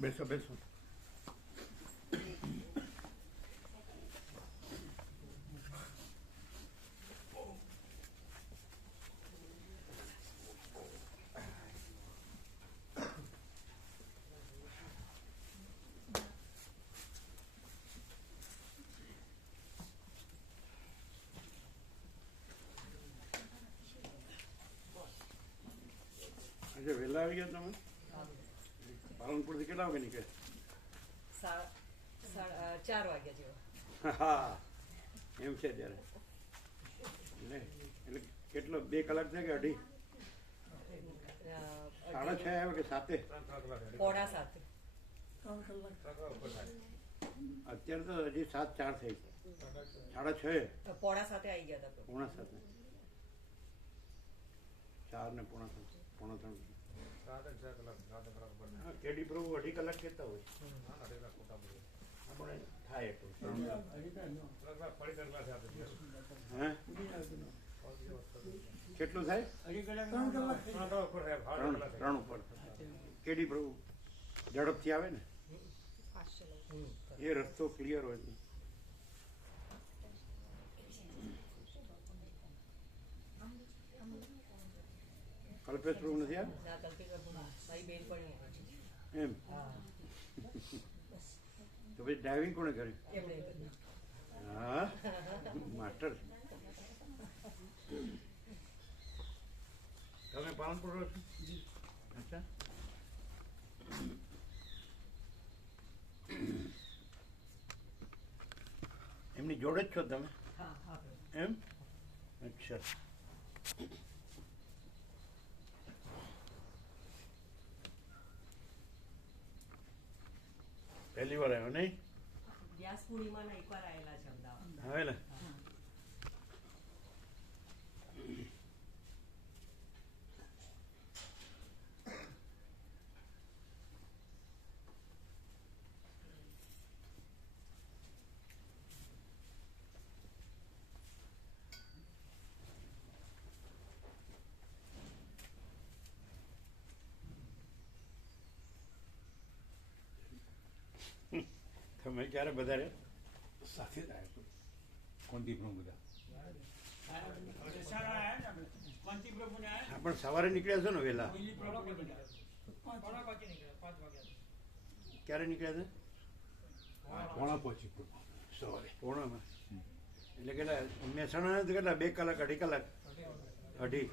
બેસો બેસો. આજે વહેલા આવી ગયા તમે? પાલનપુરથી કેટલા વાગે નીકળે? 4 વાગ્યા જેવા. હા એમ છે ત્યારે એટલે કેટલો 2 કલાક છે કે અઢી? 6:30 આવે કે 7? 6:45. અત્યારે તો હજી 7:04 થઈ. 6:30. 6:45 આવી ગયા હતા. 6:45. 4 ને 4:45. હા કેડી પ્રભુ 2.5 કલાક કહેતા હોય. આપણે થાય એટલું. હા કેટલું થાય? 3 ઉપર. કેડી પ્રભુ ઝડપથી આવે ને એ રસ્તો ક્લિયર હોય છે. કલ્પેશ પ્રભુ નથી એમ તો પછી ડ્રાઇવિંગ કોણે કર્યું? હા માસ્ટર. તમે પાલનપુર રહો છો? અચ્છા. એમની જોડે જ છો તમે એમ? અચ્છા. પહેલી વાર આવ્યો નહીં? વ્યાસ પૂર્ણિમાના એકવાર આવેલા છે અમદાવાદ. હવે ને તમે ક્યારે વધારે સાથે જ આવ્યો કોંતીપ્રભુ બધા પણ સવારે નીકળ્યા છો ને વહેલા? ક્યારે નીકળ્યા છે? 5:30 પહોંચી સવારે. પોણામાં એટલે કેટલા મહેસાણા કેટલા 2 કલાક 2.5 કલાક? 2.5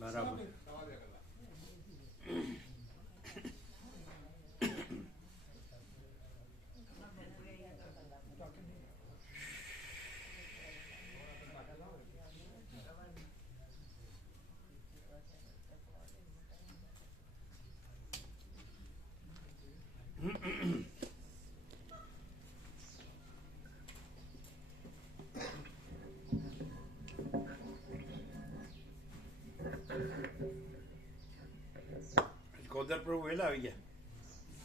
બરાબર. કોદર પ્રભુ વહેલા આવી ગયા?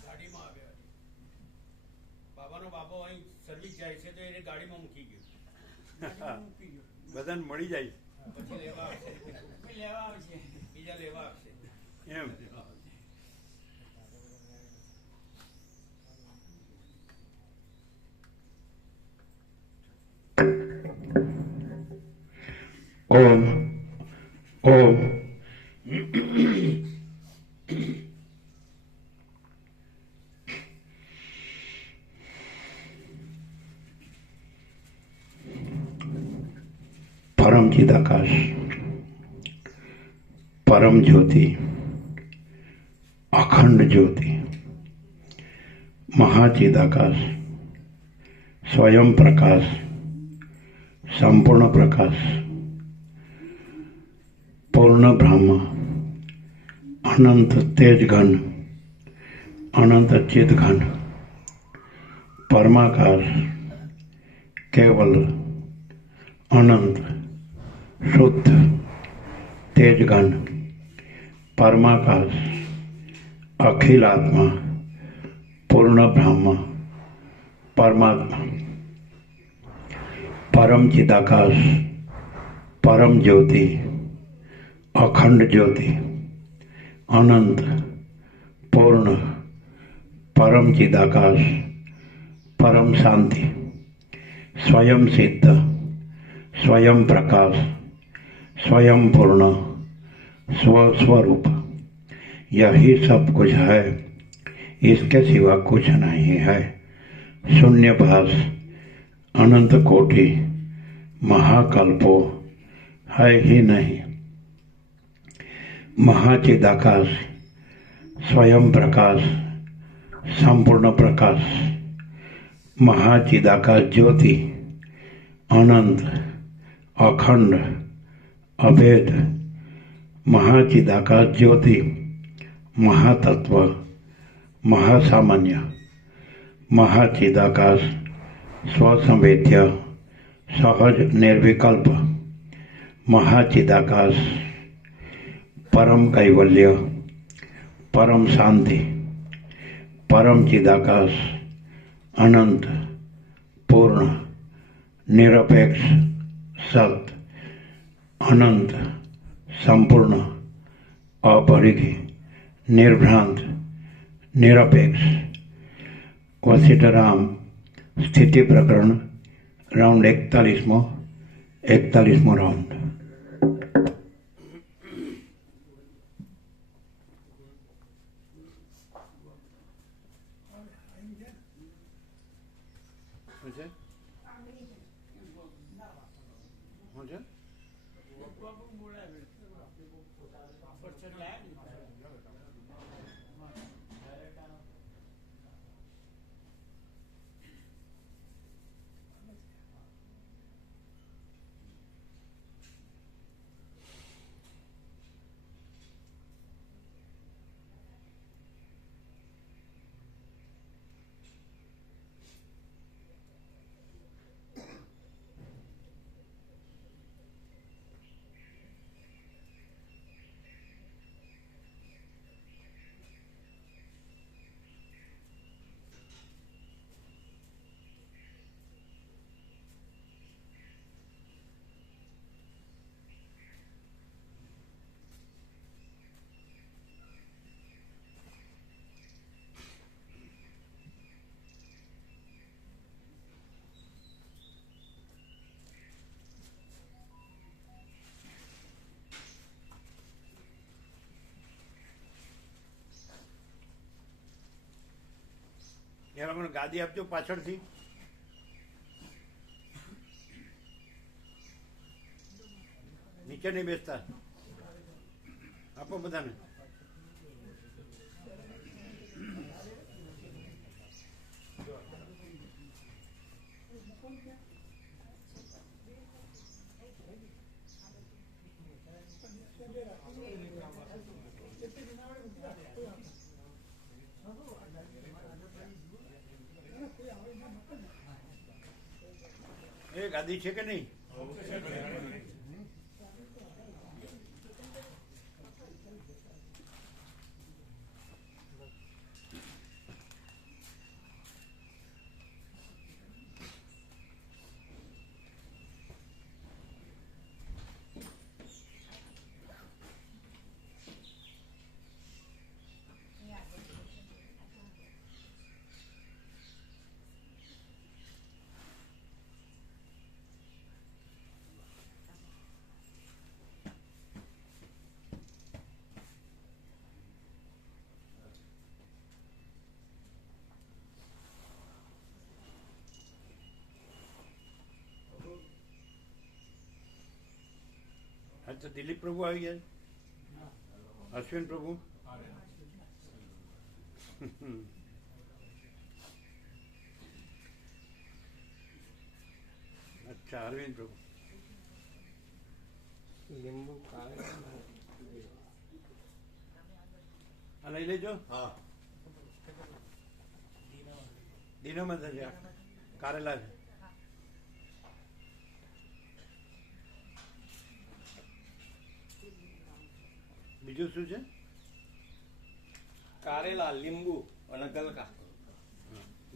ગાડીમાં આવ્યા. બાબાનો બાબો અહીં સર્વિસ જાય છે તો એને ગાડીમાં મૂકી ગયો. બધાને મળી જાય પછી લેવા આવશે. બીજા લેવા આવશે એમ. ઓમ ઓમ પરમ ચિદાકાશ, પરમ જ્યોતિ, અખંડ જ્યોતિ, મહાચિદાકાશ, સ્વયં પ્રકાશ, સંપૂર્ણ પ્રકાશ, પૂર્ણ બ્રહ્મ, અનંત તેજ ઘન, અનંત ચિત ઘન, પરમાકાશ, કેવલ, અનંત, શુદ્ધ, તેજ ઘન, પરમાકાશ, અખિલાત્મા, પૂર્ણ બ્રહ્મ, પરમાત્મા, પરમ ચિદાકાશ, પરમ જ્યોતિ, અખંડ જ્યોતિ, અનંત, પૂર્ણ, परम चिदाकाश परम शांति स्वयं सिद्ध स्वयं प्रकाश स्वयं पूर्ण स्वस्वरूप यही सब कुछ है, इसके सिवा कुछ नहीं है। शून्यभास अनंत कोटि महाकल्पो है ही नहीं। महाचिदाकाश स्वयं प्रकाश संपूर्ण प्रकाश महाचिदाकाश ज्योति अनंत अखंड अभेद महाचिदाकाश ज्योति महातत्व महासामान्य महाचिदाकाश स्वसंवेद्य सहज निर्विकल्प महाचिदाकाश परम कैवल्य परम शांति परम चिदाकाश अनंत पूर्ण निरपेक्ष सत अनंत संपूर्ण अपरिघी निर्भ्रांत निरपेक्ष वशिष्ठराम स्थिति प्रकरण राउंड 41मो राउंड। એ લોકોને ગાદી આપજો પાછળથી. નીચે નહીં બેસતા, આપો બધાને. એ ગાદી છે કે નહીં? आज तो दिलीप प्रभु आ गया, अश्विन प्रभु, अच्छा अरविंद प्रभु, લઈ લેજો. હા દિનોમાં થશે કારેલા છે. બીજું શું છે? કારેલા, લીંબુ અને ગલકા.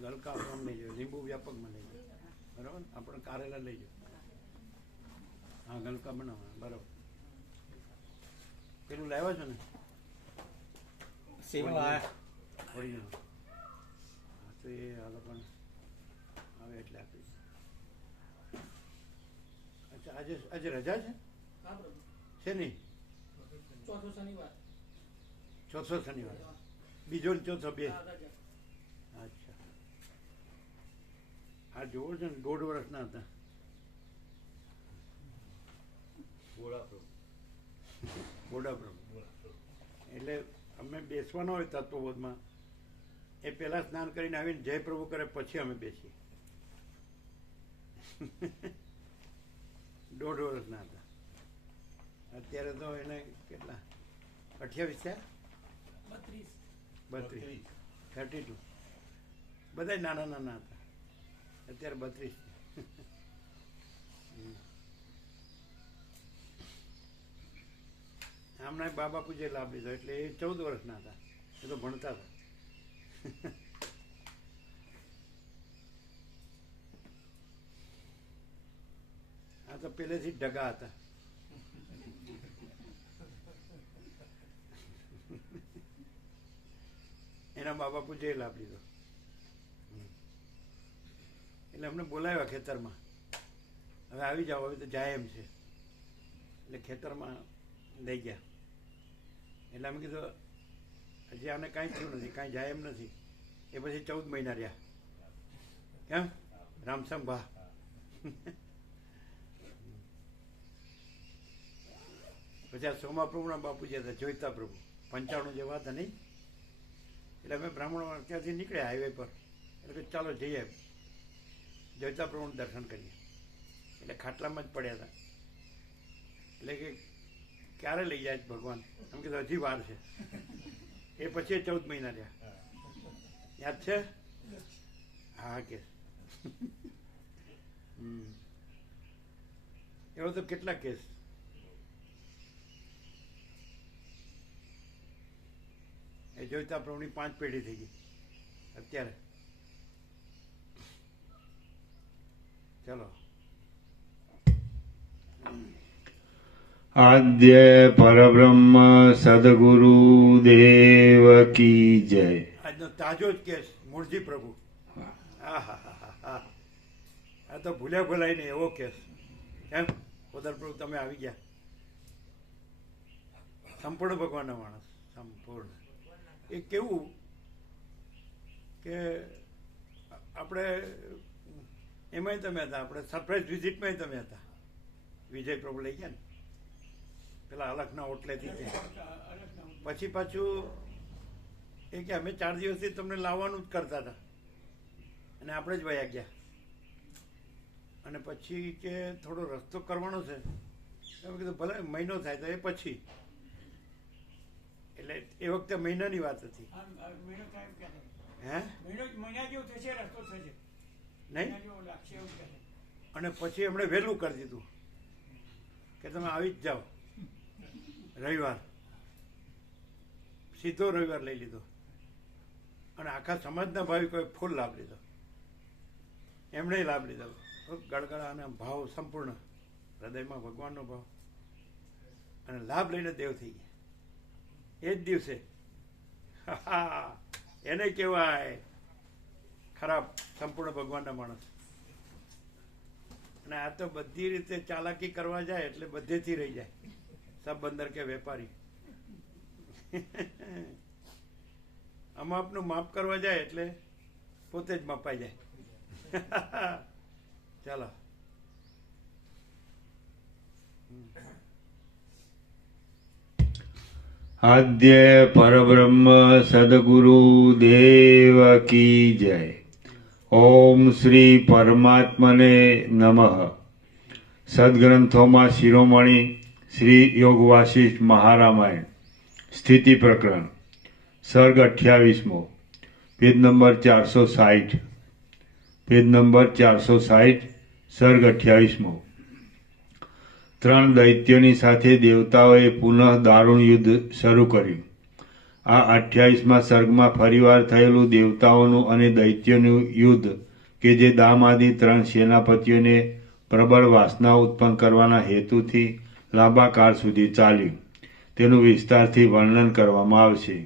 ગલકા આપણને લઈ જાઓ, લીંબુ વ્યાપકમાં લઈ જાઓ, બરાબર. આપણે કારેલા લઈ જાઓ. હા ગલકા બનાવવાના, બરાબર. પેલું લાવ્યા છો ને સેવલા ઓરિજિનલ? તો એ આ લોકોને આવે એટલે આપીશ. અચ્છા, આજે રજા છે? હા પ્રભુ. છે નહીં? ચોથો શનિવાર. ચોથો શનિવાર, બીજો ને ચોથો બે. હા, રજા. અચ્છા, આ જોવો છો ને 1.5 વર્ષના હતા. બોલા પ્રભુ. બોડા પ્રભુ. એટલે અમે બેસવાનો હોય તત્વબોધમાં, એ પહેલાં સ્નાન કરીને આવીને જય પ્રભુ કરે પછી અમે બેસીએ. 1.5 વર્ષના હતા. અત્યારે તો એને કેટલા 28 થયા? 32, 32. બધા નાના નાના હતા, અત્યારે 32. આમના બા બાપુજીએ લાભ લીધો એટલે એ 14 વર્ષના હતા, એ તો ભણતા હતા. આ તો પહેલેથી જ ઢગા હતા. એના બા બાપુજીએ લાભ લીધો એટલે અમને બોલાવ્યા ખેતરમાં, હવે આવી જાઓ, હવે તો જાય એમ છે. એટલે ખેતરમાં લઈ ગયા. એટલે અમે કીધું હજી આને કાંઈ થયું નથી, કાંઈ જાય એમ નથી. એ પછી 14 મહિના રહ્યા. કેમ રામસંગ ભા? પછી આ સોમા પ્રભુના બાપુજી હતા, જોઈતા પ્રભુ 95 જેવા હતા નહીં. એટલે અમે બ્રાહ્મણો ત્યાંથી નીકળ્યા હાઈવે પર. એટલે કે ચાલો જઈએ જોઈતા પ્રભુનું દર્શન કરીએ. એટલે ખાટલામાં જ પડ્યા હતા. એટલે કે ક્યારે લઈ જાય ભગવાન? એમ કીધું હજી વાર છે. એ પછી 14 મહિના રહ્યા. યાદ છે? હા કે એવો તો કેટલા કેસ. એ જોઈતા પ્રભુની 5 પેઢી થઈ ગઈ અત્યારે. ચલો. આદ્ય પરબ્રહ્મ સદગુરુ દેવ કી જય. આજનો તાજો જ કેસ મૂળજી પ્રભુ. હા હા હા હા, આ તો ભૂલ્યા ભૂલાય નહીં એવો કેસ. કેમ પોદર પ્રભુ તમે આવી ગયા? સંપૂર્ણ ભગવાનનો માણસ, સંપૂર્ણ. એ કેવું કે આપણે એમાંય તમે હતા, આપણે સરપ્રાઈઝ વિઝિટમાંય તમે હતા. વિજય પ્રભુ લઈ ગયા ને પેલા અલગના ઓટલેથી ત્યાં. પછી પાછું એ કે અમે 4 દિવસથી તમને લાવવાનું જ કરતા હતા અને આપણે જ વયા ગયા. અને પછી કે થોડો રસ્તો કરવાનો છે, એમ કીધું ભલે મહિનો થાય તો એ પછી. એટલે એ વખતે મહિનાની વાત હતી. હે મહિના જેવું થશે, રસ્તો થશે. નહીં? અને પછી એમણે વહેલું કરી દીધું કે તમે આવી જ જાઓ. રવિવાર સીધો રવિવાર લઈ લીધો અને આખા સમાજના ભાવિકોએ ફૂલ લાભ લીધો. એમણે લાભ લીધો. ગળગળા અને ભાવ સંપૂર્ણ, હૃદયમાં ભગવાનનો ભાવ, અને લાભ લઈને દેવ થઈ ગયા એ જ દિવસે. એને કહેવાય ખરાબ સંપૂર્ણ ભગવાનના માણસ. અને આ તો બધી રીતે ચાલાકી કરવા જાય એટલે બધેથી રહી જાય. સબ બંદર કે વેપારી. અમાપનું માપ કરવા જાય એટલે પોતે જ મપાઈ જાય. ચાલો. આદ્ય પરબ્રહ્મ સદગુરુ દેવ કી જય. ઓમ શ્રી પરમાત્મને નમઃ. સદગ્રંથોમાં શિરોમણી શ્રી યોગ વાસિષ્ઠ મહારામાયણ સ્થિતિ પ્રકરણ સર્ગ 28મો, પેજ નંબર 460. Page number 460, સર્ગ 28મો. 3 દૈત્યોની સાથે દેવતાઓએ પુનઃ દારૂણ યુદ્ધ શરૂ કર્યું. આ 28મા સર્ગમાં ફરીવાર થયેલું દેવતાઓનું અને દૈત્યોનું યુદ્ધ કે જે દામાદી 3 સેનાપતિઓને પ્રબળ વાસના ઉત્પન્ન કરવાના હેતુથી લાંબા કાળ સુધી ચાલ્યું, તેનું વિસ્તારથી વર્ણન કરવામાં આવશે.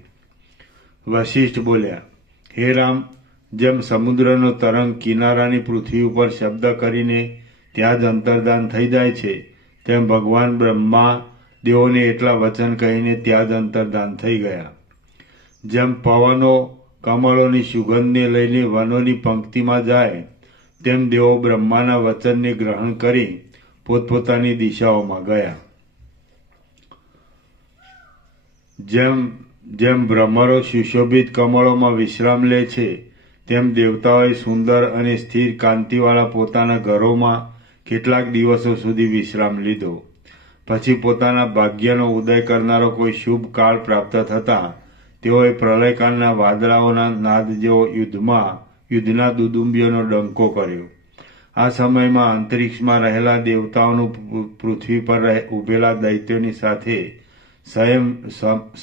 વશિષ્ઠ બોલ્યા, હે રામ, જેમ સમુદ્રનો તરંગ કિનારાની પૃથ્વી ઉપર શબ્દ કરીને ત્યાં જ અંતર્ધાન થઈ જાય છે, તેમ ભગવાન બ્રહ્મા દેવોને એટલા વચન કહીને ત્યાં જ અંતર્ધાન થઈ ગયા. જેમ પવનો કમળોની સુગંધને લઈને વનોની પંક્તિમાં જાય, તેમ દેવો બ્રહ્માના વચનને ગ્રહણ કરી પોતપોતાની દિશાઓમાં ગયા. જેમ ભ્રમરો સુશોભિત કમળોમાં વિશ્રામ લે છે, તેમ દેવતાઓએ સુંદર અને સ્થિર કાંતિવાળા પોતાના ઘરોમાં કેટલાક દિવસો સુધી વિશ્રામ લીધો. પછી પોતાના ભાગ્યનો ઉદય કરનારો કોઈ શુભ કાળ પ્રાપ્ત થતાં તેઓએ પ્રલયકાળના વાદળાઓના નાદ જેવો યુદ્ધના દુદુંબીઓનો ડંકો કર્યો. આ સમયમાં અંતરિક્ષમાં રહેલા દેવતાઓનું પૃથ્વી પર ઉભેલા દૈત્યોની સાથે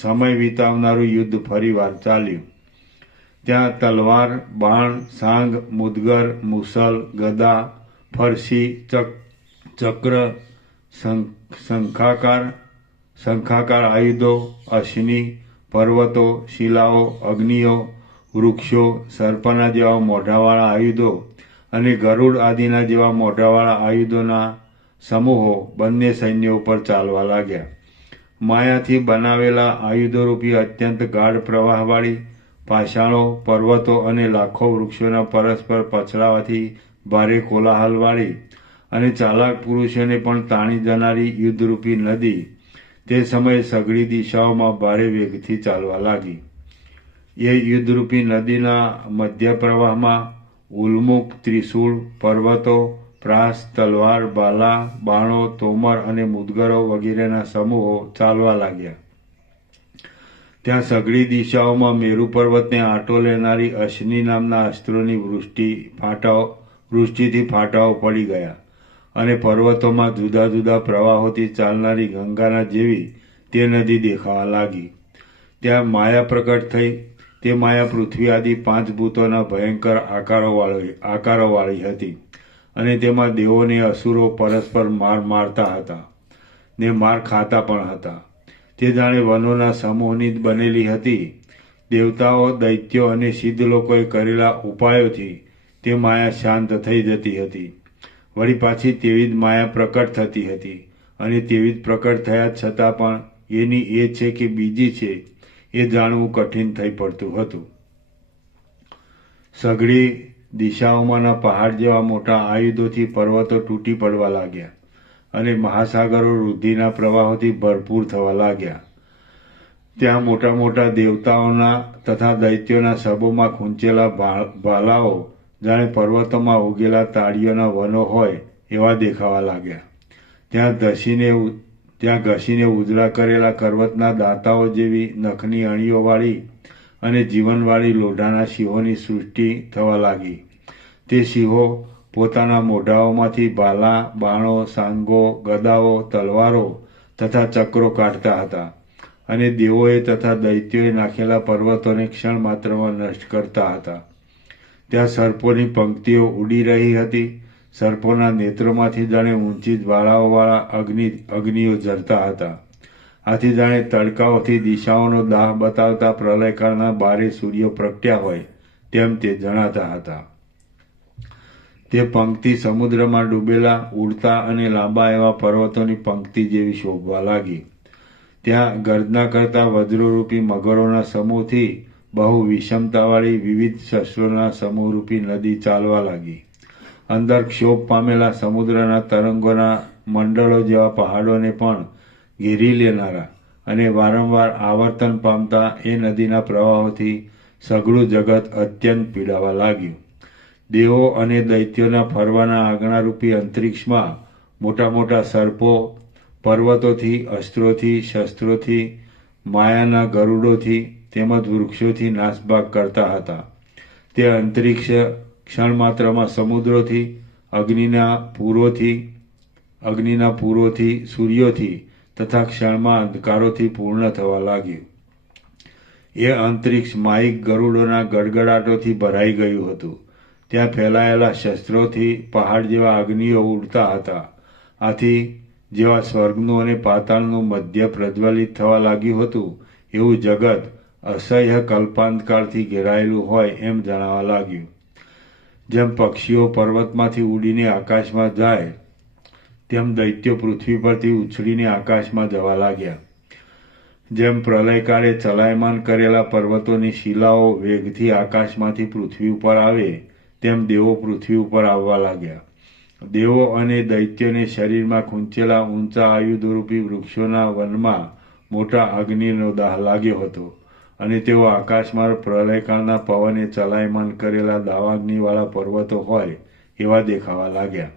સમય વિતાવનારું યુદ્ધ ફરીવાર ચાલ્યું. ત્યાં તલવાર, બાણ, સાંગ, મુદગર, મુસલ, ગદા, ફરસી, ચક્ર, શંખાકાર આયુધો, અશ્નિ, પર્વતો, શિલાઓ, અગ્નિઓ, વૃક્ષો, સર્પના જેવા મોઢાવાળા આયુધો અને ગરુડ આદિના જેવા મોઢાવાળા આયુધોના સમૂહો બંને સૈન્ય ઉપર ચાલવા લાગ્યા. માયાથી બનાવેલા આયુધોરૂપી અત્યંત ગાઢ પ્રવાહવાળી પાષાણો, પર્વતો અને લાખો વૃક્ષોના પરસ્પર પછડાવાથી ભારે કોલાહલવાળી અને ચાલાક પુરુષોને પણ તાણી જનારી યુદ્ધરૂપી નદી તે સમયે સઘળી દિશાઓમાં ભારે વેગથી ચાલવા લાગી. એ યુદ્ધરૂપી નદીના મધ્ય પ્રવાહમાં ઉલ્મુક, ત્રિશૂળ, પર્વતો, પ્રાસ, તલવાર, ભાલા, બાણો, તોમર અને મુદગરો વગેરેના સમૂહો ચાલવા લાગ્યા. ત્યાં સઘળી દિશાઓમાં મેરુ પર્વતને આંટો લેનારી અશ્નિ નામના અસ્ત્રોની વૃષ્ટિથી ફાટાઓ પડી ગયા અને પર્વતોમાં જુદા જુદા પ્રવાહોથી ચાલનારી ગંગાના જેવી તે નદી દેખાવા લાગી. ત્યાં માયા પ્રકટ થઈ. તે માયા પૃથ્વી આદિ 5 ભૂતોના ભયંકર આકારોવાળી હતી અને તેમાં દેવોને અસુરો પરસ્પર માર મારતા હતા ને માર ખાતા પણ હતા. તે જાણે વનોના સમૂહની જ બનેલી હતી. દેવતાઓ, દૈત્યો અને સિદ્ધ લોકોએ કરેલા ઉપાયોથી તે માયા શાંત થઈ જતી હતી. વળી પાછી તેવી જ માયા પ્રકટ થતી હતી અને તેવી જ પ્રકટ થયા છતાં પણ એની એ છે કે બીજી છે એ જાણવું કઠિન થઈ પડતું હતું. સઘળી દિશાઓમાંના પહાડ જેવા મોટા આયુધોથી પર્વતો તૂટી પડવા લાગ્યા અને મહાસાગરો રુધિરના પ્રવાહોથી ભરપૂર થવા લાગ્યા. ત્યાં મોટા મોટા દેવતાઓના તથા દૈત્યોના શબોમાં ખૂંચેલા ભાલાઓ જાણે પર્વતોમાં ઉગેલા તાળીઓના વનો હોય એવા દેખાવા લાગ્યા. ત્યાં ઘસીને ઉજળા કરેલા કરવતના દાંતાઓ જેવી નખની અણીઓવાળી અને જીવનવાળી લોઢાના સિંહોની સૃષ્ટિ થવા લાગી. તે સિંહો પોતાના મોઢાઓમાંથી ભાલા, બાણો, સાંગો, ગદાઓ, તલવારો તથા ચક્રો કાઢતા હતા અને દેવોએ તથા દૈત્યોએ નાખેલા પર્વતોને ક્ષણ માત્રમાં નષ્ટ કરતા હતા. ત્યાં સર્પોની પંક્તિઓ ઉડી રહી હતી. સર્પોના નેત્રોમાંથી જાણે ઊંચી જ્વાળાઓવાળા અગ્નિઓ ઝરતા હતા. આથી જાણે તડકાઓથી દિશાઓનો દાહ બતાવતા પ્રલયકાળના બારે સૂર્યો પ્રગટ્યા હોય તેમ તે જણાતા હતા. તે પંક્તિ સમુદ્રમાં ડૂબેલા, ઉડતા અને લાંબા એવા પર્વતોની પંક્તિ જેવી શોભવા લાગી. ત્યાં ગર્જના કરતા વજ્રોરૂપી મગરોના સમૂહથી બહુ વિષમતાવાળી વિવિધ શસ્ત્રોના સમૂહરૂપી નદી ચાલવા લાગી. અંદર ક્ષોભ પામેલા સમુદ્રના તરંગોના મંડળો જેવા પહાડોને પણ ઘેરી લેનારા અને વારંવાર આવર્તન પામતા એ નદીના પ્રવાહોથી સઘળું જગત અત્યંત પીડાવા લાગ્યું. દેવો અને દૈત્યોના ફરવાના આંગણારૂપી અંતરિક્ષમાં મોટા મોટા સર્પો પર્વતોથી, અસ્ત્રોથી, શસ્ત્રોથી, માયાના ગરુડોથી તેમજ વૃક્ષોથી નાસભાગ કરતા હતા. તે અંતરિક્ષ ક્ષણમાત્રમાં સમુદ્રોથી, અગ્નિના પૂરોથી, સૂર્યોથી તથા ક્ષણમાં અંધકારોથી પૂર્ણ થવા લાગ્યું. એ અંતરિક્ષ માઇક ગરુડોના ગડગડાટોથી ભરાઈ ગયું હતું. ત્યાં ફેલાયેલા શસ્ત્રોથી પહાડ જેવા અગ્નિઓ ઉડતા હતા. આથી જેવા સ્વર્ગનું અને પાતાળનું મધ્ય પ્રજ્વલિત થવા લાગ્યું હતું એવું જગત અસહ્ય કલ્પાંતકાળથી ઘેરાયેલું હોય એમ જણાવા લાગ્યું. જેમ પક્ષીઓ પર્વતમાંથી ઉડીને આકાશમાં જાય તેમ દૈત્યો પૃથ્વી પરથી ઉછળીને આકાશમાં જવા લાગ્યા. જેમ પ્રલયકાળે ચલાયમાન કરેલા પર્વતોની શિલાઓ વેગથી આકાશમાંથી પૃથ્વી ઉપર આવે તેમ દેવો પૃથ્વી ઉપર આવવા લાગ્યા. દેવો અને દૈત્યોને શરીરમાં ખૂંચેલા ઊંચા આયુધરૂપી વૃક્ષોના વનમાં મોટા અગ્નિનો દાહ લાગ્યો હતો અને તેઓ આકાશમાં પ્રલયકાળના પવને ચલાયમાન કરેલા દાવાગ્નિવાળા પર્વતો હોય એવા દેખાવા લાગ્યા.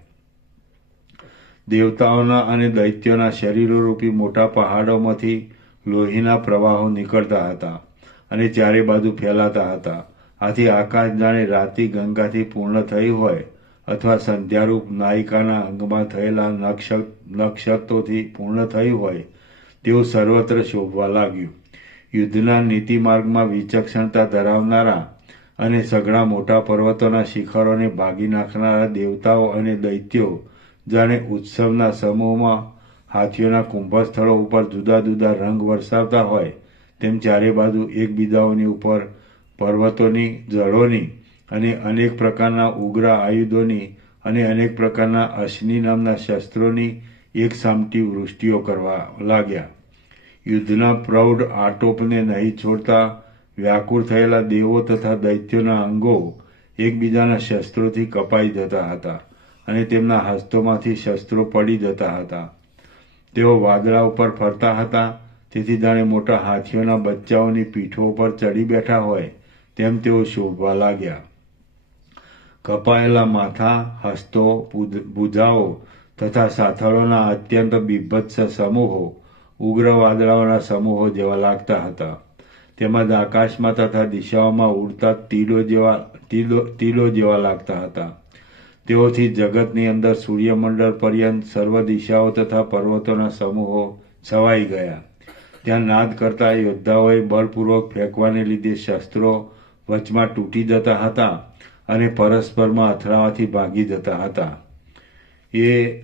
દેવતાઓના અને દૈત્યોના શરીરોરૂપી મોટા પહાડોમાંથી લોહીના પ્રવાહો નીકળતા હતા અને ચારે બાજુ ફેલાતા હતા. આથી આકાશ જાણે રાતી ગંગાથી પૂર્ણ થઈ હોય અથવા સંધ્યારૂપ નાયિકાના અંગમાં થયેલા નક્ષત્રોથી પૂર્ણ થયું હોય તેવું સર્વત્ર શોભવા લાગ્યું. યુદ્ધના નીતિમાર્ગમાં વિચક્ષણતા ધરાવનારા અને સઘળા મોટા પર્વતોના શિખરોને ભાગી નાખનારા દેવતાઓ અને દૈત્યો જાણે ઉત્સવના સમૂહમાં હાથીઓના કુંભસ્થળો ઉપર જુદા જુદા રંગ વરસાવતા હોય તેમ ચારે બાજુ એકબીજાઓની ઉપર પર્વતોની, જળોની અને અનેક પ્રકારના ઉગ્ર આયુધોની અને અનેક પ્રકારના અશ્નિ નામના શસ્ત્રોની એક સામટી વૃષ્ટિઓ કરવા લાગ્યા. યુદ્ધના પ્રૌઢ આટોપને નહીં છોડતા વ્યાકુળ થયેલા દેવો તથા દૈત્યોના અંગો એકબીજાના શસ્ત્રોથી કપાઈ જતા હતા અને તેમના હસ્તોમાંથી શસ્ત્રો પડી જતા હતા. તેઓ વાદળા ઉપર ફરતા હતા, તેથી જાણે મોટા હાથીઓના બચ્ચાઓની પીઠો ઉપર ચડી બેઠા હોય તેમ તેઓ શોભવા લાગ્યા. કપાયેલા માથા, હસ્તો, ભુજાઓ તથા સાથળોના અત્યંત બીભત્સ સમૂહો ઉગ્ર વાદળાઓના સમૂહો જેવા લાગતા હતા. તેમજ આકાશમાં તથા દિશાઓમાં ઉડતા તીડો જેવા લાગતા હતા. તેઓથી જગતની અંદર સૂર્યમંડળ પર્યંત સર્વ દિશાઓ તથા પર્વતોના સમૂહો છવાઈ ગયા. ત્યાં નાદ કરતા યોદ્ધાઓએ બળપૂર્વક ફેંકવાને લીધે શસ્ત્રો વચમાં તૂટી જતા હતા અને પરસ્પરમાં અથડાવાથી ભાગી જતા હતા. એ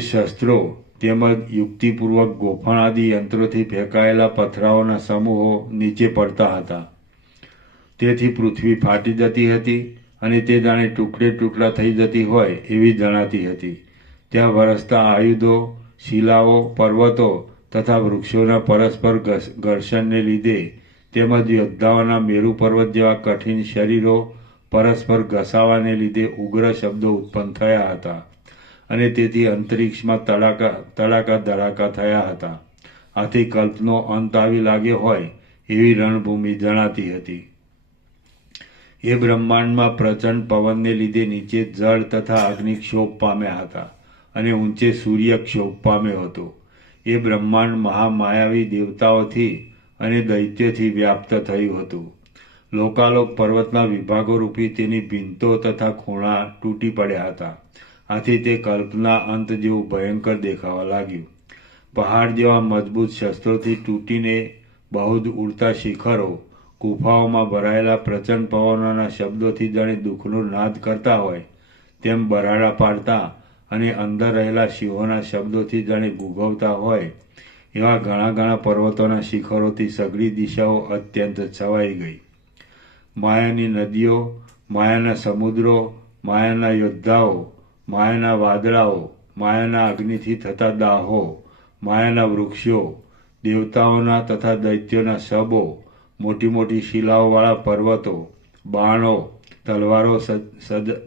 શસ્ત્રો તેમજ યુક્તિપૂર્વક ગોફણ આદિ યંત્રોથી ફેંકાયેલા પથરાઓના સમૂહો નીચે પડતા હતા. તેથી પૃથ્વી ફાટી જતી હતી અને તે જાણે ટુકડે ટુકડા થઈ જતી હોય એવી જણાતી હતી. ત્યાં વરસતા આયુધો, શિલાઓ, પર્વતો તથા વૃક્ષોના પરસ્પર ઘર્ષણને લીધે તેમજ યોદ્ધાઓના મેરુ પર્વત જેવા કઠિન શરીરો પરસ્પર ઘસાવાને લીધે ઉગ્ર શબ્દો ઉત્પન્ન થયા હતા અને તેથી અંતરિક્ષમાં તડાકા ધડાકા થયા હતા. આથી કલ્પનો અંત આવી લાગ્યો હોય એવી રણભૂમિ જણાતી હતી. એ બ્રહ્માંડમાં પ્રચંડ પવનને લીધે નીચે જળ તથા અગ્નિ ક્ષોભ પામ્યા હતા અને ઊંચે સૂર્ય ક્ષોભ પામ્યો હતો. એ બ્રહ્માંડ મહામાયાવી દેવતાઓથી અને દૈત્યોથી વ્યાપ્ત થયું હતું. લોકાલોક પર્વતના વિભાગો રૂપી તેની ભીંતો તથા ખૂણા તૂટી પડ્યા હતા. આથી તે કલ્પના અંત જેવું ભયંકર દેખાવા લાગ્યું. પહાડ જેવા મજબૂત શસ્ત્રોથી તૂટીને બહુ જ ઉડતા શિખરો ગુફાઓમાં ભરાયેલા પ્રચંડ પવનોના શબ્દોથી જાણે દુઃખનો નાદ કરતા હોય તેમ બરાડા પાડતા અને અંદર રહેલા સિંહોના શબ્દોથી જાણે ગુગવતા હોય એવા ઘણા ઘણા પર્વતોના શિખરોથી સઘળી દિશાઓ અત્યંત છવાઈ ગઈ. માયાની નદીઓ, માયાના સમુદ્રો, માયાના યોદ્ધાઓ, માયાના વાદળાઓ, માયાના અગ્નિથી થતા દાહો, માયાના વૃક્ષો, દેવતાઓના તથા દૈત્યોના શબો, મોટી મોટી શિલાઓવાળા પર્વતો, બાણો,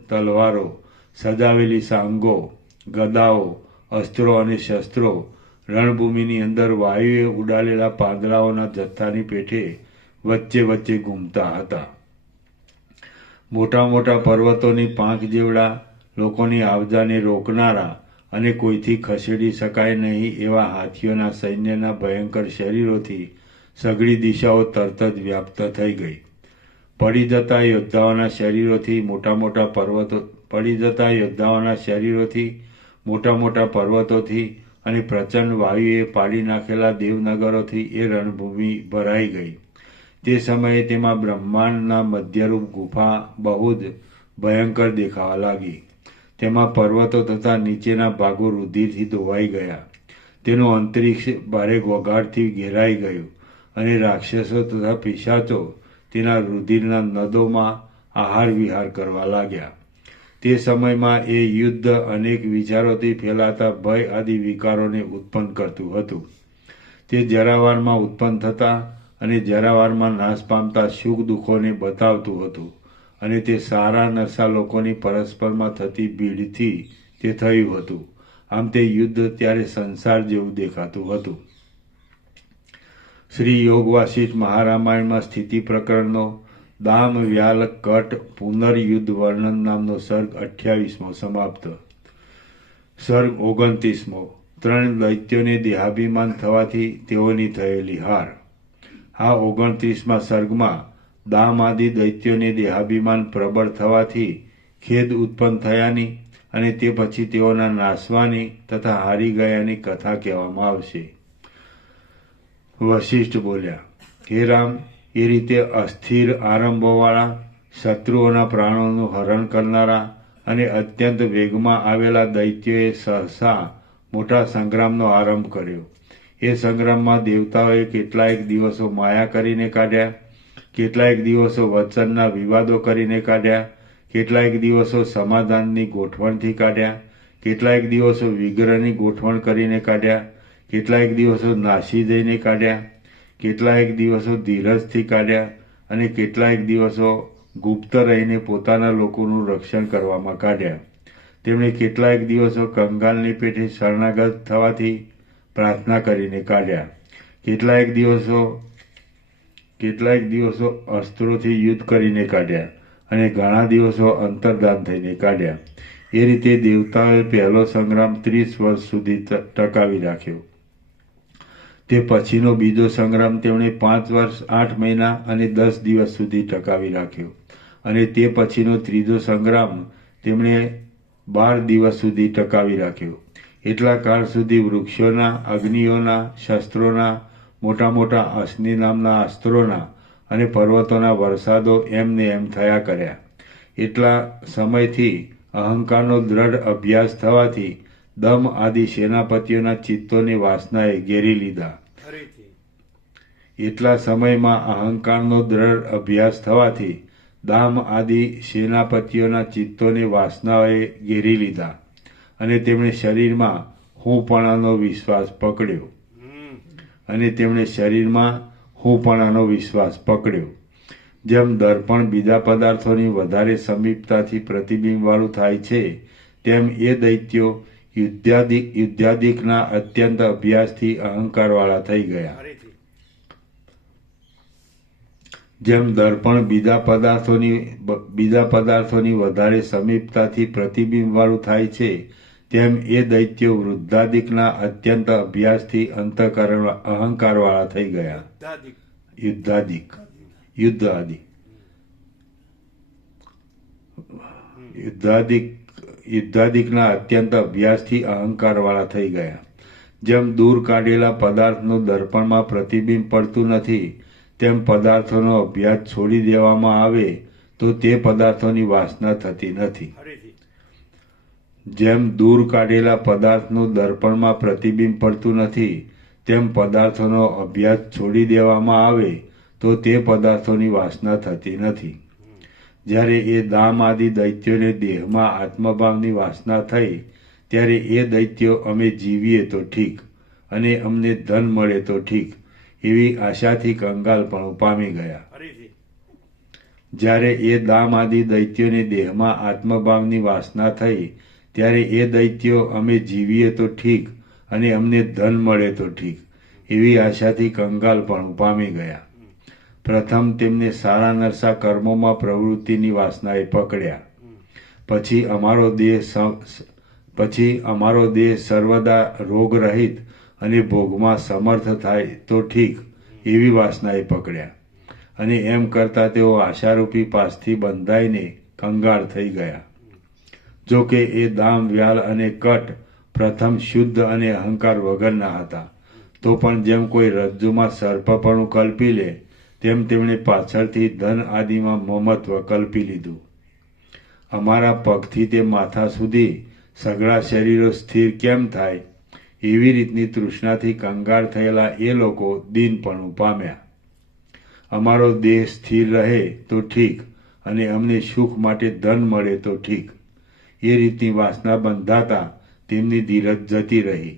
તલવારો, સજાવેલી સાંગો, ગદાઓ, અસ્ત્રો અને શસ્ત્રો રણભૂમિની અંદર વાયુએ ઉડાડેલા પાંદડાઓના જથ્થાની પેઠે વચ્ચે વચ્ચે ઘૂમતા હતા. મોટા મોટા પર્વતોની પાંખ જેવડા, લોકોની આવજાને રોકનારા અને કોઈથી ખસેડી શકાય નહીં એવા હાથીઓના સૈન્યના ભયંકર શરીરોથી સઘળી દિશાઓ તરત જ વ્યાપ્ત થઈ ગઈ. પડી જતા યોદ્ધાઓના શરીરોથી મોટા મોટા પર્વતોથી અને પ્રચંડ વાયુએ પાડી નાખેલા દેવનગરોથી એ રણભૂમિ ભરાઈ ગઈ. તે સમયે તેમાં બ્રહ્માંડના મધ્યરૂપ ગુફા બહુ જ ભયંકર દેખાવા લાગી. તેમાં પર્વતો તથા નીચેના ભાગો રુધિરથી ધોવાઈ ગયા. તેનું અંતરિક્ષ ભારે ઘોંઘાટથી ઘેરાઈ ગયું અને રાક્ષસો તથા પિશાચો તેના રુધિરના નદોમાં આહાર વિહાર કરવા લાગ્યા. તે સમયમાં એ યુદ્ધ અનેક વિચારોથી ફેલાતા ભય આદિ વિકારોને ઉત્પન્ન કરતું હતું. તે જરાવારમાં ઉત્પન્ન થતા અને જરાવારમાં નાશ પામતા સુખ દુઃખોને બતાવતું હતું અને તે સારા નરસા લોકોની પરસ્પરમાં થતી ભીડથી તે થયું હતું. આમ તે યુદ્ધ ત્યારે સંસાર જેવું દેખાતું હતું. શ્રી યોગ વાસિષ્ઠ મહારામાયણમાં સ્થિતિ પ્રકરણનો દામ વ્યાલ કટ પુનર્યુદ્ધ વર્ણન નામનો સર્ગ 28મો સમાપ્ત. સર્ગ 29મો. 3 દૈત્યોને દેહાભિમાન થવાથી તેઓની થયેલી હાર. આ 29મા સર્ગમાં દામ આદિ દૈત્યોને દેહાભિમાન પ્રબળ થવાથી ખેદ ઉત્પન્ન થયાની અને તે પછી તેઓના નાશવાની તથા હારી ગયાની કથા કહેવામાં આવશે. વશિષ્ઠ બોલ્યા, હે રામ, એ રીતે અસ્થિર આરંભોવાળા, શત્રુઓના પ્રાણોનું હરણ કરનારા અને અત્યંત વેગમાં આવેલા દૈત્યોએ સહસા મોટા સંગ્રામનો આરંભ કર્યો. એ સંગ્રામમાં દેવતાઓએ કેટલાયક દિવસો માયા કરીને કાઢ્યા, કેટલાયક દિવસો વચનના વિવાદો કરીને કાઢ્યા, કેટલાયક દિવસો સમાધાનની ગોઠવણથી કાઢ્યા, કેટલાયક દિવસો વિગ્રહની ગોઠવણ કરીને કાઢ્યા, કેટલાયક દિવસો નાસી જઈને કાઢ્યા, કેટલાયક દિવસો ધીરજથી કાઢ્યા અને કેટલાયક દિવસો ગુપ્ત રહીને પોતાના લોકોનું રક્ષણ કરવામાં કાઢ્યા. તેમણે કેટલાયક દિવસો કંગાલની પેઠે શરણાગત થવાથી પ્રાર્થના કરીને કાઢ્યા, કેટલાયક દિવસો અસ્ત્રોથી યુદ્ધ કરીને કાઢ્યા અને ઘણા દિવસો અંતર્ધાન થઈને કાઢ્યા. એ રીતે દેવતાઓએ પહેલો સંગ્રામ 30 વર્ષ સુધી ટકાવી રાખ્યો. તે પછીનો બીજો સંગ્રામ તેમણે 5 વર્ષ 8 મહિના અને 10 દિવસ સુધી ટકાવી રાખ્યો અને તે પછીનો ત્રીજો સંગ્રામ તેમણે 12 દિવસ સુધી ટકાવી રાખ્યો. એટલા કાળ સુધી વૃક્ષોના, અગ્નિઓના, શસ્ત્રોના, મોટા મોટા અશ્નિ નામના અસ્ત્રોના અને પર્વતોના વરસાદો એમને એમ થયા કર્યા. એટલા સમયથી અહંકારનો દ્રઢ અભ્યાસ થવાથી દમ આદિ સેનાપતિઓના ચિત્તોની વાસનાએ ઘેરી લીધા. એટલા સમયમાં અહંકારનો દ્રઢ અભ્યાસ થવાથી દામ આદિ સેનાપતિઓના ચિત્તોની વાસનાઓએ ઘેરી લીધા અને તેમણે શરીરમાં હુંપણાનો વિશ્વાસ પકડ્યો. જેમ દર્પણ બીજા પદાર્થોની વધારે સમીપતાથી પ્રતિબિંબવાળું થાય છે, તેમ એ દૈત્યો યુદ્ધાદિકના અત્યંત અભ્યાસથી અહંકારવાળા થઈ ગયા. જેમ દર્પણ બીજા પદાર્થોની વધારે સમીપતાથી પ્રતિબિંબવાળું થાય છે, તેમ એ દૈત્યો વૃદ્ધાદિકના અત્યંત અભ્યાસથી અહંકારવાળા થઈ ગયા. યુદ્ધાદિકના અત્યંત અભ્યાસથી અહંકારવાળા થઈ ગયા. જેમ દૂર કાઢેલા પદાર્થનું દર્પણમાં પ્રતિબિંબ પડતું નથી, તેમ પદાર્થોનો અભ્યાસ છોડી દેવામાં આવે તો તે પદાર્થોની વાસના થતી નથી. જેમ દૂર કાઢેલા પદાર્થનું દર્પણમાં પ્રતિબિંબ પડતું નથી, તેમ પદાર્થોનો અભ્યાસ છોડી દેવામાં આવે તો તે પદાર્થોની વાસના થતી નથી. જ્યારે એ દામ આદિ દૈત્યોને દેહમાં આત્મભાવની વાસના થઈ, ત્યારે એ દૈત્યો અમે જીવીએ તો ઠીક અને અમને ધન મળે તો ઠીક એવી આશાથી કંગાલપણું પામી ગયા. જ્યારે એ દામ આદિ દૈત્યોને દેહમાં આત્મભાવની વાસના થઈ, ત્યારે એ દૈત્યો અમે જીવીએ તો ઠીક અને અમને ધન મળે તો ઠીક એવી આશાથી કંગાલપણું પામી ગયા. પ્રથમ તેમને સારા નરસા કર્મોમાં પ્રવૃત્તિની વાસનાએ પકડ્યા. પછી અમારો દેહ સર્વદા રોગરહિત અને ભોગમાં સમર્થ થાય તો ઠીક એવી વાસનાએ પકડ્યા અને એમ કરતા તેઓ આશારૂપી પાસથી બંધાઈને કંગાળ થઈ ગયા. જો કે એ દામ, વ્યાલ અને કટ પ્રથમ શુદ્ધ અને અહંકાર વગરના હતા, તો પણ જેમ કોઈ રજ્જુમાં સર્પપણું કલ્પી લે, તેમ તેમણે પાછળથી ધન આદિમાં મમત્વ કલ્પી લીધું. અમારા પગથી તે માથા સુધી સઘળા શરીરો સ્થિર કેમ થાય એવી રીતની તૃષ્ણાથી કંગાળ થયેલા એ લોકો દીનપણું પામ્યા. અમારો દેહ સ્થિર રહે તો ઠીક, અને અમને સુખ માટે ધન મળે તો ઠીક. એ રીતની વાસના બંધાતા તેમની ધીરજ જતી રહી.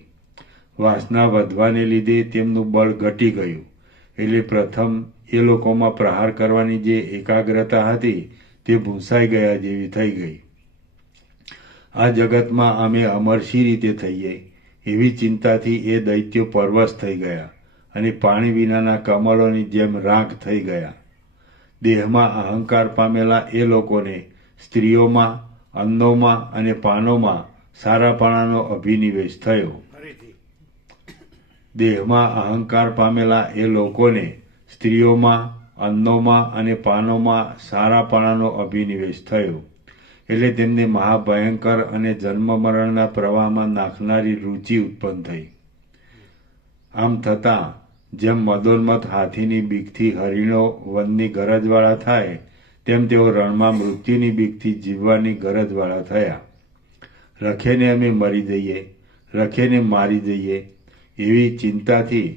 વાસના વધવાને લીધે તેમનું બળ ઘટી ગયું. એટલે પ્રથમ એ લોકોમાં પ્રહાર કરવાની જે એકાગ્રતા હતી તે ભૂંસાઈ ગયા જેવી થઈ ગઈ. આ જગતમાં અમે અમર શી રીતે થઈએ એવી ચિંતાથી એ દૈત્યો પરવશ થઈ ગયા અને પાણી વિનાના કમળોની જેમ રાખ થઈ ગયા. દેહમાં અહંકાર પામેલા એ લોકોને સ્ત્રીઓમાં, અન્નોમાં અને પાનોમાં સારાપણાનો અભિનિવેશ થયો. ફરીથી દેહમાં અહંકાર પામેલા એ લોકોને સ્ત્રીઓમાં, અન્નોમાં અને પાનોમાં સારાપણાનો અભિનિવેશ થયો. એટલે તેમને મહાભયંકર અને જન્મ મરણના પ્રવાહમાં નાખનારી રુચિ ઉત્પન્ન થઈ. આમ થતાં જેમ મદોન્મત હાથીની બીકથી હરિણો વનની ગરજવાળા થાય, તેમ તેઓ રણમાં મૃત્યુની બીકથી જીવવાની ગરજવાળા થયા. રખેને અમે મરી જઈએ, રખેને મારી જઈએ એવી ચિંતાથી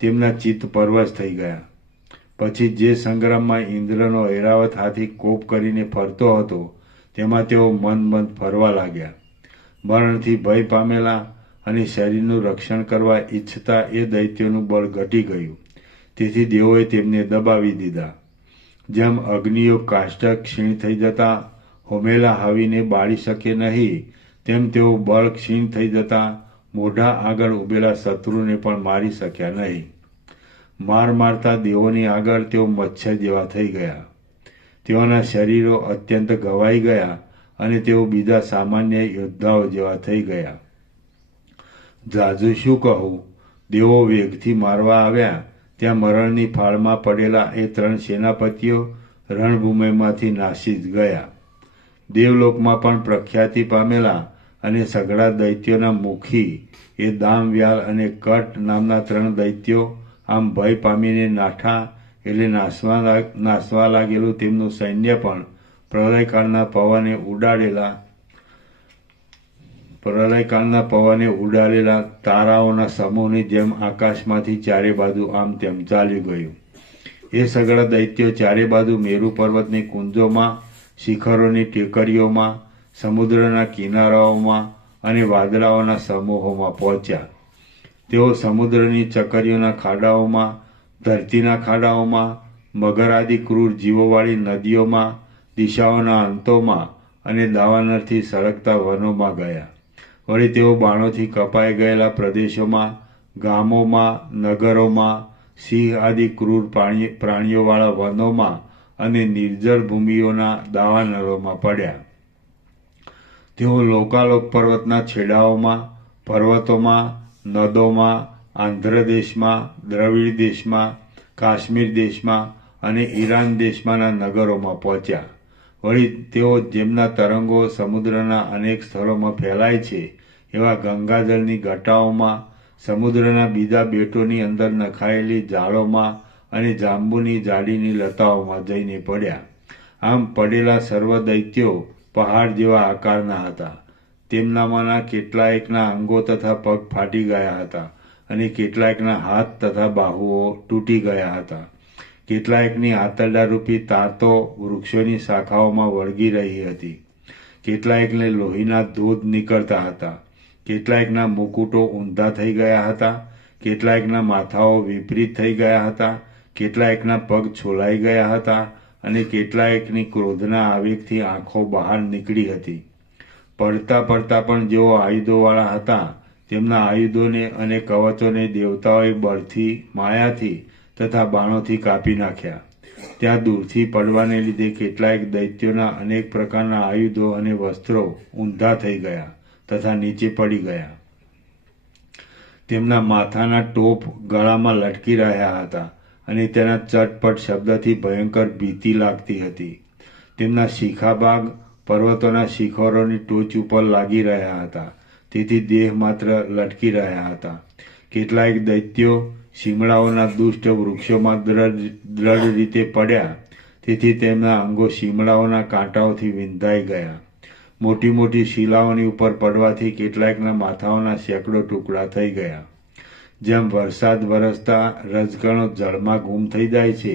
તેમના ચિત્ત પરવશ થઈ ગયા. પછી જે સંગ્રામમાં ઇન્દ્રનો ઐરાવત હાથી કોપ કરીને ફરતો હતો તેમાં તેઓ મન ફરવા લાગ્યા. મરણથી ભય પામેલા અને શરીરનું રક્ષણ કરવા ઈચ્છતા એ દૈત્યોનું બળ ઘટી ગયું. તેથી દેવોએ તેમને દબાવી દીધા. જેમ અગ્નિઓ કાષ્ઠ ક્ષીણ થઈ જતા હોમેલા હવીને બાળી શકે નહીં, તેમ તેઓ બળ ક્ષીણ થઈ જતા મોઢા આગળ ઉભેલા શત્રુને પણ મારી શક્યા નહીં. મારતા દેવોની આગળ તેઓ મચ્છર જેવા થઈ ગયા. તેઓના શરીરો અત્યંત ઘવાઈ ગયા અને તેઓ બીજા સામાન્ય યોદ્ધાઓ જેવા થઈ ગયા. જાજુ શું કહું, દેવો વેગથી મારવા આવ્યા ત્યાં મરણની ફાળમાં પડેલા એ 3 સેનાપતિઓ રણભૂમિમાંથી નાસી જ ગયા. દેવલોકમાં પણ પ્રખ્યાતિ પામેલા અને સઘળા દૈત્યોના મુખી એ દામવ્યાલ અને કટ નામના 3 દૈત્યો આમ ભય પામીને નાઠા. એટલે નાસવા લાગેલું તેમનું સૈન્ય પણ પ્રલયકાળના પવને ઉડાડેલા તારાઓના સમૂહની જેમ આકાશમાંથી ચારે બાજુ આમ તેમ ચાલ્યું ગયું. એ સઘળા દૈત્યો ચારે બાજુ મેરુ પર્વતની કુંજોમાં, શિખરોની ટેકરીઓમાં, સમુદ્રના કિનારાઓમાં અને વાદળાઓના સમૂહોમાં પહોંચ્યા. તેઓ સમુદ્રની ચકરીઓના ખાડાઓમાં, ધરતીના ખાડાઓમાં, મગર આદિ ક્રૂર જીવોવાળી નદીઓમાં, દિશાઓના અંતોમાં અને દાવાનળથી સળગતા વનોમાં ગયા. વળી તેઓ બાણોથી કપાઈ ગયેલા પ્રદેશોમાં, ગામોમાં, નગરોમાં, સિંહ આદિ ક્રૂર પ્રાણીઓવાળા વનોમાં અને નિર્જળ ભૂમિઓના દાવાનળોમાં પડ્યા. તેઓ લોકાલોક પર્વતના છેડાઓમાં, પર્વતોમાં, નદોમાં, આંધ્રદેશમાં, દ્રવિડ દેશમાં, કાશ્મીર દેશમાં અને ઈરાન દેશમાંના નગરોમાં પહોંચ્યા. વળી તેઓ જેમના તરંગો સમુદ્રના અનેક સ્થળોમાં ફેલાય છે એવા ગંગાજળની ગટાઓમાં, સમુદ્રના બીજા બેટોની અંદર નખાયેલી જાળોમાં અને જાંબુની જાડીની લતાઓમાં જઈને પડ્યા. આમ પડેલા સર્વ દૈત્યો પહાડ જેવા આકારના હતા. તેમનામાંના કેટલાયકના અંગો તથા પગ ફાટી ગયા હતા અને કેટલાયકના હાથ તથા બાહુઓ તૂટી ગયા હતા. કેટલાયકની આંતરડારૂપી તાતો વૃક્ષોની શાખાઓમાં વળગી રહી હતી. કેટલાયકને લોહીના ધોધ નીકળતા હતા. કેટલાયકના મુકુટો ઊંધા થઈ ગયા હતા. કેટલાયકના માથાઓ વિપરીત થઈ ગયા હતા. કેટલાયકના પગ છોલાઈ ગયા હતા અને કેટલાયકની ક્રોધના આવેગથી આંખો બહાર નીકળી હતી. પડતા પણ જેઓ આયુધોવાળા હતા તેમના આયુધોને અને કવચોને દેવતાઓએ બળથી, માયાથી તથા બાણોથી કાપી નાખ્યા. ત્યાં દૂરથી પડવાને લીધે કેટલાયક દૈત્યોના અનેક પ્રકારના આયુધો અને વસ્ત્રો ઊંધા થઈ ગયા તથા નીચે પડી ગયા. તેમના માથાના ટોપ ગળામાં લટકી રહ્યા હતા અને તેના ચટપટ શબ્દથી ભયંકર ભીતિ લાગતી હતી. તેમના શિખાભાગ પર્વતોના શિખરોની ટોચ ઉપર લાગી રહ્યા હતા, તેથી દેહ માત્ર લટકી રહ્યા હતા. કેટલાયક દૈત્યો શિમળાઓના દુષ્ટ વૃક્ષોમાં દ્રઢ રીતે પડ્યા, તેથી તેમના અંગો શિમળાઓના કાંટાઓથી વિંધાઈ ગયા. મોટી મોટી શિલાઓની ઉપર પડવાથી કેટલાકના માથાઓના સેંકડો ટુકડા થઈ ગયા. જેમ વરસાદ વરસતા રજકણો જળમાં ગુમ થઈ જાય છે,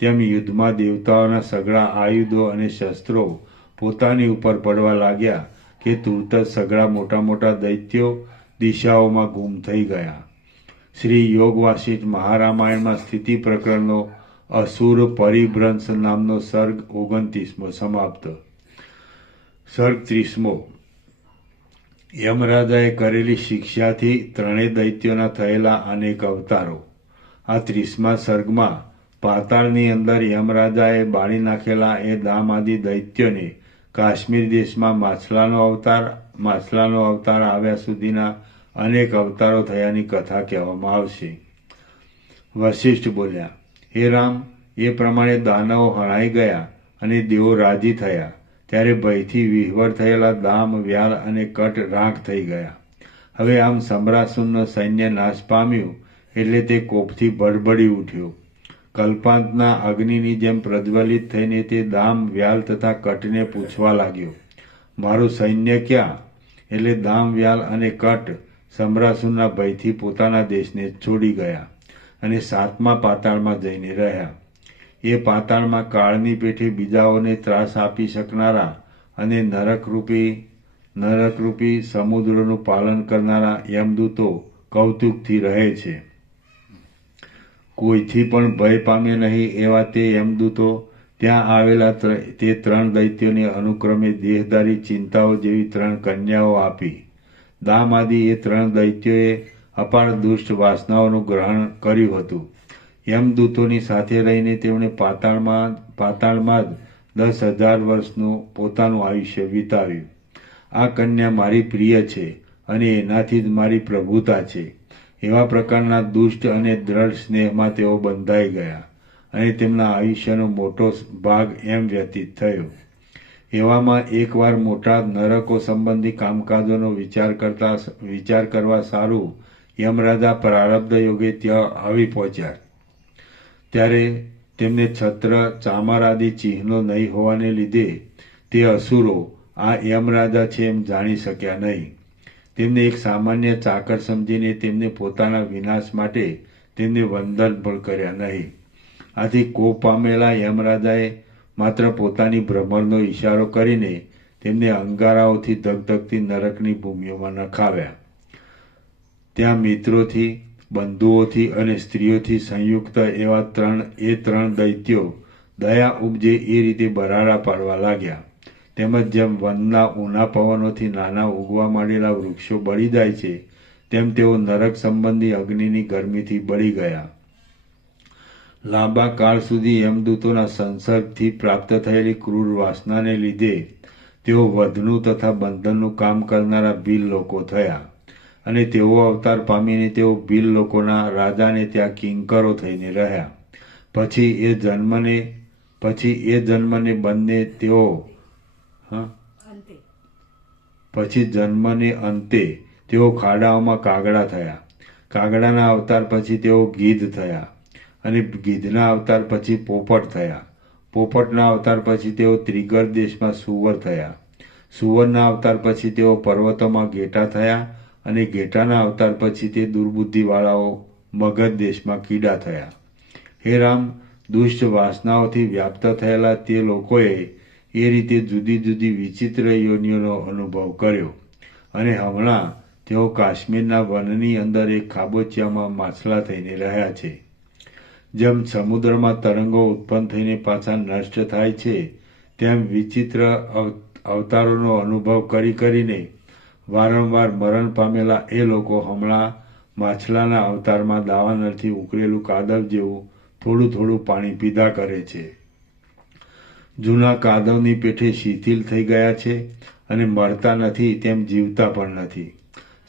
તેમ યુદ્ધમાં દેવતાઓના સઘળા આયુધો અને શસ્ત્રો પોતાની ઉપર પડવા લાગ્યા કે તુરત જ સઘળા મોટા મોટા દૈત્યો દિશાઓમાં ગુમ થઈ ગયા. શ્રી યોગ વાસિષ્ઠ મહારામાયણમાં સ્થિતિ પ્રકરણનો અસુર પરિભ્રંશ નામનો સર્ગ 29મો સમાપ્ત. સર્ગ 30મો. યમરાજાએ કરેલી શિક્ષાથી ત્રણેય દૈત્યોના થયેલા અનેક અવતારો. આ 30મા સર્ગમાં પાતાળની અંદર યમરાજાએ બાળી નાખેલા એ દામાદી દૈત્યોને કાશ્મીર દેશમાં માછલાનો અવતાર આવ્યા સુધીના અનેક અવતારો થયાની કથા કહેવામાં આવશે. વશિષ્ઠ બોલ્યા, હે રામ, એ પ્રમાણે દાનવો હણાઈ ગયા અને દેવો રાજી થયા. ત્યારે ભયથી વિહવળ થયેલા દામ, વ્યાલ અને કટ રાખ થઈ ગયા. હવે આમ સમ્રાસુરનું સૈન્ય નાશ પામ્યું એટલે તે કોપથી ભડભડી ઉઠ્યો. કલ્પાંતના અગ્નિની જેમ પ્રજ્વલિત થઈને તે દામ, વ્યાલ તથા કટને પૂછવા લાગ્યો, મારું સૈન્ય ક્યાં? એટલે દામ, વ્યાલ અને કટ સમ્રાસુરના ભયથી પોતાના દેશને છોડી ગયા અને 7મા પાતાળમાં જઈને રહ્યા. એ પાતાળમાં કાળની પેઠે બીજાઓને ત્રાસ આપી શકનારા અને નરકરૂપી સમુદ્રનું પાલન કરનારા યમદૂતો કૌતુકથી રહે છે. કોઈથી પણ ભય પામે નહીં એવા તે યમદૂતો ત્યાં આવેલા તે 3 દૈત્યોને અનુક્રમે દેહધારી ચિંતાઓ જેવી 3 કન્યાઓ આપી. દામાદી એ 3 દૈત્યોએ અપાર દુષ્ટ વાસનાઓનું ગ્રહણ કર્યું હતું. યમદૂતોની સાથે રહીને તેમણે પાતાળમાં જ 10,000 વર્ષનું પોતાનું આયુષ્ય વિતાવ્યું. આ કન્યા મારી પ્રિય છે અને એનાથી જ મારી પ્રભુતા છે. એવા પ્રકારના દુષ્ટ અને દ્રઢ સ્નેહમાં તેઓ બંધાઈ ગયા અને તેમના આયુષ્યનો મોટો ભાગ એમ વ્યતીત થયો. એવામાં એકવાર મોટા નરકો સંબંધી કામકાજોનો વિચાર કરવા સારું યમરાજા પ્રારબ્ધ યોગે ત્યાં આવી પહોંચ્યા. ત્યારે તેમને છત્ર, ચામર આદિ ચિહ્નો નહીં હોવાને લીધે તે અસુરો આ યમરાજા છે એમ જાણી શક્યા નહીં. તેમને એક સામાન્ય ચાકર સમજીને તેમને પોતાના વિનાશ માટે તેમને વંદન પણ કર્યા નહીં. આથી કોપ પામેલા યમરાજાએ માત્ર પોતાની ભ્રમરનો ઈશારો કરીને તેમને અંગારાઓથી ધગધગતી નરકની ભૂમિઓમાં નખાવ્યા. ત્યાં મિત્રોથી, બંધુઓથી અને સ્ત્રીઓથી સંયુક્ત એવા 3 દૈત્યો દયા ઉપજે એ રીતે બરાડા પાડવા લાગ્યા. તેમજ જેમ વનના ઊના પવનોથી નાના ઉગવા માંડેલા વૃક્ષો બળી જાય છે, તેમ તેઓ નરક સંબંધી અગ્નિની ગરમીથી બળી ગયા. લાંબા કાળ સુધી યમદૂતોના સંસર્ગથી પ્રાપ્ત થયેલી ક્રૂર વાસનાને લીધે તેઓ વધનું તથા બંધનનું કામ કરનારા ભીલ લોકો થયા અને તેઓ અવતાર પામીને તેઓ ભીલ લોકોના રાજાને ત્યાં કિંકરો થઈને રહ્યા. પછી એ જન્મને બંને તેઓ અંતે તેઓ ખાડાઓમાં કાગડા થયા. કાગડાના અવતાર પછી તેઓ ગીધ થયા અને ગીધના અવતાર પછી પોપટ થયા. પોપટના અવતાર પછી તેઓ ત્રિગર દેશમાં સુવર થયા. સુવરના અવતાર પછી તેઓ પર્વતોમાં ઘેટા થયા અને ઘેટાના અવતાર પછી તે દુર્બુદ્ધિવાળાઓ મગધ દેશમાં કીડા થયા. હે રામ, દુષ્ટ વાસનાઓથી વ્યાપ્ત થયેલા તે લોકોએ એ રીતે જુદી જુદી વિચિત્ર યોનિઓનો અનુભવ કર્યો અને હમણાં તેઓ કાશ્મીરના વનની અંદર એક ખાબોચિયામાં માછલા થઈને રહ્યા છે. જેમ સમુદ્રમાં તરંગો ઉત્પન્ન થઈને પાછા નષ્ટ થાય છે, તેમ વિચિત્ર અવતારોનો અનુભવ કરીને વારંવાર મરણ પામેલા એ લોકો હમણાં માછલાના અવતારમાં દાવાનળથી ઉકળેલું કાદવ જેવું થોડું થોડું પાણી પીધા કરે છે. જૂના કાદવની પેઠે શિથિલ થઈ ગયા છે અને મળતા નથી તેમ જીવતા પણ નથી.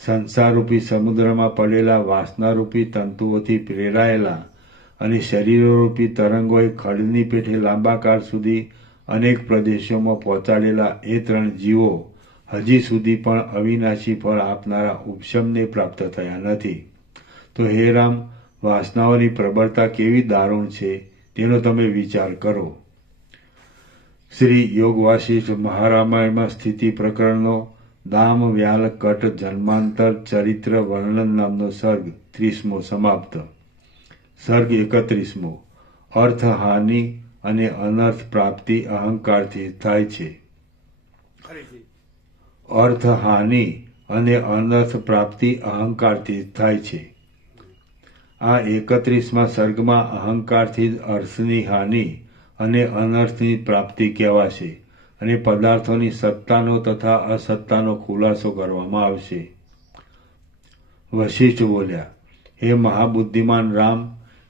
સંસારરૂપી સમુદ્રમાં પડેલા વાસનારૂપી તંતુઓથી પ્રેરાયેલા અને શરીરોરૂપી તરંગોએ ખડની પેઠે લાંબા કાળ સુધી અનેક પ્રદેશોમાં પહોંચાડેલા એ 3 જીવો હજી સુધી પણ અવિનાશી ફળ આપનારા ઉપશમને પ્રાપ્ત થયા નથી. તો હે રામ, વાસનાઓની પ્રબળતા કેવી દારૂણ છે તેનો તમે વિચાર કરો. શ્રી યોગ વાસિષ્ઠ મહારામાયણમાં સ્થિતિ પ્રકરણનો દામ વ્યાલ કટ જન્માંતર ચરિત્ર વર્ણન નામનો સર્ગ 30મો સમાપ્ત. સર્ગ 31મો. અર્થહાનિ અને અનર્થ પ્રાપ્તિ અહંકારથી થાય છે. ફરીથી અર્થહાનિ અને અનર્થ પ્રાપ્તિ અહંકારથી થાય છે. આ 31મા સર્ગમાં અહંકારથી જ અર્થની હાનિ અને અનર્થની પ્રાપ્તિ કહેવાશે અને પદાર્થોની સત્તાનો તથા અસત્તાનો ખુલાસો કરવામાં આવશે. વશિષ્ઠ બોલ્યા, હે મહાબુદ્ધિમાન રામ,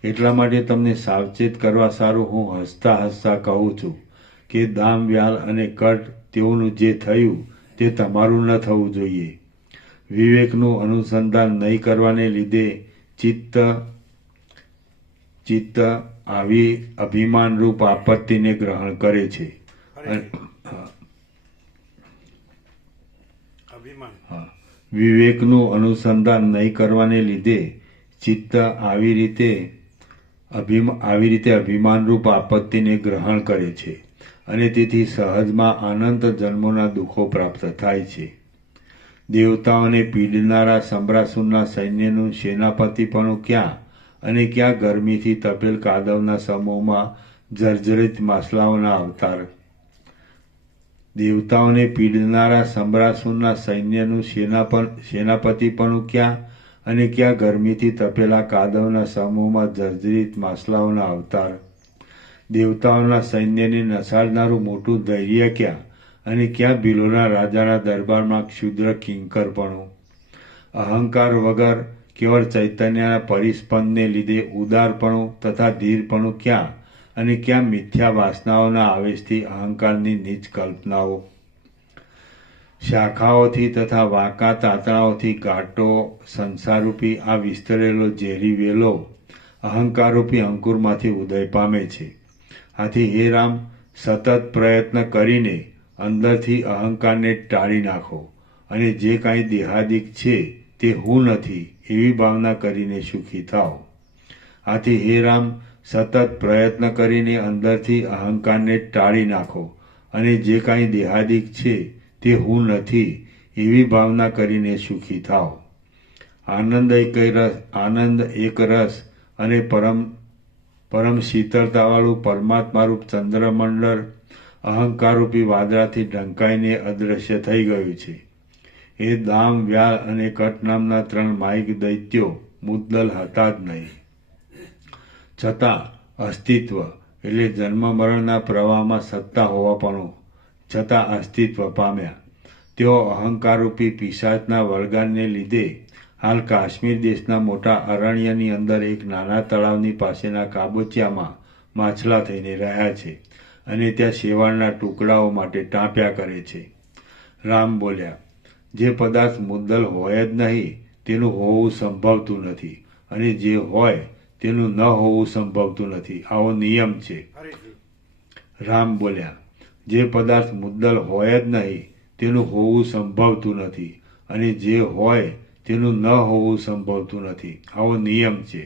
એટલા માટે તમને સાવચેત કરવા સારું હું હસતા હસતા કહું છું કે દામ વ્યાલ અને કટ તેઓનું જે થયું તે તમારું ન થવું જોઈએ. વિવેકનું અનુસંધાન નહીં કરવાને લીધે ચિત્ત આવી અભિમાનરૂપ આપત્તિને ગ્રહણ કરે છે. અભિમાન. વિવેકનું અનુસંધાન નહીં કરવાને લીધે ચિત્ત આવી રીતે અભિમાનરૂપ આપત્તિને ગ્રહણ કરે છે અને તેથી સહજમાં અનંત જન્મોના દુઃખો પ્રાપ્ત થાય છે. દેવતાઓને પીડનારા સંબ્રાસુરના સૈન્યનું સેનાપતિપણું ક્યાં અને ક્યાં ગરમીથી તપેલ કાદવના સમૂહમાં જર્જરિત માછલાઓના અવતાર. દેવતાઓને પીડનારા સંબ્રાસુરના સૈન્યનું સેનાપતિપણું ક્યાં અને ક્યાં ગરમીથી તપેલા કાદવના સમૂહમાં જર્જરિત માછલાઓના અવતાર. દેવતાઓના સૈન્યને નસાડનારું મોટું ધૈર્ય ક્યાં અને ક્યાં ભીલોના રાજાના દરબારમાં ક્ષુદ્ર કિંકરપણું. અહંકાર વગર કેવળ ચૈતન્યના પરિસ્પંદને લીધે ઉદારપણું તથા ધીરપણું ક્યાં અને ક્યાં મિથ્યા વાસનાઓના આવેશથી અહંકારની નીચ કલ્પનાઓ. શાખાઓથી તથા વાંકા તાતણાઓથી ગાંઠો સંસારરૂપી આ વિસ્તરેલો ઝેરી વેલો અહંકારરૂપી અંકુરમાંથી ઉદય પામે છે. આથી હે રામ, સતત પ્રયત્ન કરીને અંદરથી અહંકારને ટાળી નાખો અને જે કાંઈ દેહાદિક છે તે હું નથી એવી ભાવના કરીને સુખી થાઓ. આથી હે રામ, સતત પ્રયત્ન કરીને અંદરથી અહંકારને ટાળી નાખો અને જે કાંઈ દેહાદિક છે તે હું નથી એવી ભાવના કરીને સુખી થાઓ. આનંદ એક રસ અને પરમ શીતળતાવાળું પરમાત્મારૂપ ચંદ્રમંડળ અહંકારરૂપી વાદળાથી ઢંકાઈને અદૃશ્ય થઈ ગયું છે. એ દામ વ્યાલ અને કટ નામના 3 માયિક દૈત્યો મુદ્દલ હતા જ નહીં, છતાં અસ્તિત્વ એટલે જન્મ મરણના પ્રવાહમાં સત્તા હોવાપણું છતાં અસ્તિત્વ પામ્યા. તેઓ અહંકારરૂપી પિશાચના વળગાડને લીધે હાલ કાશ્મીર દેશના મોટા અરણ્યની અંદર એક નાના તળાવની પાસેના કાબોચિયામાં માછલા થઈને રહ્યા છે અને ત્યાં શેવાળના ટુકડાઓ માટે ટાંપ્યા કરે છે. રામ બોલ્યા, જે પદાર્થ મુદ્દલ હોય જ નહીં તેનું હોવું સંભવતું નથી અને જે હોય તેનું ન હોવું સંભવતું નથી, આવો નિયમ છે. રામ બોલ્યા, જે પદાર્થ મુદ્દલ હોય જ નહીં તેનું હોવું સંભવતું નથી અને જે હોય તેનું ન હોવું સંભવતું નથી, આવો નિયમ છે.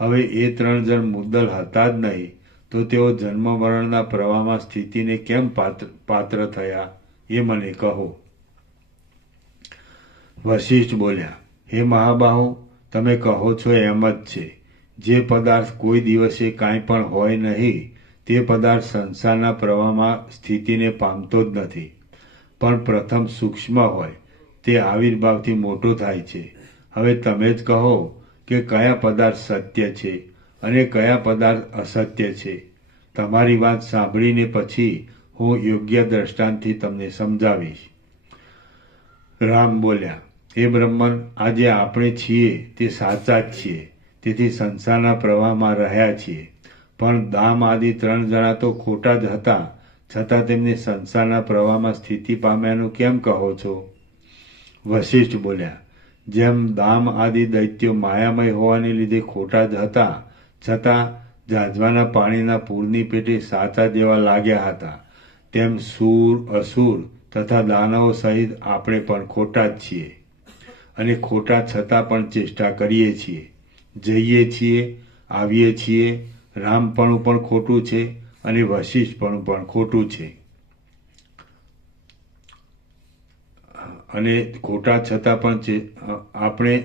હવે એ 3 જણ મુદ્દલ હતા જ નહીં તો તેઓ જન્મ મરણના પ્રવાહમાં સ્થિતિને કેમ પાત્ર થયા એ મને કહો. વશિષ્ઠ બોલ્યા, હે મહાબાહુ, તમે કહો છો એમ જ છે. જે પદાર્થ કોઈ દિવસે કાંઈ પણ હોય નહીં તે પદાર્થ સંસારના પ્રવાહમાં સ્થિતિને પામતો જ નથી, પણ પ્રથમ સૂક્ષ્મ હોય તે આવિર્ભાવથી મોટો થાય છે. હવે તમે જ કહો કે કયા પદાર્થ સત્ય છે અને કયા પદાર્થ અસત્ય છે. તમારી વાત સાંભળીને પછી હું યોગ્ય દ્રષ્ટાંતથી તમને સમજાવીશ. રામ બોલ્યા, હે બ્રહ્મન, આજે આપણે છીએ તે સાચા જ છીએ, તેથી સંસારના પ્રવાહમાં રહ્યા છીએ. પણ દામ આદિ 3 જણા તો ખોટા જ હતા, છતાં તેમને સંસારના પ્રવાહમાં સ્થિતિ પામ્યાનું કેમ કહો છો? વશિષ્ઠ બોલ્યા, જેમ દામ આદિ દૈત્યો માયામય હોવાને લીધે ખોટા જ હતા, છતાં જાજવાના પાણીના પૂરની પેટે સાચા જેવા લાગ્યા હતા, તેમ સૂર, અસુર તથા દાનવો સહિત આપણે પણ ખોટા જ છીએ અને ખોટા છતાં પણ ચેષ્ટા કરીએ છીએ, જઈએ છીએ, આવીએ છીએ. રામપણું પણ ખોટું છે અને વશિષ્ઠપણું પણ ખોટું છે. અને ખોટા છતાં પણ આપણે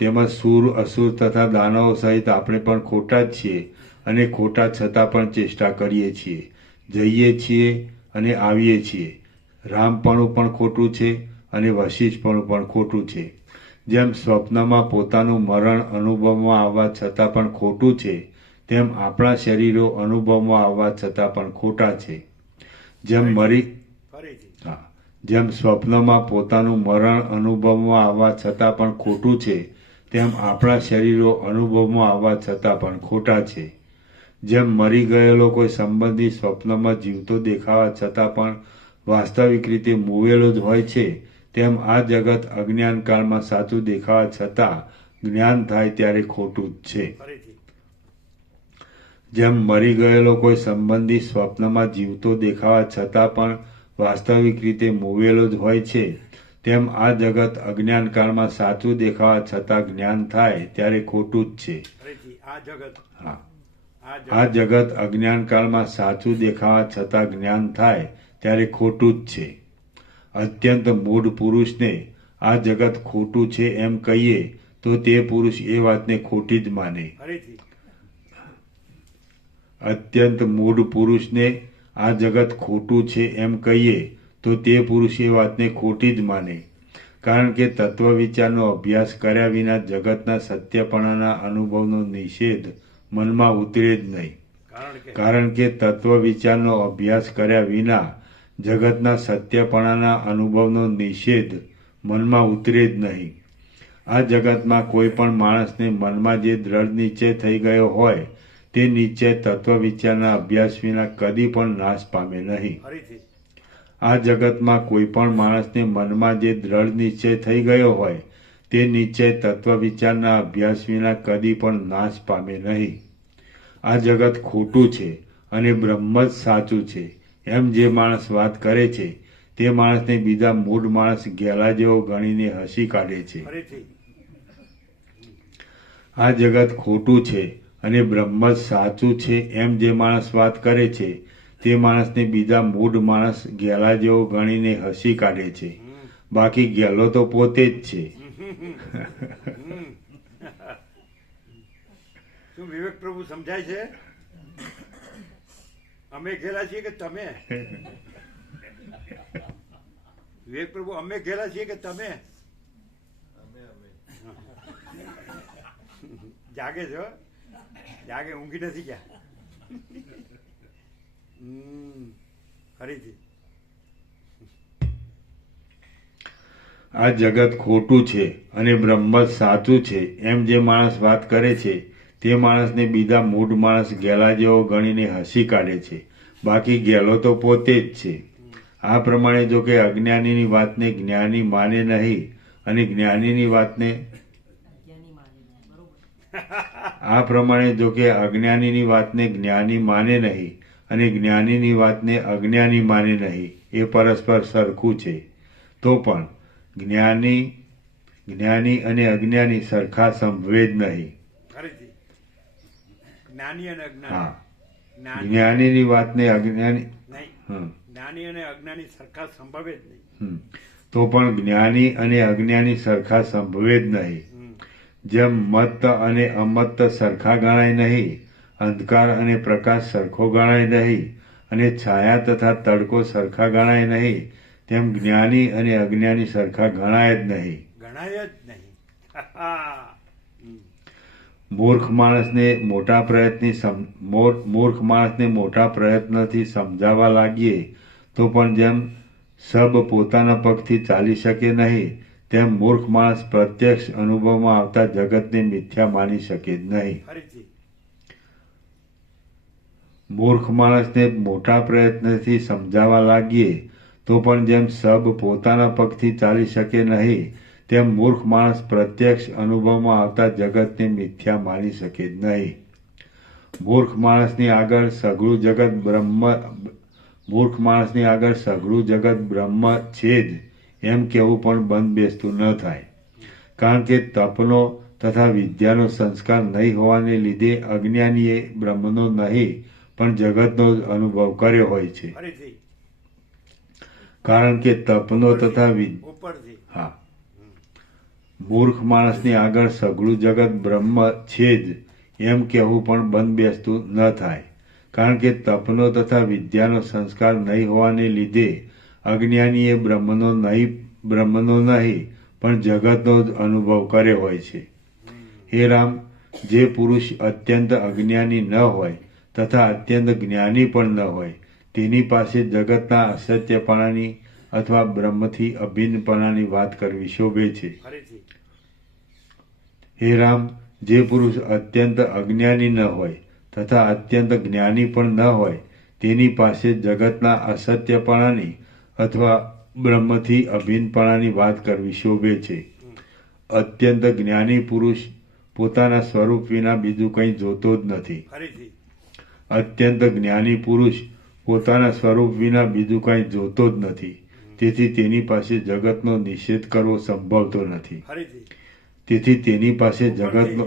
તેમજ સૂર અસુર તથા દાનવો સહિત આપણે પણ ખોટા જ છીએ અને ખોટા છતાં પણ ચેષ્ટા કરીએ છીએ, જઈએ છીએ અને આવીએ છીએ. રામપણું પણ ખોટું છે અને વશિષ્ઠપણું પણ ખોટું છે. જેમ સ્વપ્નમાં પોતાનું મરણ અનુભવમાં આવવા છતાં પણ ખોટું છે, તેમ આપણા શરીરો અનુભવમાં આવવા છતાં પણ ખોટા છે. જેમ સ્વપ્નમાં પોતાનું મરણ અનુભવમાં આવવા છતાં પણ ખોટું છે, તેમ આપણા શરીરો અનુભવમાં આવવા છતાં પણ ખોટા છે. જેમ મરી ગયેલો કોઈ સંબંધી સ્વપ્નમાં જીવતો દેખાવા છતાં પણ વાસ્તવિક રીતે મૂવેલો જ હોય છે, તેમ આ જગત અજ્ઞાનકાળમાં સાચું દેખાવા છતાં જ્ઞાન થાય ત્યારે ખોટું જ છે. જેમ મરી ગયેલો કોઈ સંબંધી સ્વપ્નમાં જીવતો દેખાવા છતાં પણ વાસ્તવિક રીતે મૂવેલો જ હોય છે, તેમ આ જગત અજ્ઞાનકાળમાં સાચું દેખાવા છતાં જ્ઞાન થાય ત્યારે ખોટું જ છે. આ જગત અજ્ઞાનકાળમાં સાચું દેખાવા છતાં જ્ઞાન થાય ત્યારે ખોટું જ છે. અત્યંત મૂઢ પુરુષને આ જગત ખોટું છે એમ કહીએ તો તે પુરુષ એ વાતને ખોટી જ માને. અત્યંત મૂઢ પુરુષને આ જગત ખોટું છે એમ કહીએ તો તે પુરુષ એ વાતને ખોટી જ માને. કારણ કે તત્વ વિચારનો અભ્યાસ કર્યા વિના જગતના સત્યપણાના અનુભવનો નિષેધ મનમાં ઉતરે જ નહીં. કારણ કે તત્વ વિચારનો અભ્યાસ કર્યા વિના જગતના સત્યપણાના અનુભવનો નિષેધ મનમાં ઉતરે જ નહીં. આ જગતમાં કોઈ પણ માણસને મનમાં જે દ્રઢ નિશ્ચય થઈ ગયો હોય તે નિશ્ચય તત્વ વિચારના અભ્યાસ વિના કદી પણ નાશ પામે નહીં. આ જગતમાં કોઈ પણ માણસને મનમાં જે દ્રઢ નિશ્ચય થઈ ગયો હોય તે નિશ્ચય તત્વ વિચારના અભ્યાસ વિના કદી પણ નાશ પામે નહીં. આ જગત ખોટું છે અને બ્રહ્મ જ સાચું છે એમ જે માણસ વાત કરે છે તે માણસને બીજા મૂઢ માણસ ગેલા જેવો ગણીને હસી કાઢે છે. આ જગત ખોટું છે અને બ્રહ્મ જ સાચું છે એમ જે માણસ વાત કરે છે તે માણસને બીજા મૂઢ માણસ ગેલા જેવો ગણીને હસી કાઢે છે. બાકી ગેલો તો પોતે જ છે. શું વિવેક પ્રભુ સમજાય છે? અમે ઘેલા છીએ કે તમે? વિવેક પ્રભુ અમે ઘેલા છીએ કે તમે? જાગે છો? જાગે, ઊંઘી નથી ગયા? ફરીથી આ જગત ખોટું છે અને બ્રહ્મ જ સાચું છે એમ જે માણસ વાત કરે છે તે માણસને બીજા મૂઢ માણસ ગેલા જેવો ગણીને હસી કાઢે છે. બાકી ગેલો તો પોતે જ છે. આ પ્રમાણે જો કે અજ્ઞાનીની વાતને જ્ઞાની માને નહીં અને જ્ઞાનીની વાતને આ પ્રમાણે જો કે અજ્ઞાનીની વાતને જ્ઞાની માને નહીં અને જ્ઞાનીની વાતને અજ્ઞાની માને નહીં એ પરસ્પર સરખું છે. તો પણ જ્ઞાની અને અજ્ઞાની સરખા સંભવે જ નહીં. જ્ઞાનીની વાતને અજ્ઞાની જ્ઞાની અને અજ્ઞાની સરખા સંભવે જ નહીં. તો પણ જ્ઞાની અને અજ્ઞાની સરખા સંભવે જ નહીં. જેમ મત્ત અને અમત્ત સરખા ગણાય નહીં, અંધકાર અને પ્રકાશ સરખો ગણાય નહીં અને છાયા તથા તડકો સરખા ગણાય નહીં, તેમ જ્ઞાની અને અજ્ઞાની સરખા ગણાય જ નહીં. મૂર્ખ માણસને મોટા પ્રયત્નથી સમજાવવા લાગીએ તો પણ જેમ સબ પોતાના પગથી ચાલી શકે નહીં તેમ મૂર્ખ માણસ પ્રત્યક્ષ અનુભવમાં આવતા જગતને મિથ્યા માની શકે જ નહીં. મૂર્ખ માણસને મોટા પ્રયત્નથી સમજાવવા લાગીએ તો પણ જેમ સબ પોતાના પગથી ચાલી શકે નહીં તેમ મૂર્ખ માણસ પ્રત્યક્ષ અનુભવમાં આવતા જગતને મિથ્યા માની શકે જ નહીં. મૂર્ખ માણસની આગળ સઘળું જગત બ્રહ્મ છે જ એમ કહેવું પણ બંધ બેસતું ન થાય. કારણ કે તપનો તથા વિદ્યાનો સંસ્કાર નહીં હોવાને લીધે અજ્ઞાનીએ બ્રહ્મનો નહીં પણ જગતનો જ અનુભવ કર્યો હોય છે. ફરીથી કારણ કે તપનો તથા ઉપરથી હા, મૂર્ખ માણસની આગળ સઘળું જગત બ્રહ્મ છે જ એમ કહેવું પણ બંધ બેસતું ન થાય. કારણ કે તપનો તથા વિદ્યાનો સંસ્કાર નહીં હોવાને લીધે અજ્ઞાનીએ બ્રહ્મનો નહીં પણ જગતનો જ અનુભવ કર્યો હોય છે. હે રામ, જે પુરુષ અત્યંત અજ્ઞાની ન હોય તથા અત્યંત જ્ઞાની પણ ન હોય તેની પાસે જગતના અસત્યપણાની અથવા બ્રહ્મથી અભિન્નપણાની વાત કરવી શોભે છે. ફરીથી હે રામ, જે પુરુષ અત્યંત અજ્ઞાની ન હોય તથા અત્યંત જ્ઞાની પણ ન હોય તેની પાસે જગતના અસત્યપણાની અથવા બ્રહ્મથી અભિન્નપણાની વાત કરવી શોભે છે. અત્યંત જ્ઞાની પુરુષ પોતાના સ્વરૂપ વિના બીજું કંઈ જોતો જ નથી. ફરીથી અત્યંત જ્ઞાની પુરુષ પોતાના સ્વરૂપ વિના બીજું કંઈ જોતો જ નથી. તેથી તેની પાસે જગતનો નિષેધ કરવો સંભવતો નથી. ફરીથી તેથી તેની પાસે જગતનો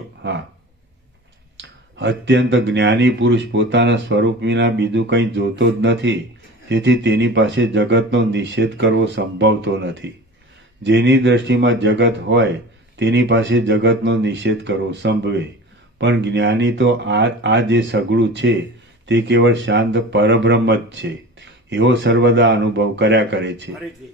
અત્યંત જ્ઞાની પુરુષ પોતાના સ્વરૂપ વિના બીજું કંઈ જોતો જ નથી. તેથી તેની પાસે જગતનો નિષેધ કરવો સંભવતો નથી. જેની દ્રષ્ટિમાં જગત હોય તેની પાસે જગતનો નિષેધ કરવો સંભવે. પણ જ્ઞાની તો આ જે સઘળું છે તે કેવળ શાંત પરબ્રહ્મ જ છે એવો સર્વદા અનુભવ કર્યા કરે છે. ફરીથી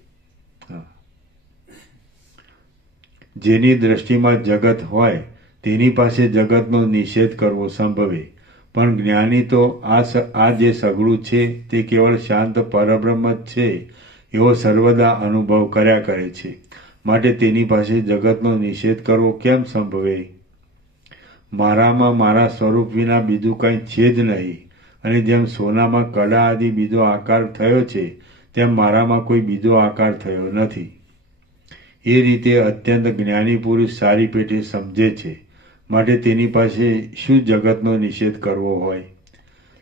જેની દ્રષ્ટિમાં જગત હોય તેની પાસે જગતનો નિષેધ કરવો સંભવે. પણ જ્ઞાની તો આ જે સઘળું છે તે કેવળ શાંત પરબ્રહ્મ જ છે એવો સર્વદા અનુભવ કર્યા કરે છે. માટે તેની પાસે જગતનો નિષેધ કરવો કેમ સંભવે? મારામાં મારા સ્વરૂપ વિના બીજું કંઈ છે જ નહીં. અને જેમ સોનામાં કડા આદિ બીજો આકાર થયો છે તેમ મારામાં કોઈ બીજો આકાર થયો નથી. એ રીતે અત્યંત જ્ઞાની પુરુષ સારી પેટે સમજે છે. માટે તેની પાસે શું જગતનો નિષેધ કરવો હોય?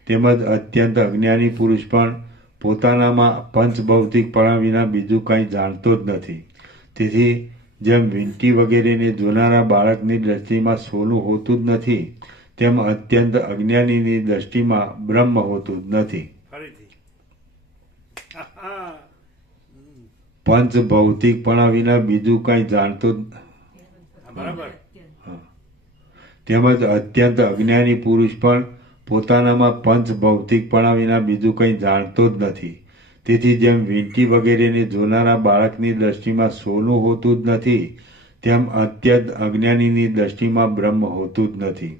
તેમજ અત્યંત અજ્ઞાની પુરુષ પણ પોતાનામાં પંચભૌતિકપણા વિના બીજું કંઈ જાણતો જ નથી. તેથી જેમ વીંટી વગેરેને જોનારા બાળકની દ્રષ્ટિમાં સોનું હોતું જ નથી તેમ અત્યંત અજ્ઞાનીની દ્રષ્ટિમાં બ્રહ્મ હોતું જ નથી. ફરીથી પંચભૌતિકપણા વિના બીજું કંઈ જાણતો જ બરાબર તેમજ અત્યંત અજ્ઞાની પુરુષ પણ પોતાનામાં પંચભૌતિકપણા વિના બીજું કંઈ જાણતો જ નથી. તેથી જેમ વીંટી વગેરેને જોનારા બાળકની દ્રષ્ટિમાં સોનું હોતું જ નથી તેમ અત્યંત અજ્ઞાનીની દ્રષ્ટિમાં બ્રહ્મ હોતું જ નથી.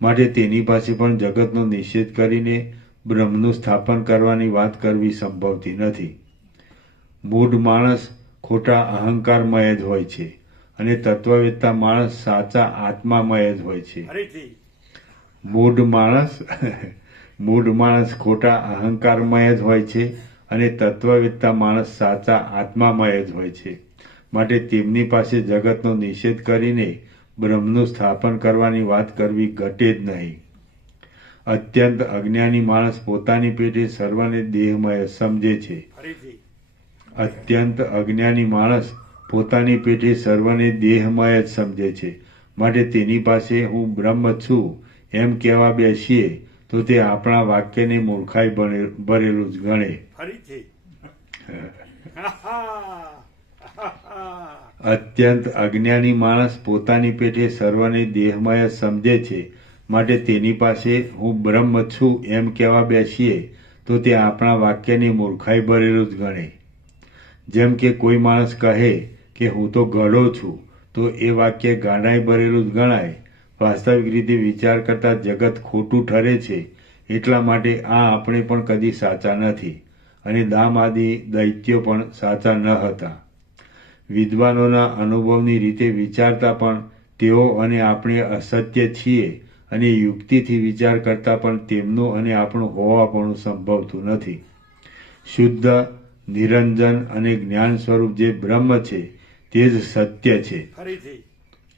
માટે તેની પાસે પણ જગતનો નિષેધ કરીને બ્રહ્મનું સ્થાપન કરવાની વાત કરવી સંભવતી નથી. મૂઢ માણસ ખોટા અહંકારમય જ હોય છે અને તત્વવેત્તા માણસ સાચા આત્મામય જ હોય છે. ફરીથી મૂઢ માણસ ખોટા અહંકારમય જ હોય છે અને તત્વવેત્તા માણસ સાચા આત્મામય જ હોય છે. માટે તેમની પાસે જગતનો નિષેધ કરીને બ્રહ્મનું સ્થાપન કરવાની વાત કરવી ઘટે જ નહીં. અત્યંત અજ્ઞાની માણસ પોતાની પેટે સર્વને દેહમય સમજે છે. ફરીથી અત્યંત અજ્ઞાની માણસ પોતાની પેટે સર્વને દેહમય જ સમજે છે. માટે તેની પાસે હું બ્રહ્મ છું એમ કહેવા બેસીએ તો તે આપણા વાક્યને મૂર્ખાઈ ભરેલું જ ગણે. ફરીથી અત્યંત અજ્ઞાની માણસ પોતાની પેટે સર્વને દેહમય સમજે છે. માટે તેની પાસે હું બ્રહ્મ છું એમ કહેવા બેસીએ તો તે આપણા વાક્યની મૂર્ખાઈ ભરેલું જ ગણે. જેમ કે કોઈ માણસ કહે કે હું તો ઘડો છું તો એ વાક્ય ગાંડાઈ ભરેલું જ ગણાય. વાસ્તવિક રીતે વિચાર કરતા જગત ખોટું ઠરે છે. એટલા માટે આ આપણે પણ કદી સાચા નથી અને દામ આદિ દૈત્યો પણ સાચા ન હતા. વિદ્વાનોના અનુભવની રીતે વિચારતા પણ તેઓ અને આપણે અસત્ય છીએ અને યુક્તિથી વિચાર કરતા પણ તેમનું અને આપણું હોવાપણું સંભવતું નથી. શુદ્ધ નિરંજન અને જ્ઞાન સ્વરૂપ જે બ્રહ્મ છે તે જ સત્ય છે. ફરીથી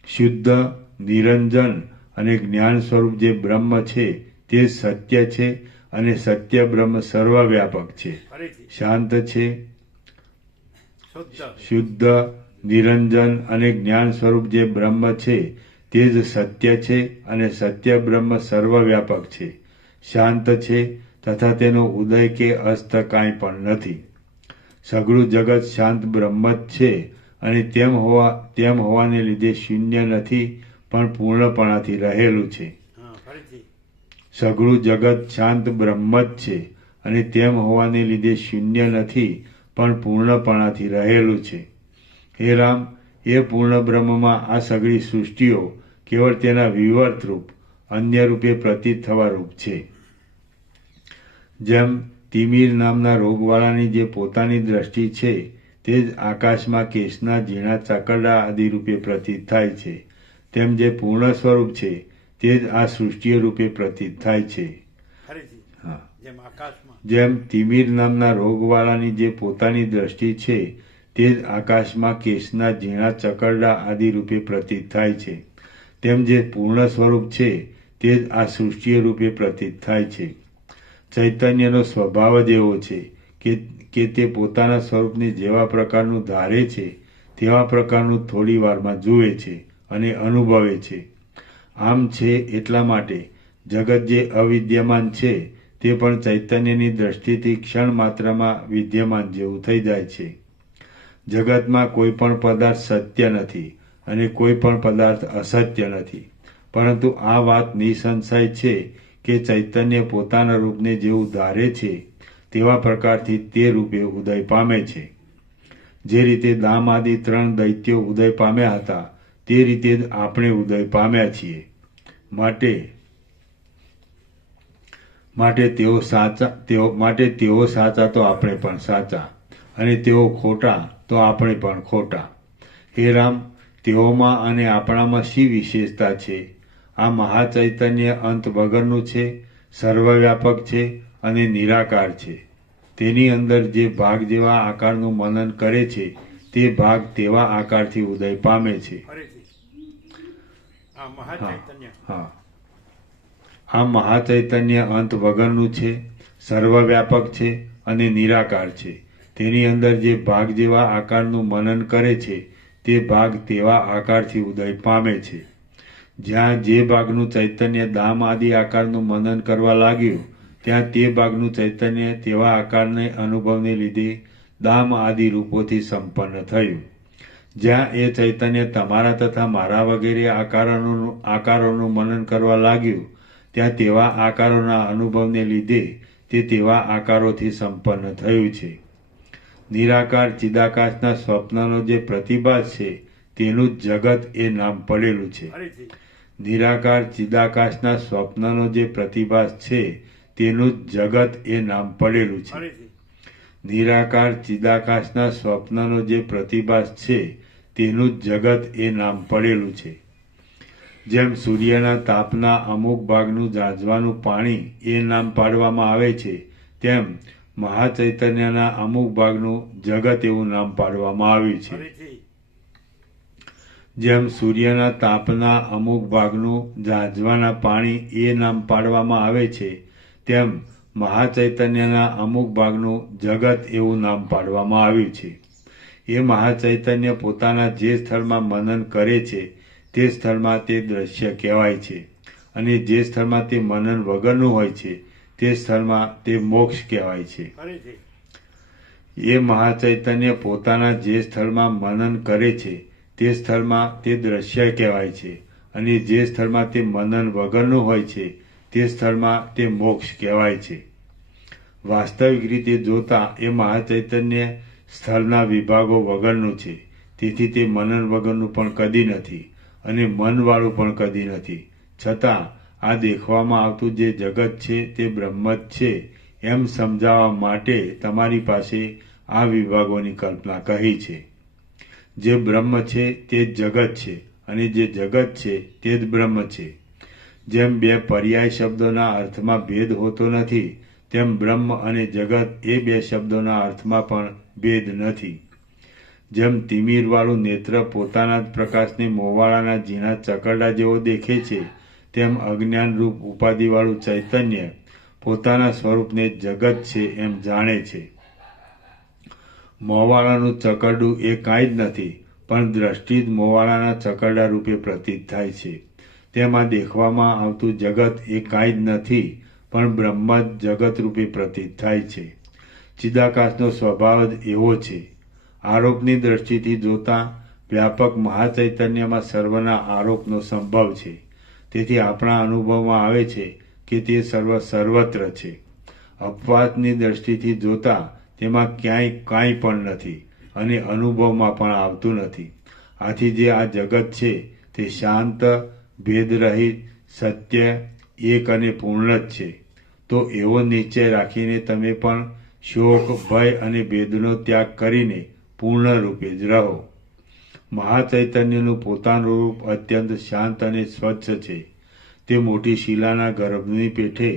શુદ્ધ નિરંજન અને જ્ઞાન સ્વરૂપ જે બ્રહ્મ છે તે જ સત્ય છે અને સત્ય બ્રહ્મ સર્વવ્યાપક છે, ફરીથી શાંત છે. શુદ્ધ શુદ્ધ નિરંજન અને જ્ઞાન સ્વરૂપ જે બ્રહ્મ છે તે જ સત્ય છે અને સત્ય બ્રહ્મ સર્વવ્યાપક છે, શાંત છે તથા તેનો ઉદય કે અસ્ત કાંઈ પણ નથી. સઘળું જગત શાંત બ્રહ્મ જ છે અને તેમ હોવાને લીધે શૂન્ય નથી પણ પૂર્ણપણાથી રહેલું છે. હા, ફરીથી. સઘળું જગત શાંત બ્રહ્મ જ છે અને તેમ હોવાને લીધે શૂન્ય નથી પણ પૂર્ણપણાથી રહેલું છે. હે રામ, એ પૂર્ણ બ્રહ્મમાં આ સઘળી સૃષ્ટિઓ કેવળ તેના વિવર્ત રૂપ અન્ય રૂપે પ્રતીત થવા રૂપ છે. જેમ તિમિર નામના રોગવાળાની જે પોતાની દ્રષ્ટિ છે તે જ આકાશમાં કેશના ઝીણા ચકરડા આદિ રૂપે પ્રતીત થાય છે, તેમ જે પૂર્ણ સ્વરૂપ છે તે જ આ સૃષ્ટિ રૂપે પ્રતીત થાય છે. ફરીથી. હા. જેમ આકાશમાં. જેમ તિમિર નામના રોગવાળાની જે પોતાની દ્રષ્ટિ છે તે જ આકાશમાં કેશના ઝીણા ચકરડા આદિ રૂપે પ્રતીત થાય છે, તેમ જે પૂર્ણ સ્વરૂપ છે તે જ આ સૃષ્ટિ રૂપે પ્રતીત થાય છે. ચૈતન્યનો સ્વભાવ જ એવો છે કે તે પોતાના સ્વરૂપને જેવા પ્રકારનું ધારે છે તેવા પ્રકારનું થોડી વારમાં જુએ છે અને અનુભવે છે. આમ છે એટલા માટે જગત જે અવિદ્યમાન છે તે પણ ચૈતન્યની દ્રષ્ટિથી ક્ષણ માત્રમાં વિદ્યમાન જેવું થઈ જાય છે. જગતમાં કોઈ પણ પદાર્થ સત્ય નથી અને કોઈ પણ પદાર્થ અસત્ય નથી, પરંતુ આ વાત નિસંશય છે કે ચૈતન્ય પોતાના રૂપને જેવું ધારે છે તેવા પ્રકારથી તે રૂપે ઉદય પામે છે. જે રીતે દામ આદિ 3 દૈત્યો ઉદય પામ્યા હતા તે રીતે જ આપણે ઉદય પામ્યા છીએ. માટે તેઓ સાચા તો આપણે પણ સાચા, અને તેઓ ખોટા તો આપણે પણ ખોટા. હે રામ, તેઓમાં અને આપણામાં શી વિશેષતા છે? આ મહાચૈતન્ય અંત વગરનું છે, સર્વવ્યાપક છે અને નિરાકાર છે. તેની અંદર જે ભાગ જેવા આકારનું મનન કરે છે તે ભાગ તેવા આકારથી ઉદય પામે છે. ફરીથી. આ મહાચૈતન્ય. હા. આ મહાચૈતન્ય અંત વગરનું છે, સર્વવ્યાપક છે અને નિરાકાર છે. તેની અંદર જે ભાગ જેવા આકારનું મનન કરે છે તે ભાગ તેવા આકારથી ઉદય પામે છે. જ્યાં જે ભાગનું ચૈતન્ય દામ આદિ આકારનું મનન કરવા લાગ્યું ત્યાં તે ભાગનું ચૈતન્ય તેવા આકારને અનુભવને લીધે દામ આદિ રૂપોથી સંપન્ન થયું. જ્યાં એ ચૈતન્ય તમારા તથા મારા વગેરે આકારોનું મનન કરવા લાગ્યું ત્યાં તેવા આકારોના અનુભવને લીધે તે તેવા આકારોથી સંપન્ન થયું છે. નિરાકાર ચિદાકાશના સ્વપ્નનો જે પ્રતિભાસ છે તેનું જ જગત એ નામ પડેલું છે. ફરીથી. નિરાકાર ચિદાકાશના સ્વપ્નનો જે પ્રતિભાસ છે તેનું જ જગત એ નામ પડેલું છે. ફરીથી. નિરાકાર ચિદાકાશના સ્વપ્નનો જે પ્રતિભાસ છે તેનું જ જગત એ નામ પડેલું છે. જેમ સૂર્યના તાપના અમુક ભાગનું ઝાંઝવાનું પાણી એ નામ પાડવામાં આવે છે, તેમ મહાચૈતન્યના અમુક ભાગનું જગત એવું નામ પાડવામાં આવ્યું છે. ફરીથી. જેમ સૂર્યના તાપના અમુક ભાગનું ઝાંઝવાના પાણી એ નામ પાડવામાં આવે છે, તેમ મહાચૈતન્યના અમુક ભાગનું જગત એવું નામ પાડવામાં આવ્યું છે. એ મહાચૈતન્ય પોતાના જે સ્થળમાં મનન કરે છે તે સ્થળમાં તે દ્રશ્ય કહેવાય છે, અને જે સ્થળમાં તે મનન વગરનું હોય છે તે સ્થળમાં તે મોક્ષ કહેવાય છે. ફરીથી. એ મહાચૈતન્ય પોતાના જે સ્થળમાં મનન કરે છે તે સ્થળમાં તે દ્રશ્ય કહેવાય છે, અને જે સ્થળમાં તે મનન વગરનું હોય છે તે સ્થળમાં તે મોક્ષ કહેવાય છે. વાસ્તવિક રીતે જોતા એ મહાચૈતન્ય સ્થળના વિભાગો વગરનું છે, તેથી તે મનન વગરનું પણ કદી નથી અને મનવાળું પણ કદી નથી. છતાં આ દેખવામાં આવતું જે જગત છે તે બ્રહ્મ જ છે એમ સમજાવવા માટે તમારી પાસે આ વિભાગોની કલ્પના કહી છે. જે બ્રહ્મ છે તે જ જગત છે, અને જે જગત છે તે જ બ્રહ્મ છે. જેમ બે પર્યાય શબ્દોના અર્થમાં ભેદ હોતો નથી, તેમ બ્રહ્મ અને જગત એ બે શબ્દોના અર્થમાં પણ ભેદ નથી. જેમ તિમિરવાળું નેત્ર પોતાના જ પ્રકાશને મોવાળાના ઝીણા ચકરડા જેવો દેખે છે, તેમ અજ્ઞાનરૂપ ઉપાધિવાળું ચૈતન્ય પોતાના સ્વરૂપને જગત છે એમ જાણે છે. મોવાળાનું ચકરડું એ કાંઈ જ નથી, પણ દ્રષ્ટિ જ મોવાળાના ચકરડા રૂપે પ્રતીત થાય છે. તેમાં દેખવામાં આવતું જગત એ કાંઈ જ નથી, પણ બ્રહ્મ જ જગતરૂપે પ્રતીત થાય છે. ચિદાકાશનો સ્વભાવ જ એવો છે. આરોપની દ્રષ્ટિથી જોતા વ્યાપક મહાચૈતન્યમાં સર્વના આરોપનો સંભવ છે. તેથી આપણા અનુભવમાં આવે છે કે તે સર્વત્ર છે. અપવાદની દ્રષ્ટિથી જોતા તેમાં ક્યાંય કાંઈ પણ નથી અને અનુભવમાં પણ આવતું નથી. આથી જે આ જગત છે તે શાંત, ભેદરહિત, સત્ય, એક અને પૂર્ણ જ છે. તો એવો નિશ્ચય રાખીને તમે પણ શોક, ભય અને ભેદનો ત્યાગ કરીને પૂર્ણ રૂપે જ રહો. મહાચૈતન્યનું પોતાનું રૂપ અત્યંત શાંત અને સ્વચ્છ છે. તે મોટી શિલાના ગર્ભની પેઠે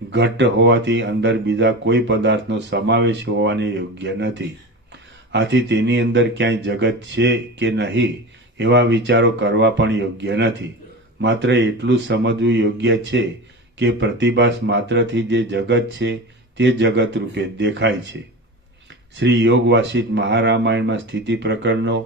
ઘટ્ટ હોવાથી અંદર બીજા કોઈ પદાર્થનો સમાવેશ હોવાને યોગ્ય નથી. આથી તેની અંદર ક્યાંય જગત છે કે નહીં એવા વિચારો કરવા પણ યોગ્ય નથી. માત્ર એટલું સમજવું યોગ્ય છે કે પ્રતિભાસ માત્રથી જે જગત છે તે જગત રૂપે દેખાય છે. શ્રી યોગ વાસિષ્ઠ મહારામાયણમાં સ્થિતિ પ્રકરણનો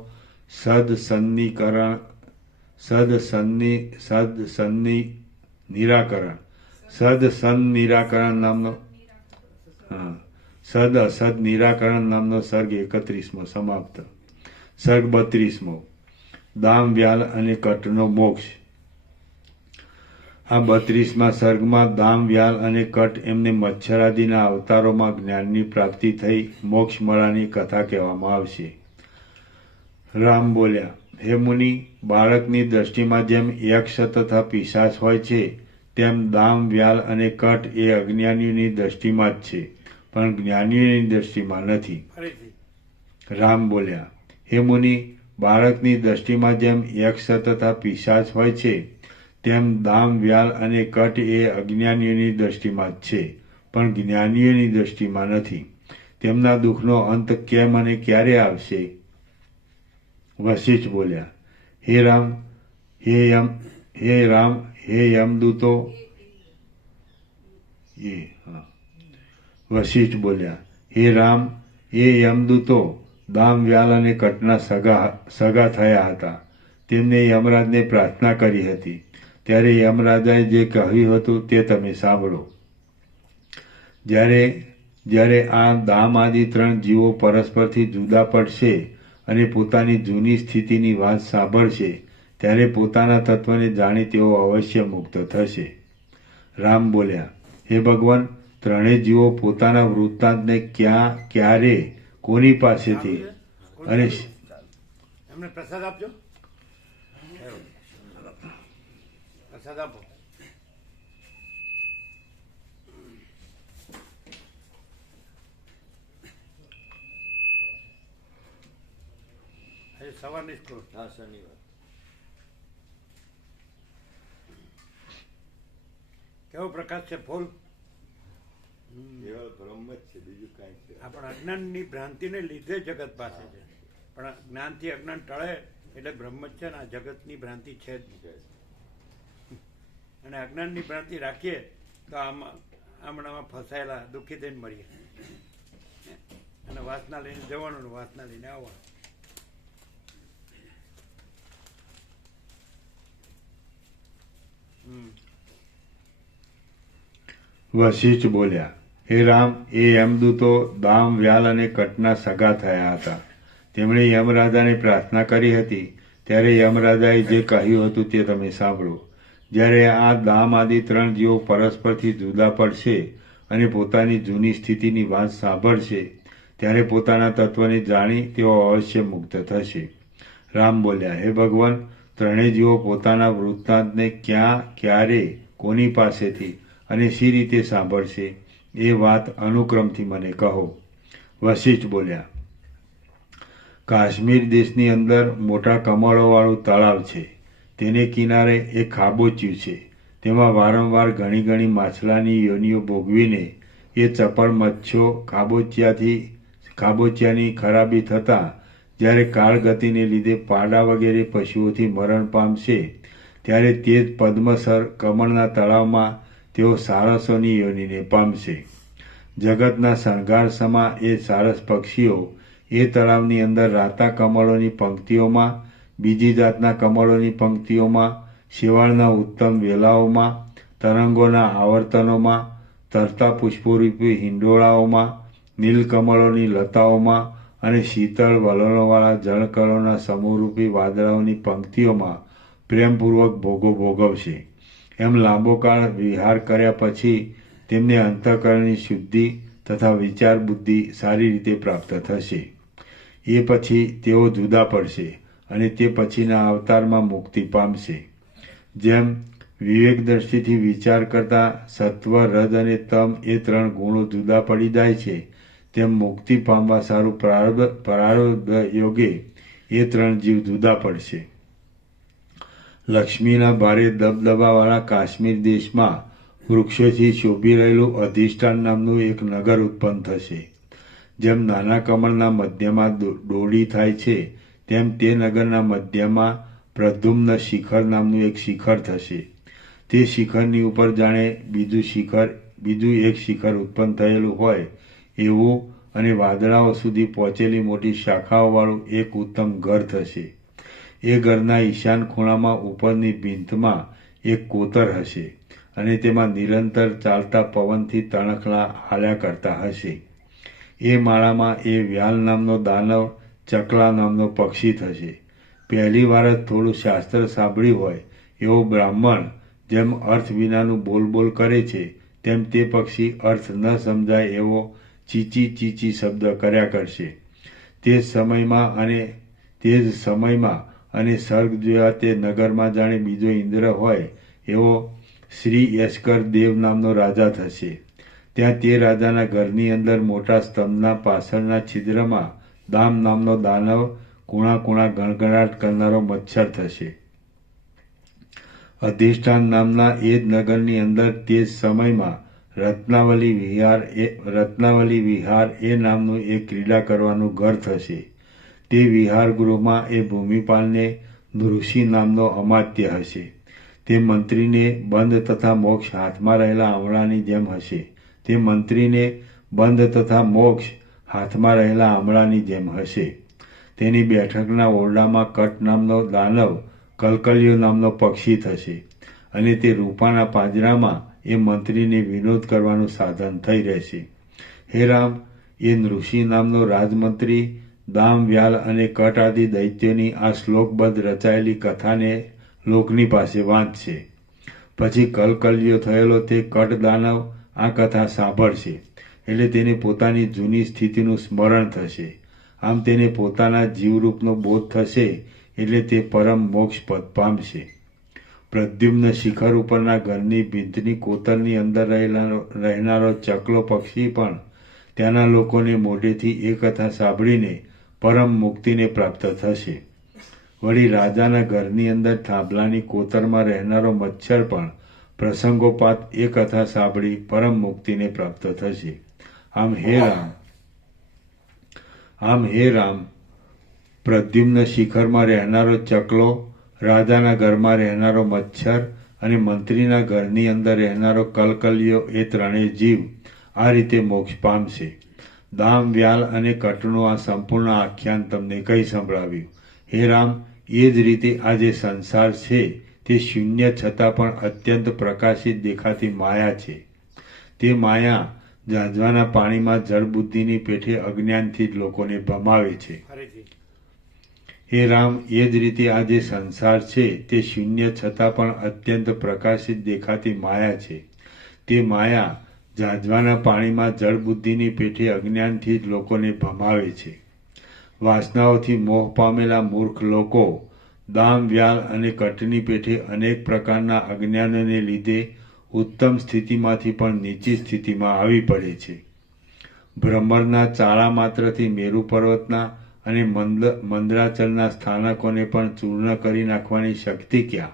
નિરાકરણ નામનો સર્ગ 31મો સમાપ્ત. સર્ગ 32મો દામ, વ્યાલ અને કટનો મોક્ષ. આ 32મા સર્ગમાં દામ, વ્યાલ અને કટ એમને મચ્છરાદિના અવતારોમાં જ્ઞાનની પ્રાપ્તિ થઈ મોક્ષ મળવાની કથા કહેવામાં આવશે. રામ બોલ્યા, હે મુનિ, બાળકની દ્રષ્ટિમાં જેમ યક્ષ તથા પિશાચ હોય છે તેમ દામ, વ્યાલ અને કટ એ અજ્ઞાનીઓની દ્રષ્ટિમાં જ છે, પણ જ્ઞાનીઓની દ્રષ્ટિમાં નથી. રામ બોલ્યા, હે મુનિ, બાળકની દ્રષ્ટિમાં જેમ યક્ષ તથા પિશાચ હોય છે તેમ દામ, વ્યાલ અને કટ એ અજ્ઞાનીઓની દ્રષ્ટિમાં જ છે, પણ જ્ઞાનીઓની દ્રષ્ટિમાં નથી. તેમના દુઃખનો અંત કેમ અને ક્યારે આવશે? વશિષ્ઠ બોલ્યા, હે યમદૂતો. વશિષ્ઠ બોલ્યા, હે રામ, એ યમદૂતો દામ, વ્યાલ અને કટના સગા થયા હતા. તેમને યમરાજને પ્રાર્થના કરી હતી. ત્યારે યમરાજાએ જે કહ્યું હતું તે તમે સાંભળો. જ્યારે આ દામ આદિ 3 જીવો પરસ્પરથી જુદા પડશે અને પોતાની જૂની સ્થિતિની વાત સાંભળશે ત્યારે પોતાના તત્વને જાણી તેઓ અવશ્ય મુક્ત થશે. રામ બોલ્યા, હે ભગવાન, 3 જીવો પોતાના વૃત્તાંતને ક્યાં, ક્યારે, કોની પાસેથી અને એમને પ્રસાદ આપજો. પ્રસાદ આપો. આજે સવારની સ્કૂલ. હા, શનિવાર. કેવો પ્રકાશ છે ફૂલ. કેવળ બ્રહ્મ જ છે, બીજું કાંઈ છે. આપણા અજ્ઞાનની ભ્રાંતિને લીધે જગત પાસે છે, પણ જ્ઞાનથી અજ્ઞાન ટળે એટલે બ્રહ્મ જ છે ને. આ જગતની ભ્રાંતિ છે જ નહીં. અને અજ્ઞાનની ભ્રાંતિ રાખીએ તો આમણામાં ફસાયેલા દુઃખી થઈને મળીએ. અને વાસના લઈને જવાનું ને વાસના લઈને આવવાનું. વશિષ્ઠ બોલ્યા, હે રામ, એ યમદૂતો દામ, વ્યાલ અને કટના સગા થયા હતા. તેમણે યમરાજાને પ્રાર્થના કરી હતી. ત્યારે યમરાજાએ જે કહ્યું હતું તે તમે સાંભળો. જ્યારે આ દામ આદિ 3 જીવો પરસ્પરથી જુદા પડશે અને પોતાની જૂની સ્થિતિની વાત સાંભળશે ત્યારે પોતાના તત્વને જાણી તેઓ અવશ્ય મુક્ત થશે. રામ બોલ્યા, હે ભગવાન, 3 જીવો પોતાના વૃત્તાંતને ક્યાં, ક્યારે, કોની પાસેથી અને શી રીતે સાંભળશે એ વાત અનુક્રમથી મને કહો. વશિષ્ઠ બોલ્યા, કાશ્મીર દેશની અંદર મોટા કમળોવાળું તળાવ છે. તેને કિનારે એક ખાબોચિયું છે. તેમાં વારંવાર ઘણી માછલાની યોનિઓ ભોગવીને એ ચપળ મચ્છો ખાબોચિયાની ખરાબી થતાં જ્યારે કાળગતિને લીધે પાડા વગેરે પશુઓથી મરણ પામશે ત્યારે તે જ પદ્મસર કમળના તળાવમાં તેઓ સારસોની યોનિને પામશે. જગતના શણગાર સમા એ સારસ પક્ષીઓ એ તળાવની અંદર રાતા કમળોની પંક્તિઓમાં, બીજી જાતના કમળોની પંક્તિઓમાં, શેવાળના ઉત્તમ વેલાઓમાં, તરંગોના આવર્તનોમાં, તરતા પુષ્પોરૂપી હિંડોળાઓમાં, નીલકમળોની લતાઓમાં અને શીતળ વલણોવાળા જળકળોના સમૂહરૂપી વાદળાઓની પંક્તિઓમાં પ્રેમપૂર્વક ભોગો ભોગવશે. એમ લાંબો કાળ વિહાર કર્યા પછી તેમને અંતઃકરણની શુદ્ધિ તથા વિચાર બુદ્ધિ સારી રીતે પ્રાપ્ત થશે. એ પછી તેઓ જુદા પડશે અને તે પછીના અવતારમાં મુક્તિ પામશે. જેમ વિવેક દ્રષ્ટિથી વિચાર કરતા સત્વ, રજ અને તમ એ 3 ગુણો જુદા પડી જાય છે, તેમ મુક્તિ પામવા સારું પ્રારબ્ધ યોગે એ 3 જીવ જુદા પડશે. લક્ષ્મીના ભારે દબદબાવાળા કાશ્મીર દેશમાં વૃક્ષોથી શોભી રહેલું અધિષ્ઠાન નામનું એક નગર ઉત્પન્ન થશે. જેમ નાના કમળના મધ્યમાં ડોળી થાય છે, તેમ તે નગરના મધ્યમાં પ્રદ્યુમ્ન શિખર નામનું એક શિખર થશે. તે શિખરની ઉપર જાણે બીજું એક શિખર ઉત્પન્ન થયેલું હોય એવું અને વાદળાઓ સુધી પહોંચેલી મોટી શાખાઓવાળું એક ઉત્તમ ઘર થશે. એ ઘરના ઈશાન ખૂણામાં ઉપરની ભીંતમાં એક કોતર હશે અને તેમાં નિરંતર ચાલતા પવનથી તણખલા હાલ્યા કરતા હશે. એ માળામાં એ વ્યાલ નામનો દાનવ, ચકલા નામનો પક્ષી થશે. પહેલી વાર જ થોડું શાસ્ત્ર સાંભળ્યું હોય એવો બ્રાહ્મણ જેમ અર્થ વિનાનું બોલ કરે છે, તેમ તે પક્ષી અર્થ ન સમજાય એવો ચીચી ચીચી શબ્દ કર્યા કરશે. તે જ સમયમાં અને સર્ગ જેવા તે નગરમાં જાણે બીજો ઇન્દ્ર હોય એવો શ્રી યશકર દેવ નામનો રાજા થશે. ત્યાં તે રાજાના ઘરની અંદર મોટા સ્તંભના પાછળના છિદ્રમાં દામ નામનો દાનવ, કુણા કુણા ગણગણાટ કરનારો મચ્છર થશે. અધિષ્ઠાન નામના એ જ નગરની અંદર તે જ સમયમાં રત્નાવલી વિહાર એ નામનું એક ક્રીડા કરવાનું ઘર થશે. તે વિહાર ગૃહમાં એ ભૂમિપાલને નૃષિ નામનો અમાત્ય હશે. તે મંત્રીને બંધ તથા મોક્ષ હાથમાં રહેલા આમળાની જેમ હશે. તેની બેઠકના ઓરડામાં કટ નામનો દાનવ, કલકલિયો નામનો પક્ષી થશે અને તે રૂપાના પાંજરામાં એ મંત્રીને વિનોદ કરવાનું સાધન થઈ રહેશે. હે રામ, એ નૃષિ નામનો રાજમંત્રી દામ, વ્યાલ અને કટ આદિ દૈત્યોની આ શ્લોકબદ્ધ રચાયેલી કથાને લોકની પાસે વાંચશે. પછી કલકલિયો થયેલો તે કટ દાનવ આ કથા સાંભળશે એટલે તેને પોતાની જૂની સ્થિતિનું સ્મરણ થશે. આમ તેને પોતાના જીવરૂપનો બોધ થશે એટલે તે પરમ મોક્ષ પદ પામશે. પ્રદ્યુમ્ન શિખર ઉપરના ઘરની ભીંતની કોતરની અંદર રહેનારો ચકલો પક્ષી પણ ત્યાંના લોકોને મોઢેથી એ કથા સાંભળીને પરમ મુક્તિને પ્રાપ્ત થશે. વળી રાજાના ઘરની અંદર થાંભલાની કોતરમાં રહેનારો મચ્છર પણ પ્રસંગોપાત એ કથા સાંભળી પરમ મુક્તિને પ્રાપ્ત થશે. આમ હે રામ, પ્રદ્યુમ્ન શિખરમાં રહેનારો ચકલો, રાજાના ઘરમાં રહેનારો મચ્છર અને મંત્રીના ઘરની અંદર રહેનારો કલકલિયો એ 3 જીવ આ રીતે મોક્ષ પામશે. દામ, વ્યાલ અને કટનું આ સંપૂર્ણ આખ્યાન તમને કહી સંભળાવ્યું. હે રામ, એ જ રીતે આ જે સંસાર છે તે શૂન્ય છતાં પણ અત્યંત પ્રકાશિત દેખાતી માયા છે. તે માયા ઝાંઝવાના પાણીમાં જળબુદ્ધિની પેઠે અજ્ઞાનથી જ લોકોને ભમાવે છે. હે રામ, એ જ રીતે આ જે સંસાર છે તે શૂન્ય છતાં પણ અત્યંત પ્રકાશિત દેખાતી માયા છે. તે માયા ઝાંઝવાના પાણીમાં જળબુદ્ધિની પેઠે અજ્ઞાનથી જ લોકોને ભમાવે છે. વાસનાઓથી મોહ પામેલા મૂર્ખ લોકો દામ, વ્યાલ અને કટની પેઠે અનેક પ્રકારના અજ્ઞાનને લીધે ઉત્તમ સ્થિતિમાંથી પણ નીચી સ્થિતિમાં આવી પડે છે. ભ્રમરના ચાળા માત્રથી મેરુ પર્વતના અને મંદરાચલના સ્થાનકોને પણ ચૂર્ણ કરી નાખવાની શક્તિ ક્યાં,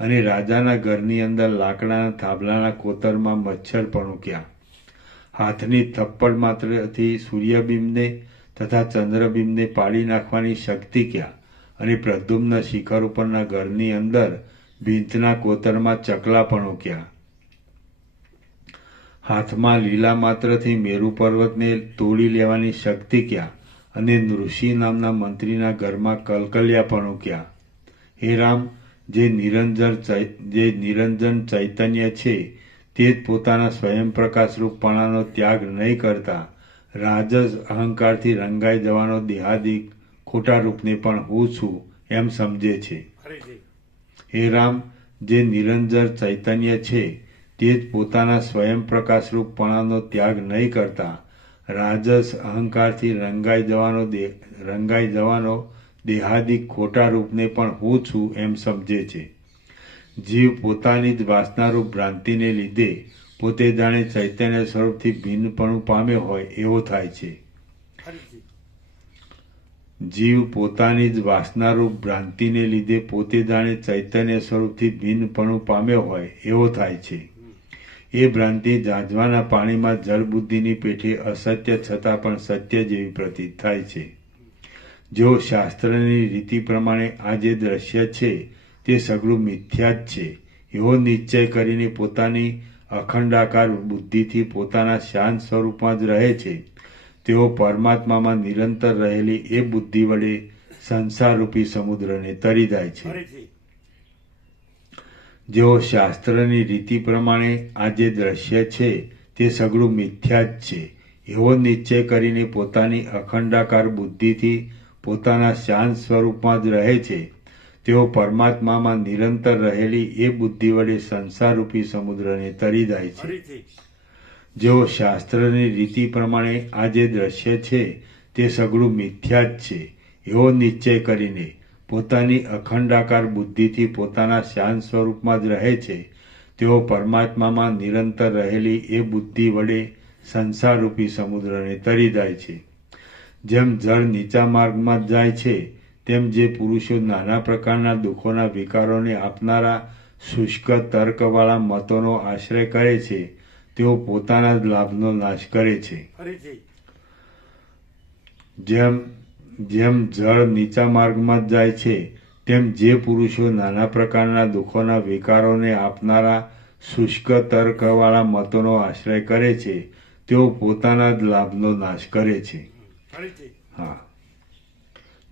અને રાજાના ઘરની અંદર લાકડાના થાંભલાના કોતરમાં મચ્છરપણું ક્યાં. હાથની થપ્પડ માત્રથી સૂર્યબિંબને તથા ચંદ્રબિંબને પાડી નાખવાની શક્તિ ક્યાં, અને પ્રદ્યુમ્ન શિખર ઉપરના ઘરની અંદર ભીંતના કોતરમાં ચકલાપણું ક્યાં. હાથમાં લીલા માત્રથી મેરુ પર્વતને તોડી લેવાની શક્તિ ક્યાં, અને નૃષિ નામના મંત્રીના ઘરમાં કલકલિયાપણું ક્યાં. હે રામ, જે નિરંજન ચૈતન્ય છે તે જ પોતાના સ્વયં પ્રકાશરૂપપણાનો ત્યાગ નહીં કરતા રાજસ અહંકારથી રંગાઈ જવાનો દેહાદિક ખોટા રૂપને પણ હું છું એમ સમજે છે. ફરીથી હે રામ, જે નિરંજર ચૈતન્ય છે તે જ પોતાના સ્વયં પ્રકાશરૂપપણાનો ત્યાગ નહીં કરતા રાજસ અહંકારથી રંગાઈ જવાનો દેહાદિક ખોટા રૂપને પણ હું છું એમ સમજે છે. જીવ પોતાની જ વાસનારૂપ ભ્રાંતિને લીધે પોતે જાણે ચૈતન્ય સ્વરૂપથી ભિન્નપણું પામ્યો હોય એવો થાય છે. ફરીથી જીવ પોતાની જ વાસનારૂપ ભ્રાંતિને લીધે પોતે જાણે ચૈતન્ય સ્વરૂપથી ભિન્નપણું પામ્યો હોય એવો થાય છે. એ ભ્રાંતિ ઝાંઝવાના પાણીમાં જળબુદ્ધિની પેઠે અસત્ય છતાં પણ સત્ય જેવી પ્રતીત થાય છે. જો શાસ્ત્રની રીતિ પ્રમાણે આ જે દ્રશ્ય છે તે સઘળું મિથ્યા જ છે એવો નિશ્ચય કરીને પોતાની અખંડાકાર બુદ્ધિથી પોતાના શાંત સ્વરૂપમાં જ રહે છે, તેઓ પરમાત્મામાં નિરંતર રહેલી એ બુદ્ધિ વડે સંસારરૂપી સમુદ્રને તરી જાય છે. ફરીથી જેઓ શાસ્ત્રની રીતિ પ્રમાણે આ જે દ્રશ્ય છે તે સઘળું મિથ્યા જ છે એવો નિશ્ચય કરીને પોતાની અખંડાકાર બુદ્ધિથી પોતાના શાંત સ્વરૂપમાં જ રહે છે, તેઓ પરમાત્મામાં નિરંતર રહેલી એ બુદ્ધિ વડે સંસારરૂપી સમુદ્રને તરી જાય છે. ફરીથી જેઓ શાસ્ત્રની રીતિ પ્રમાણે આ જે દ્રશ્ય છે તે સઘળું મિથ્યા જ છે એવો નિશ્ચય કરીને પોતાની અખંડાકાર બુદ્ધિથી પોતાના શાંત સ્વરૂપમાં જ રહે છે, તેઓ પરમાત્મામાં નિરંતર રહેલી એ બુદ્ધિ વડે સંસારરૂપી સમુદ્રને તરી જાય છે. જેમ જળ નીચા માર્ગમાં જાય છે તેમ જે પુરુષો નાના પ્રકારના દુઃખોના વિકારોને આપનારા શુષ્ક તર્કવાળા મતોનો આશ્રય કરે છે, તેઓ પોતાના જ લાભનો નાશ કરે છે. ફરીથી જેમ જળ નીચા માર્ગમાં જાય છે તેમ જે પુરુષો નાના પ્રકારના દુઃખોના વિકારોને આપનારા શુષ્ક તર્કવાળા મતોનો આશ્રય કરે છે, તેઓ પોતાના જ લાભનો નાશ કરે છે. ફરીથી હા,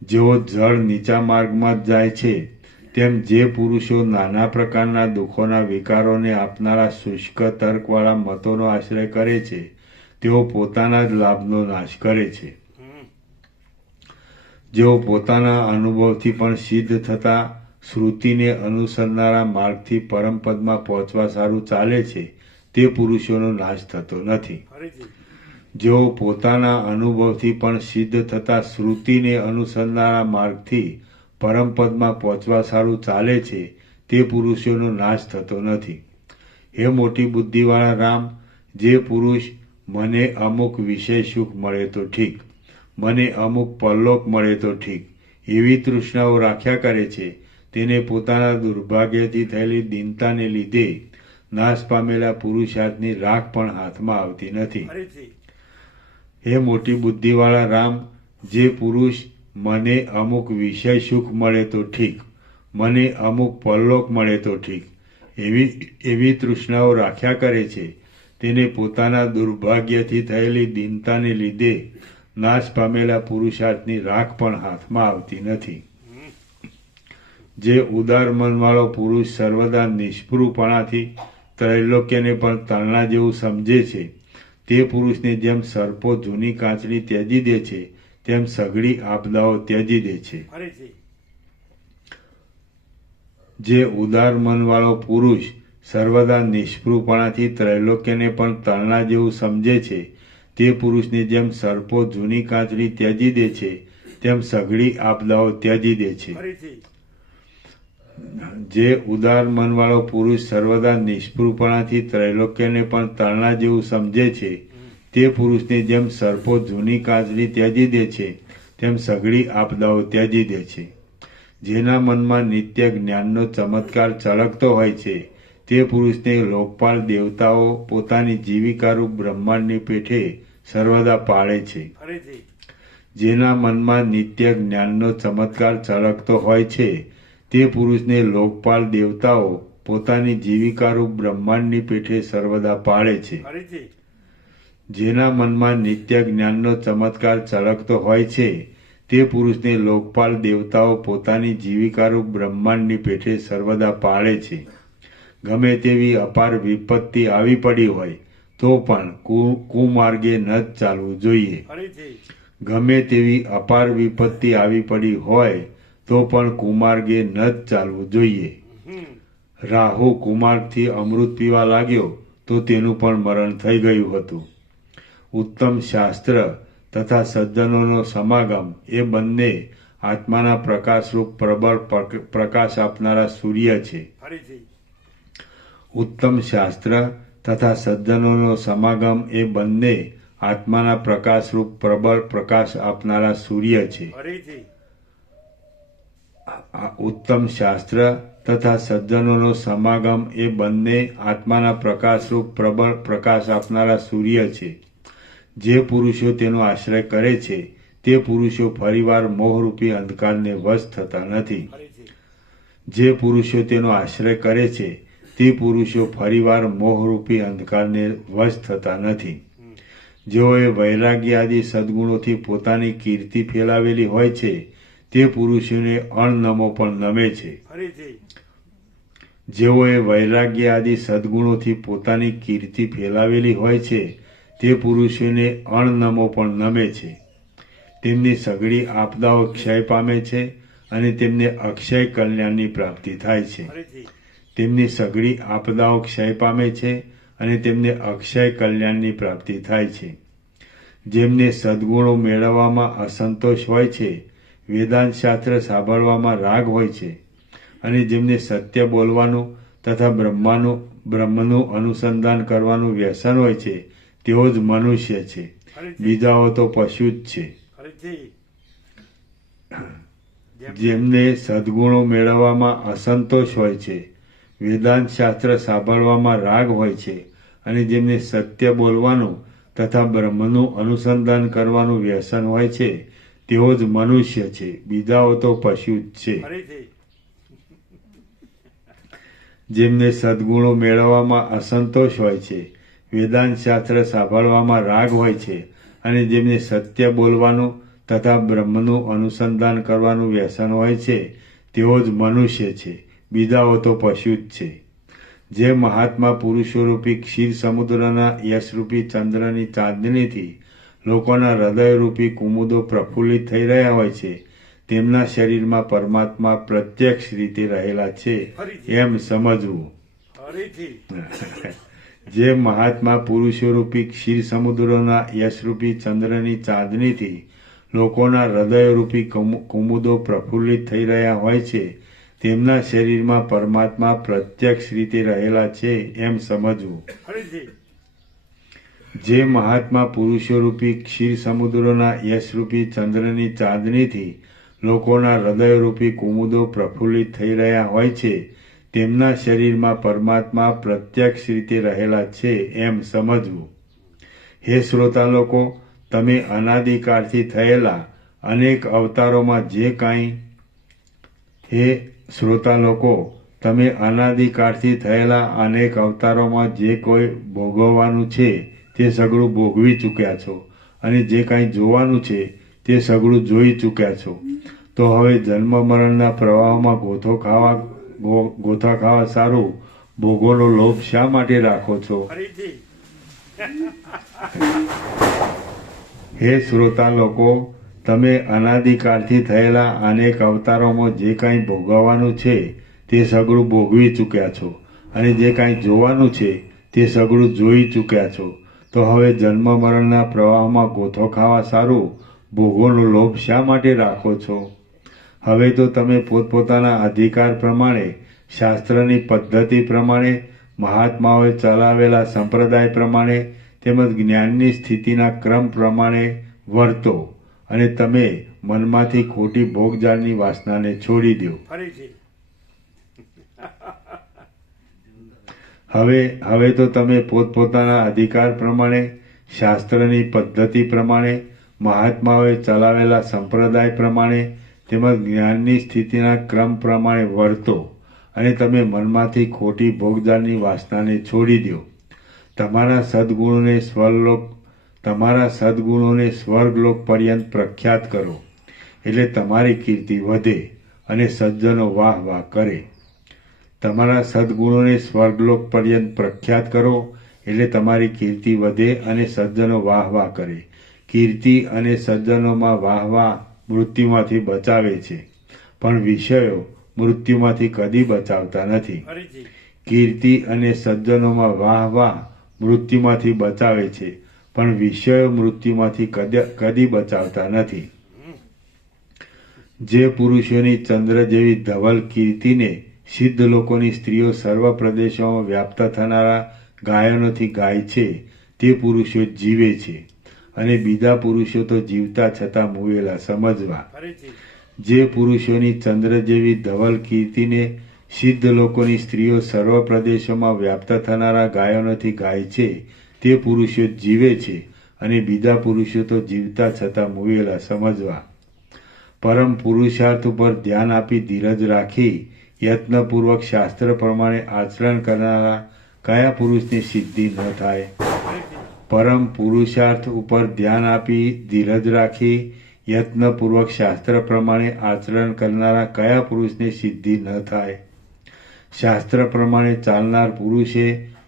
જેઓ જળ નીચા માર્ગમાં જાય છે તેમ જે પુરુષો નાના પ્રકારના દુઃખોના વિકારોને આપનારા શુષ્ક તર્કવાળા મતોનો આશ્રય કરે છે, તેઓ પોતાના જ લાભનો નાશ કરે છે. જેઓ પોતાના અનુભવથી પણ સિદ્ધ થતા શ્રુતિને અનુસરનારા માર્ગથી પરમપદમાં પહોંચવા સારું ચાલે છે તે પુરુષોનો નાશ થતો નથી. ફરીથી જેઓ પોતાના અનુભવથી પણ સિદ્ધ થતા શ્રુતિને અનુસરનારા માર્ગથી પરમપદમાં પહોંચવા સારું ચાલે છે તે પુરુષોનો નાશ થતો નથી. હે મોટી બુદ્ધિવાળા રામ, જે પુરુષ મને અમુક વિષય સુખ મળે તો ઠીક, મને અમુક પરલોક મળે તો ઠીક એવી તૃષ્ણાઓ રાખ્યા કરે છે, તેને પોતાના દુર્ભાગ્યથી થયેલી દીનતાને લીધે નાશ પામેલા પુરુષાર્થની રાખ પણ હાથમાં આવતી નથી. ફરીથી હે મોટી બુદ્ધિવાળા રામ, જે પુરુષ મને અમુક વિષય સુખ મળે તો ઠીક, મને અમુક પરલોક મળે તો ઠીક એવી તૃષ્ણાઓ રાખ્યા કરે છે, તેને પોતાના દુર્ભાગ્યથી થયેલી દીનતાને લીધે નાશ પામેલા પુરુષાર્થની રાખ પણ હાથમાં આવતી નથી. જે ઉદાર મનવાળો પુરુષ સર્વદા નિષ્પૃહપણાથી ત્રૈલોક્યને પણ તલના જેવું સમજે છે, તે પુરુષને જેમ સર્પો જૂની કાચડી ત્યજી દે છે તેમ સઘળી આપદાઓ ત્યજી દે છે. ફરીથી જે ઉદાર મનવાળો પુરુષ સર્વદા નિષ્પૃહપણાથી ત્રૈલોક્યને પણ તલના જેવું સમજે છે, તે પુરુષને જેમ સર્પો જૂની કાચડી ત્યજી દે છે તેમ સઘળી આપદાઓ ત્યજી દે છે. ફરીથી જે ઉદાર મનવાળો પુરુષ સર્વદા નિષ્પૃહપણાથી ત્રૈલોક્યને પણ તલના જેવું સમજે છે, તે પુરુષને જેમ સર્પો જૂની કાચડી ત્યજી દે છે તેમ સઘળી આપદાઓ ત્યજી દે છે. જેના મનમાં નિત્ય જ્ઞાનનો ચમત્કાર ચળકતો હોય છે, તે પુરુષને લોકપાલ દેવતાઓ પોતાની જીવિકારૂપ બ્રહ્માંડની પેઠે સર્વદા પાળે છે. ફરીથી જેના મનમાં નિત્ય જ્ઞાનનો ચમત્કાર ચળકતો હોય છે, તે પુરુષને લોકપાલ દેવતાઓ પોતાની જીવિકારૂપ બ્રહ્માંડની પેઠે સર્વદા પાળે છે. ફરીથી જેના મનમાં નિત્ય જ્ઞાનનો ચમત્કાર ચળકતો હોય છે, તે પુરુષને લોકપાલ દેવતાઓ પોતાની જીવિકારૂપ બ્રહ્માંડની પેઠે સર્વદા પાળે છે. ગમે તેવી અપાર વિપત્તિ આવી પડી હોય તો પણ કુમાર્ગે ન જ ચાલવું જોઈએ. ફરીથી ગમે તેવી અપાર વિપત્તિ આવી પડી હોય તો પણ કુમાર્ગે ન જ ચાલવું જોઈએ. રાહુ કુમાર્ગથી અમૃત પીવા લાગ્યો તો તેનું પણ મરણ થઈ ગયું હતું. ઉત્તમ શાસ્ત્ર તથા સજ્જનોનો સમાગમ એ બંને આત્માના પ્રકાશરૂપ પ્રબળ પ્રકાશ આપનારા સૂર્ય છે. ફરીથી ઉત્તમ શાસ્ત્ર તથા સજ્જનોનો સમાગમ એ બંને આત્માના પ્રકાશરૂપ પ્રબળ પ્રકાશ આપનારા સૂર્ય છે. ફરીથી ઉત્તમ શાસ્ત્ર તથા સજ્જનોનો સમાગમ એ બંને આત્માના પ્રકાશરૂપ પ્રબળ પ્રકાશ આપનારા સૂર્ય છે. જે પુરુષો તેનો આશ્રય કરે છે તે પુરુષો ફરીવાર મોહરૂપી અંધકારને વશ થતા નથી. ફરીથી જે પુરુષો તેનો આશ્રય કરે છે તે પુરુષો ફરીવાર મોહરૂપી અંધકારને વશ થતા નથી. જેઓએ વૈરાગ્ય આદિ સદગુણોથી પોતાની કીર્તિ ફેલાવેલી હોય છે તે પુરુષોને અણનમો પણ નમે છે. ફરીથી જેઓએ વૈરાગ્ય આદિ સદગુણોથી પોતાની કીર્તિ ફેલાવેલી હોય છે તે પુરુષોને અણનમો પણ નમે છે. તેમની સઘળી આપદાઓ ક્ષય પામે છે અને તેમને અક્ષય કલ્યાણની પ્રાપ્તિ થાય છે. ફરીથી તેમની સઘળી આપદાઓ ક્ષય પામે છે અને તેમને અક્ષય કલ્યાણની પ્રાપ્તિ થાય છે. જેમને સદગુણો મેળવવામાં અસંતોષ હોય છે, વેદાંત શાસ્ત્ર સાંભળવામાં રાગ હોય છે અને જેમને સત્ય બોલવાનું તથા બ્રહ્મનું અનુસંધાન કરવાનું વ્યસન હોય છે તેઓ જ મનુષ્ય છે. બીજાઓ તો પશુ જ છે. ફરીથી જેમને સદગુણો મેળવવામાં અસંતોષ હોય છે, વેદાંત શાસ્ત્ર સાંભળવામાં રાગ હોય છે અને જેમને સત્ય બોલવાનું તથા બ્રહ્મનું અનુસંધાન કરવાનું વ્યસન હોય છે તેઓ જ મનુષ્ય છે. બીજાઓ તો પશુ જ છે. ફરીથી જેમને સદગુણો મેળવવામાં અસંતોષ હોય છે, વેદાંત શાસ્ત્ર સાંભળવામાં રાગ હોય છે અને જેમને સત્ય બોલવાનું તથા બ્રહ્મનું અનુસંધાન કરવાનું વ્યસન હોય છે તેઓ જ મનુષ્ય છે. બીજાઓ તો પશુ જ છે. જે મહાત્મા પુરુષોરૂપી ક્ષીર સમુદ્રના યશરૂપી ચંદ્રની ચાંદનીથી લોકોના હૃદયરૂપી કુમુદો પ્રફુલ્લિત થઈ રહ્યા હોય છે તેમના શરીરમાં પરમાત્મા પ્રત્યક્ષ રીતે રહેલા છે એમ સમજવું. ફરીથી જે મહાત્મા પુરુષોરૂપી ક્ષીર સમુદ્રોના યશરૂપી ચંદ્રની ચાંદનીથી લોકોના હૃદયરૂપી કુમુદો પ્રફુલ્લિત થઈ રહ્યા હોય છે તેમના શરીરમાં પરમાત્મા પ્રત્યક્ષ રીતે રહેલા છે એમ સમજવું. ફરીથી જે મહાત્મા પુરુષોરૂપી ક્ષીર સમુદ્રોના યશરૂપી ચંદ્રની ચાંદનીથી લોકોના હૃદયરૂપી કુમુદો પ્રફુલ્લિત થઈ રહ્યા હોય છે તેમના શરીરમાં પરમાત્મા પ્રત્યક્ષ રીતે રહેલા છે એમ સમજવું. હે શ્રોતા લોકો, તમે અનાદિકાળથી થયેલા અનેક અવતારોમાં જે કાંઈ જે કોઈ ભોગવવાનું છે તે સગળું ભોગવી ચૂક્યા છો અને જે કાંઈ જોવાનું છે તે સગળું જોઈ ચૂક્યા છો. તો હવે જન્મ મરણના પ્રવાહમાં ગોથા ખાવા સારું ભોગોનો લોભ શા માટે રાખો છો? ફરીથી હે શ્રોતા લોકો, તમે અનાદિકાળથી થયેલા અનેક અવતારોમાં જે કાંઈ ભોગવવાનું છે તે સગળું ભોગવી ચૂક્યા છો અને જે કાંઈ જોવાનું છે તે સગળું જોઈ ચૂક્યા છો. તો હવે જન્મ મરણના પ્રવાહમાં ગોથો ખાવા સારું ભોગોનો લોભ શા માટે રાખો છો? હવે તો તમે પોતપોતાના અધિકાર પ્રમાણે, શાસ્ત્રની પદ્ધતિ પ્રમાણે, મહાત્માઓએ ચલાવેલા સંપ્રદાય પ્રમાણે તેમજ જ્ઞાનની સ્થિતિના ક્રમ પ્રમાણે વર્તો અને તમે મનમાંથી ખોટી ભોગજાળની વાસનાને છોડી દો. ફરીથી હવે તો તમે પોતપોતાના અધિકાર પ્રમાણે, શાસ્ત્રની પદ્ધતિ પ્રમાણે, મહાત્માઓએ ચલાવેલા સંપ્રદાય પ્રમાણે તેમજ જ્ઞાનની સ્થિતિના ક્રમ પ્રમાણે વર્તો અને તમે મનમાંથી ખોટી ભોગજાળની વાસનાને છોડી દો. તમારા સદગુણોને સ્વર્ગલોક પર્યંત પ્રખ્યાત કરો, એટલે તમારી કીર્તિ વધે અને સજ્જનો વાહ વાહ કરે. તમારા સદગુણોને સ્વર્ગલોક પર્યંત પ્રખ્યાત કરો, એટલે તમારી કીર્તિ વધે અને સજ્જનો વાહ વાહ કરે. કીર્તિ અને સજ્જનોમાં વાહ વાહ મૃત્યુમાંથી બચાવે છે, પણ વિષયો મૃત્યુમાંથી કદી બચાવતા નથી. ફરીથી કીર્તિ અને સજ્જનોમાં વાહ વાહ મૃત્યુમાંથી બચાવે છે, પણ વિષયો મૃત્યુમાંથી કદી બચાવતા નથી. જે પુરુષોની ચંદ્ર જેવી ધવલ કીર્તિને સિદ્ધ લોકોની સ્ત્રીઓ સર્વ પ્રદેશોમાં વ્યાપ્ત થનારા ગાયનોથી ગાય છે, તે પુરુષો જીવે છે, અને બીજા પુરુષો તો જીવતા છતાં મુવેલા સમજવા. ફરીથી જે પુરુષોની ચંદ્ર જેવી ધવલ કીર્તિને સિદ્ધ લોકોની સ્ત્રીઓ સર્વ પ્રદેશોમાં વ્યાપ્ત થનારા ગાયનોથી ગાય છે, તે પુરુષો જીવે છે, અને બીજા પુરુષો તો જીવતા છતાં મુવેલા સમજવા. પરમ પુરુષાર્થ ઉપર ધ્યાન આપી ધીરજ રાખી યત્નપૂર્વક શાસ્ત્ર પ્રમાણે આચરણ કરનારા કયા પુરુષની સિદ્ધિ ન થાય? પરમ પુરુષાર્થ ઉપર ધ્યાન આપી ધીરજ રાખી યત્નપૂર્વક શાસ્ત્ર પ્રમાણે આચરણ કરનારા કયા પુરુષને સિદ્ધિ ન થાય? શાસ્ત્ર પ્રમાણે ચાલનાર પુરુષે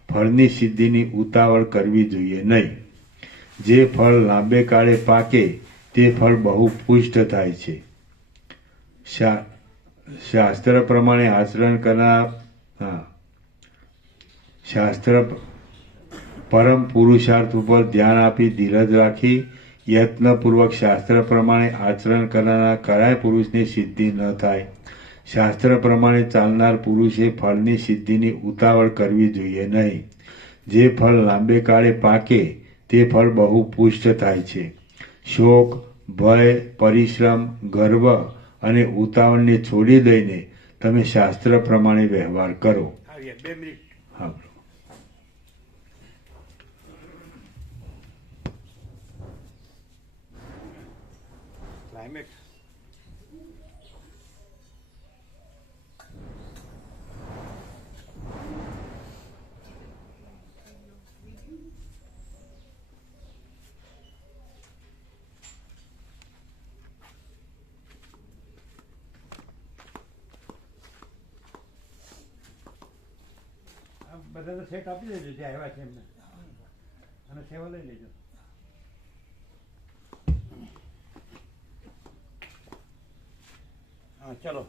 ફળની સિદ્ધિની ઉતાવળ કરવી જોઈએ નહીં. જે ફળ લાંબે કાળે પાકે તે ફળ બહુ પુષ્ટ થાય છે. શાસ્ત્ર પ્રમાણે આચરણ કરનાર પરમ પુરુષાર્થ ઉપર ધ્યાન આપી ધીરજ રાખી યત્નપૂર્વક શાસ્ત્ર પ્રમાણે આચરણ કરનારા કયા પુરુષની સિદ્ધિ ન થાય? શાસ્ત્ર પ્રમાણે ચાલનાર પુરુષે ફળની સિદ્ધિની ઉતાવળ કરવી જોઈએ નહીં. જે ફળ લાંબે કાળે પાકે તે ફળ બહુ પુષ્ટ થાય છે. શોક, ભય, પરિશ્રમ, ગર્વ અને ઉતાવળને છોડી દઈને તમે શાસ્ત્ર પ્રમાણે વ્યવહાર કરો. આવીએ 2 મિનિટ. હા. ક્લાઇમેક્સ બધા સેટ આપી દેજો જે આવ્યા છે એમને, અને સેવા લઈ લેજો. હા ચલો.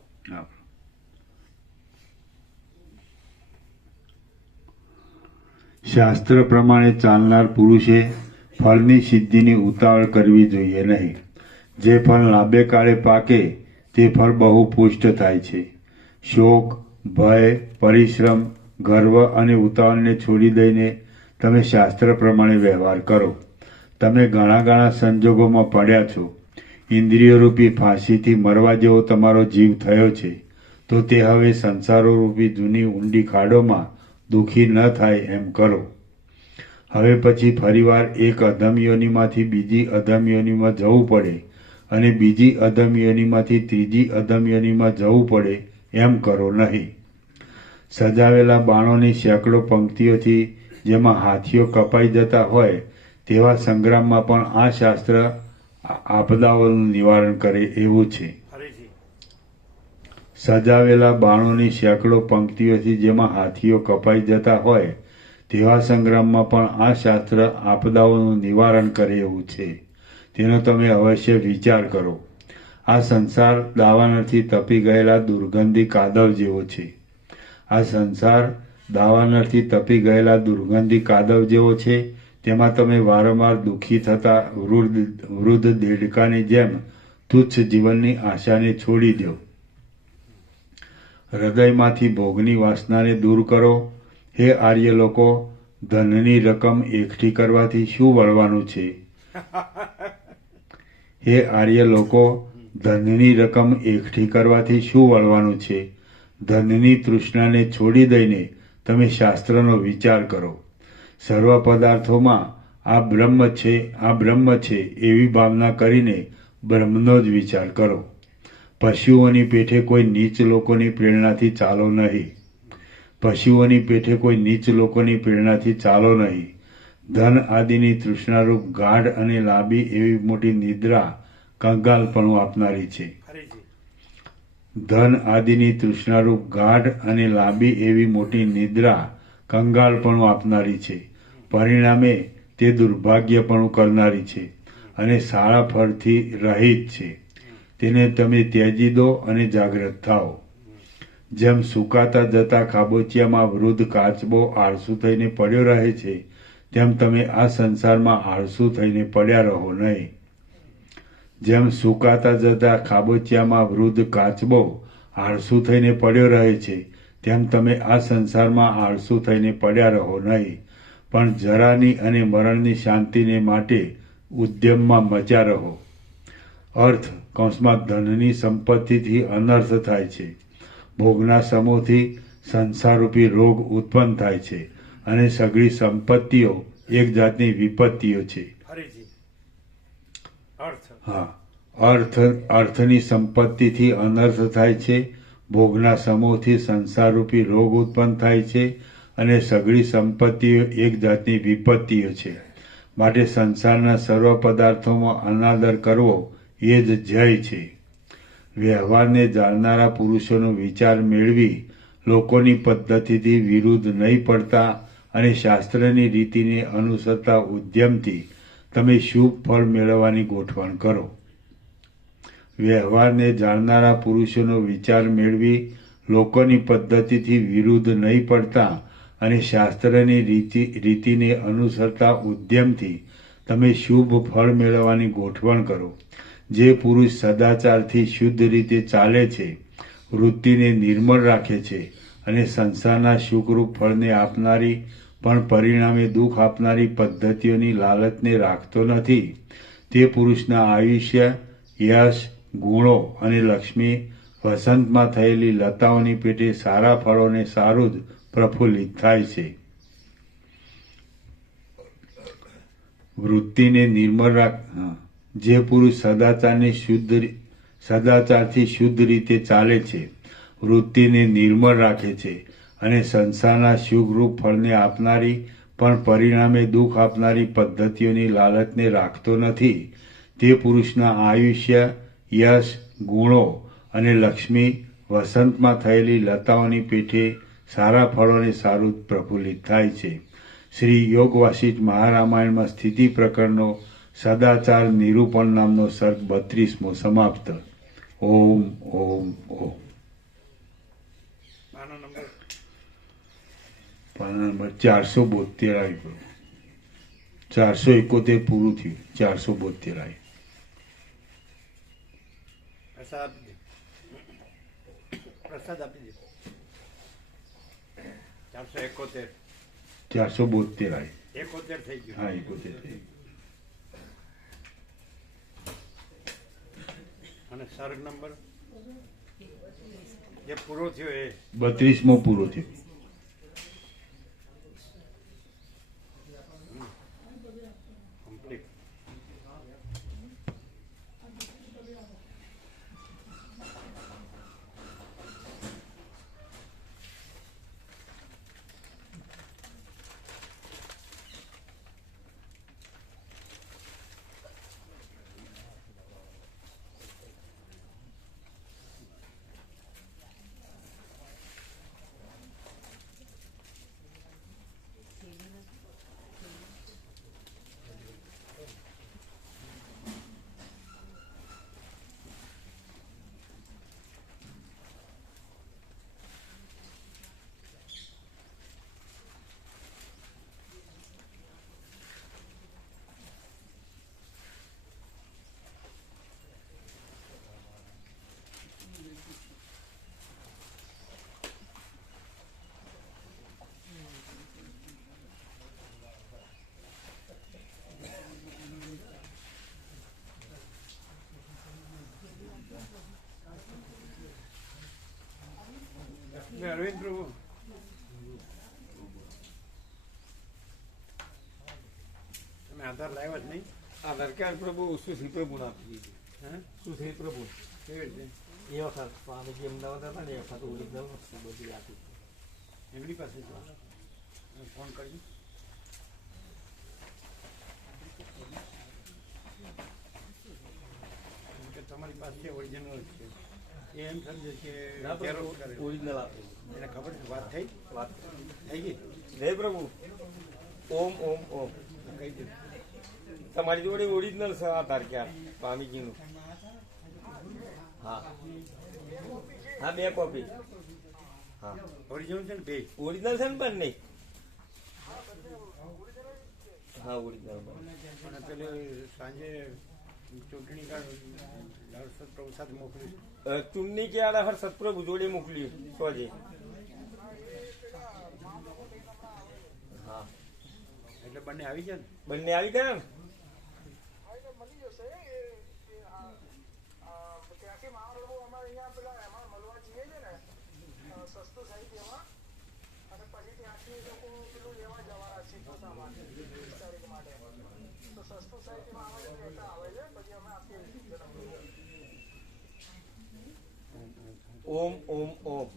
શાસ્ત્ર પ્રમાણે ચાલનાર પુરુષે ફળની સિદ્ધિની ઉતાવળ કરવી જોઈએ નહીં. જે ફળ લાંબે કાળે પાકે તે ફળ બહુ પુષ્ટ થાય છે. શોક, ભય, પરિશ્રમ, ગર્વ અને ઉતાવળને છોડી દઈને તમે શાસ્ત્ર પ્રમાણે વ્યવહાર કરો. તમે ઘણા ઘણા સંજોગોમાં પડ્યા છો. ઇન્દ્રિયરૂપી ફાંસીથી મરવા જેવો તમારો જીવ થયો છે, તો તે હવે સંસારોરૂપી જૂની ઊંડી ખાડોમાં દુઃખી ન થાય એમ કરો. હવે પછી ફરીવાર એક અધમયોનીમાંથી બીજી અધમયોનીમાં જવું પડે અને બીજી અધમયોનીમાંથી ત્રીજી અધમયોનીમાં જવું પડે એમ કરો નહીં. સજાવેલા બાણોની સેંકડો પંક્તિઓથી જેમાં હાથીઓ કપાઈ જતા હોય તેવા સંગ્રામમાં પણ આ શાસ્ત્ર આપદાઓનું નિવારણ કરે એવું છે. સજાવેલા બાણોની સેંકડો પંક્તિઓથી જેમાં હાથીઓ કપાઈ જતા હોય તેવા સંગ્રામમાં પણ આ શાસ્ત્ર આપદાઓનું નિવારણ કરે એવું છે. તેનો તમે અવશ્ય વિચાર કરો. આ સંસાર દાવાનળથી તપી ગયેલા દુર્ગંધી કાદવ જેવો છે. આ સંસાર દાવાનળથી તપી ગયેલા દુર્ગંધી કાદવ જેવો છે. તેમાં તમે વારંવાર દુઃખી થતા વૃદ્ધ દેડકાની જેમ તુચ્છ જીવનની આશાને છોડી દો. હૃદયમાંથી ભોગની વાસનાને દૂર કરો. હે આર્ય લોકો, ધનની રકમ એકઠી કરવાથી શું વળવાનું છે? હે આર્ય લોકો, ધનની રકમ એકઠી કરવાથી શું વળવાનું છે? ધનની તૃષ્ણાને છોડી દઈને તમે શાસ્ત્રનો વિચાર કરો. સર્વ પદાર્થોમાં આ બ્રહ્મ છે એવી ભાવના કરીને બ્રહ્મનો જ વિચાર કરો. પશુઓની પેઠે કોઈ નીચ લોકોની પ્રેરણાથી ચાલો નહીં. પશુઓની પેઠે કોઈ નીચ લોકોની પ્રેરણાથી ચાલો નહીં. ધન આદિની તૃષ્ણારૂપ ગાઢ અને લાંબી એવી મોટી નિદ્રા કંગાલપણું આપનારી છે. ધન આદિની તૃષ્ણારૂપ ગાઢ અને લાંબી એવી મોટી નિદ્રા કંગાળપણું આપનારી છે. પરિણામે તે દુર્ભાગ્યપણું કરનારી છે અને સારા ફળથી રહિત છે. તેને તમે ત્યજી દો અને જાગ્રત થાઓ. જેમ સુકાતા જતા ખાબોચિયામાં વૃદ્ધ કાચબો આળસુ થઈને પડ્યો રહે છે, તેમ તમે આ સંસારમાં આળસુ થઈને પડ્યા રહો નહીં. જેમ સુકાતા જતા ખાબોચિયામાં વૃદ્ધ કાચબો આળસુ થઈને પડ્યો રહે છે, તેમ તમે આ સંસારમાં આળસુ થઈને પડ્યા રહો નહીં, પણ જરાની અને મરણની શાંતિને માટે ઉદ્યમમાં મચ્યા રહો. અર્થ કૌંસમાં ધનની સંપત્તિથી અનર્થ થાય છે, ભોગના સમૂહથી સંસારરૂપી રોગ ઉત્પન્ન થાય છે અને સઘળી સંપત્તિઓ એક જાતની વિપત્તિઓ છે. ફરીથી અર્થ અર્થની સંપત્તિથી અનર્થ થાય છે, ભોગના સમૂહથી સંસારરૂપી રોગ ઉત્પન્ન થાય છે અને સઘળી સંપત્તિઓ એક જાતની વિપત્તિઓ છે. માટે સંસારના સર્વ પદાર્થોમાં અનાદર કરવો એ જ જય છે. વ્યવહારને જાણનારા પુરુષોનો વિચાર મેળવી લોકોની પદ્ધતિથી વિરુદ્ધ નહીં પડતા અને શાસ્ત્રની રીતિને અનુસરતા ઉદ્યમથી તમે શુભ ફળ મેળવવાની ગોઠવણ કરો. વ્યવહારને જાણનારા પુરુષોનો વિચાર મેળવી લોકોની પદ્ધતિથી વિરુદ્ધ નહીં પડતા અને શાસ્ત્રની રીતિને અનુસરતા ઉદ્યમથી તમે શુભ ફળ મેળવવાની ગોઠવણ કરો. જે પુરુષ સદાચારથી શુદ્ધ રીતે ચાલે છે, વૃત્તિને નિર્મળ રાખે છે અને સંસારના સુખરૂપ ફળને આપનારી પણ પરિણામે દુઃખ આપનારી પદ્ધતિઓની લાલચને રાખતો નથી, તે પુરુષના આયુષ્ય, યશ, ગુણો અને લક્ષ્મી વસંતમાં થયેલી લતાઓની પેટે સારા ફળોને સારું જ પ્રફુલ્લિત થાય છે. વૃત્તિને નિર્મળ જે પુરુષ સદાચારથી શુદ્ધ રીતે ચાલે છે, વૃત્તિને નિર્મળ રાખે છે અને સંસારના સુખરૂપ ફળને આપનારી પણ પરિણામે દુઃખ આપનારી પદ્ધતિઓની લાલચને રાખતો નથી, તે પુરુષના આયુષ્ય, યશ, ગુણો અને લક્ષ્મી વસંતમાં થયેલી લતાઓની પેઠે સારા ફળોને સારું પ્રફુલ્લિત થાય છે. શ્રી યોગ વાસિષ્ઠ મહારામાયણમાં સ્થિતિ પ્રકરણનો સદાચાર નિરૂપણ નામનો સર્ગ 32મો સમાપ્ત. ઓમ ઓમ ઓમ. આનો નંબર પાના નંબર 472 આવી. 471 પૂરું થયું, 472 આવી. પ્રસાદ આપી દે. 471 472 આવી. 71 થઈ ગયું. હા, 71 થઈ ગયું. અને સર્ગ નંબર જે પૂરો થયો એ 32મો પૂરો થયો. કમ્પ્લીટ. અરવિંદ પ્રભુ તમે આધાર લાવ્યા જ નહીં? આધાર કાર્ડ પ્રભુ સુશીલ પ્રભુને આપી દીધું. હે? સુશીલ પ્રભુ કેવી રીતે? એ વખત અમે જે અમદાવાદ હતા ને એ વખત ઓરિજિનલ વસ્તુ બધી આપી. એમની પાસે છે. ફોન કરજો. કે તમારી પાસે ઓરિજિનલ છે. એ એમ સમજે કે ના ઝેરોક્ષ પ્રભુ કરેલું. ઓરિજિનલ આપે એને ખબર છે વાત થઈ વાત થઈ ગઈ જય પ્રભુ ઓમ ઓમ ઓમ કહી દીધું. તમારી જોડે ઓરિજિનલ છે આધાર કાર્ડ સ્વામીજીનું હા હા 2 કોપી હા ઓરિજિનલ છે ને બે ઓરિજિનલ છે ને પણ નહીં હા ઓરિજિનલ અને પેલે સાંજે ચૂંટણી કાર્ડ હર્ષદ પ્રભુ સાથે મોકલ્યું ચૂંટણી કે આડા હર સતપ્રભુ જોડે મોકલ્યું સોજે હા એટલે બંને આવી જાય ને બંને આવી ગયા ને ઓમ ઓમ ઓમ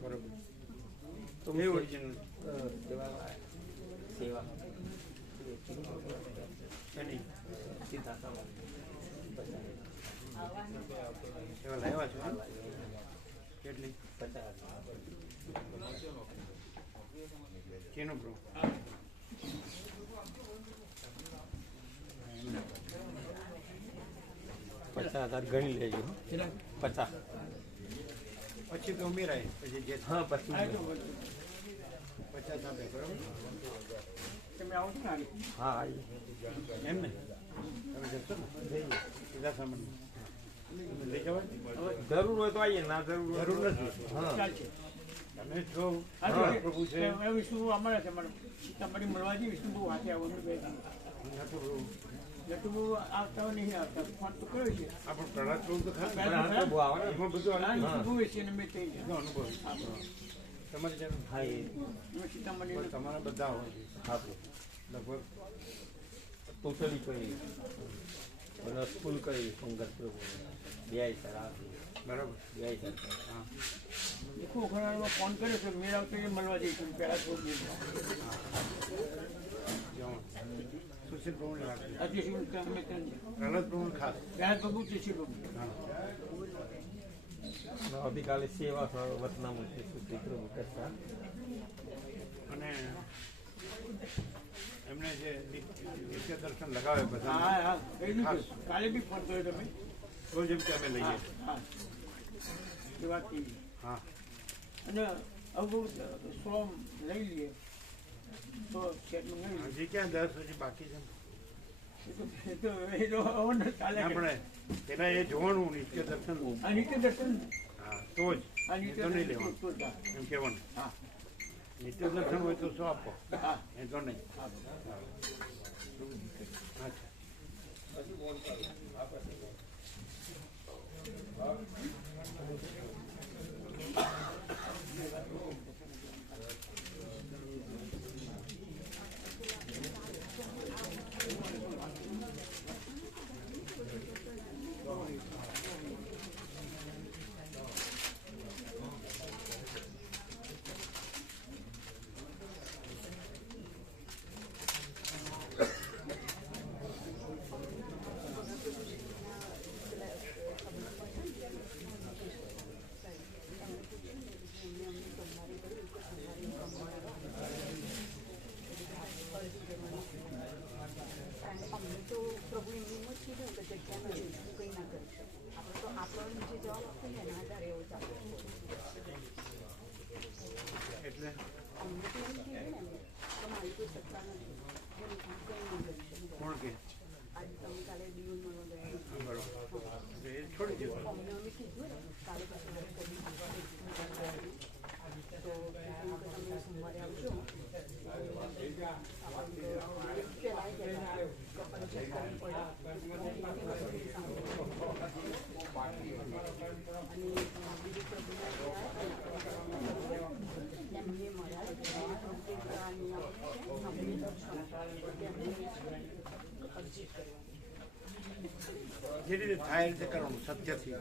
બરોબર તો એ ઓરિજિનલ સેવા શનિ સીધા એવા લાવ્યા છો ને? કેટલી કેનો પ્રો 50,000 ગણી લેજો 50 પછી તો ઉમેરાય પછી જે હા પછી 50 આપે બરોબર તમે આવો છો ને આજે? હા આવી એમ ને તમે જશો ને સીધા સામાન લઈ જવાય જરૂર હોય તો આવીએ ના જરૂર હોય જરૂર નથી હા ચાલશે. તમે જો હા, પ્રભુ છે એ વિષ્ણુ અમારા છે મને તમારી મળવાથી વિષ્ણુ બહુ હાથે આવવાનું બે જટુ આવતા હોય નહીં આવતા ફોન તો કર્યો છે આપણું પ્રહલાદ પ્રભુ તો ખરા પણ આ પ્રભુ આવે ને એમાં બધું આ અનુભવ વિષ્ણુ બહુ છે ને મેં થઈ ગયા અનુભવ તમારી જેમ હા એ સીતામઢી પણ તમારા બધા હોય છે હા લગભગ ટોટલી કરી અને સ્કૂલ કરી સંગત પ્રભુ બે સર આ બરાબર બે સર હા દેખો ઘણા ફોન કર્યો છે મેળ આવતો એ મળવા જઈશું પહેલા થોડું જવાનું સુશીલ પ્રભુને રાખજો આજે શું અમે ત્યાં પ્રહલાદ પ્રભુને ખાસ પહેલા પ્રભુ છે છે પ્રભુ હા આવતીકાલે સેવા વતનામું છે સુશ્રી પ્રભુ કરતા અને એમને જે નિત્ય દર્શન લગાવે હા બધા હા કહી દીધું કાલે બી ફોન કર્યો તમે તો જેમ કે અમે લઈએ હા એ વાત થઈ ગઈ હા અને હવે સોમ લઈ લઈએ તો સેટ મંગાવી હજી ક્યાં 10 સુધી બાકી છે એ તો હવે ને ચાલે આપણે પેલા એ જોવાનું નિત્ય દર્શન આ નિત્ય દર્શન હા તો જ આ એ નિત્ય તો નહીં દર્શન લેવાનું એમ કહેવાનું હા નિત્ય દર્શન હોય તો શું આપો હા એ તો નહીં હા અચ્છા અમને તો પ્રભુ એમની જ કીધું કે જગ્યા નથી હું કંઈ ના કરી શકું આપણે તો આપણને જે જવાબ આપે ને એના આધારે એવો ચાલે એટલે અમને તો એમ કીધું ને એમને કે મારી કોઈ સત્તા નથી હું કંઈ ના કરી શકું કોણ કે આજે તમે કાલે ડીઓન મળવા ગયા બરોબર એટલે એ છોડી દેવાનું અમને અમે કીધું ને કાલે પછી વાત કરી તો તમે સોમવારે આવજો જે રીતે થાય એ રીતે કરવાનું સત્યથી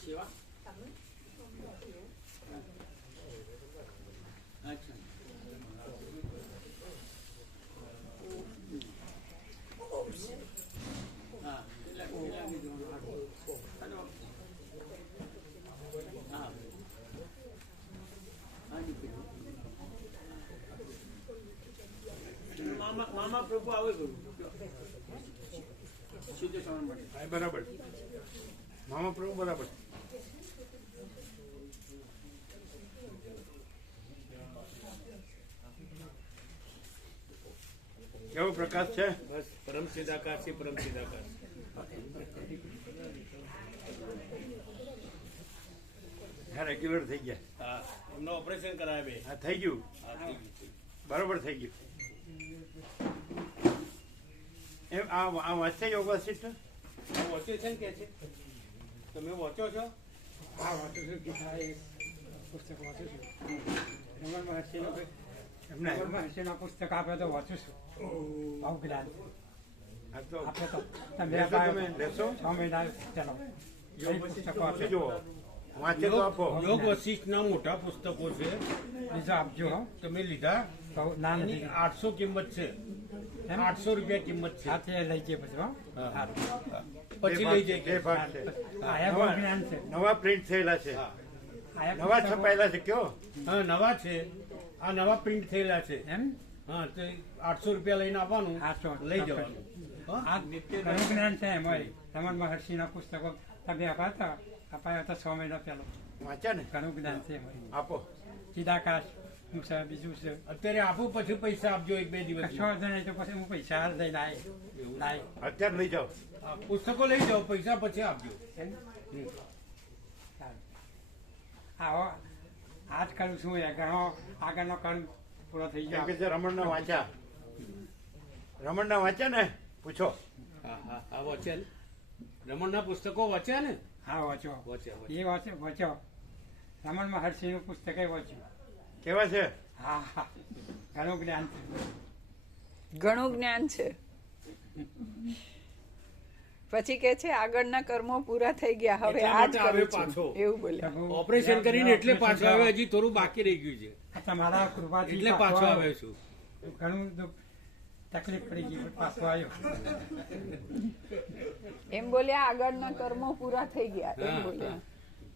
સેવા અચ્છા હા કેટલા કીધું હા મામા પ્રભુ આવે કરું સીધે સવાર માટે હા, બરાબર મામા પ્રભુ બરાબર. કેવો પ્રકાશ છે? બસ પરમ સિદ્ધાકાશ છે પરમ સિદ્ધાકાશ હા, રેગ્યુલર થઈ ગયા. હા એમનો ઓપરેશન કરાવે બે હા, થઈ ગયું, હા થઈ ગયું. બરાબર થઈ ગયું. એમ આ વાંચશે યોગ વાસિષ્ઠ? વોચે છે ને કે છે તમે વોચો છો હા વાંચું છું ગીતા એ પુસ્તક વાંચું છું રમણ મહર્ષિનું એમને રમણ મહર્ષિના પુસ્તક આપે તો વાંચું છું બહુ જ્ઞાન આ તો આપે તો તમે લેશો તમે? લેશો? 6 મહિના ચાલો યોગ એ પુસ્તકો પુસ્તકો આપે જુઓ, વાંચે તો આપો. યોગ વશિષ્ઠના મોટા પુસ્તકો છે બીજો આપજો હો તમે લીધા તો ના એની નથી 800 કિંમત છે એમ? 800 રૂપિયા કિંમત છે સાથે લઈ જઈએ પછી હો હા. સારું. પછી બે લઈ ભાગ- બે જઈએ ભાગ છે. આયા બહુ જ્ઞાન છે નવા પ્રિન્ટ થયેલા છે, આયા નવા પુસ્તકો- છપાયેલા છે. કયો હા નવા છે આ નવા પ્રિન્ટ થયેલા છે એમ હા તો 800 રૂપિયા લઈને આવવાનું 800 લઈ જવાનું હા? આ ઘણું જ્ઞાન છે એમાં રમણ મહર્ષિના પુસ્તકો તમે અપાયા હતા 6 મહિના પહેલો વાંચ્યા ને? ઘણું જ્ઞાન છે એમાં આપો. ચિદાકાશ હું છે બીજું છે અત્યારે આપું પછી પૈસા આપજો એક બે દિવસ કશો વાંધો નહીં તો પછી હું પૈસા લઈને લાય અત્યારે લઈ જાઓ. પુસ્તકો લઈ જાઓ પૈસા પછી આપજો એમ? સારું. આવો આજ કરું છું એ ઘણો આગળનો કર્મ પૂરો થઈ કેમ ગયો કે જે રમણના વાંચ્યા, રમણના વાંચ્યા ને? પૂછો. હા હા હા વાંચ્યા ને રમણના પુસ્તકો વાંચ્યા ને હા વાંચો વાંચ્યા એ વાંચો રમણ મહર્ષિનું પુસ્તક વાંચ્યું કેવા છે? હા હા ઘણું જ્ઞાન છે ઘણું જ્ઞાન છે પછી કે છે આગળના કર્મો પૂરા થઈ ગયા હવે એટલા આ જ માટે આવે કરું છું પાછો. એવું બોલ્યા પ્રભુ ઓપરેશન કરીને એટલે પાછો આવે હજી થોડું બાકી રહી ગયું છે આ તમારા કૃપાથી એટલે પાછો આવે છું ઘણું દુઃખ તકલીફ પડી ગઈ પણ પાછો આવ્યો એમ બોલ્યા આગળના કર્મો પૂરા થઈ ગયા એમ હા, બોલ્યા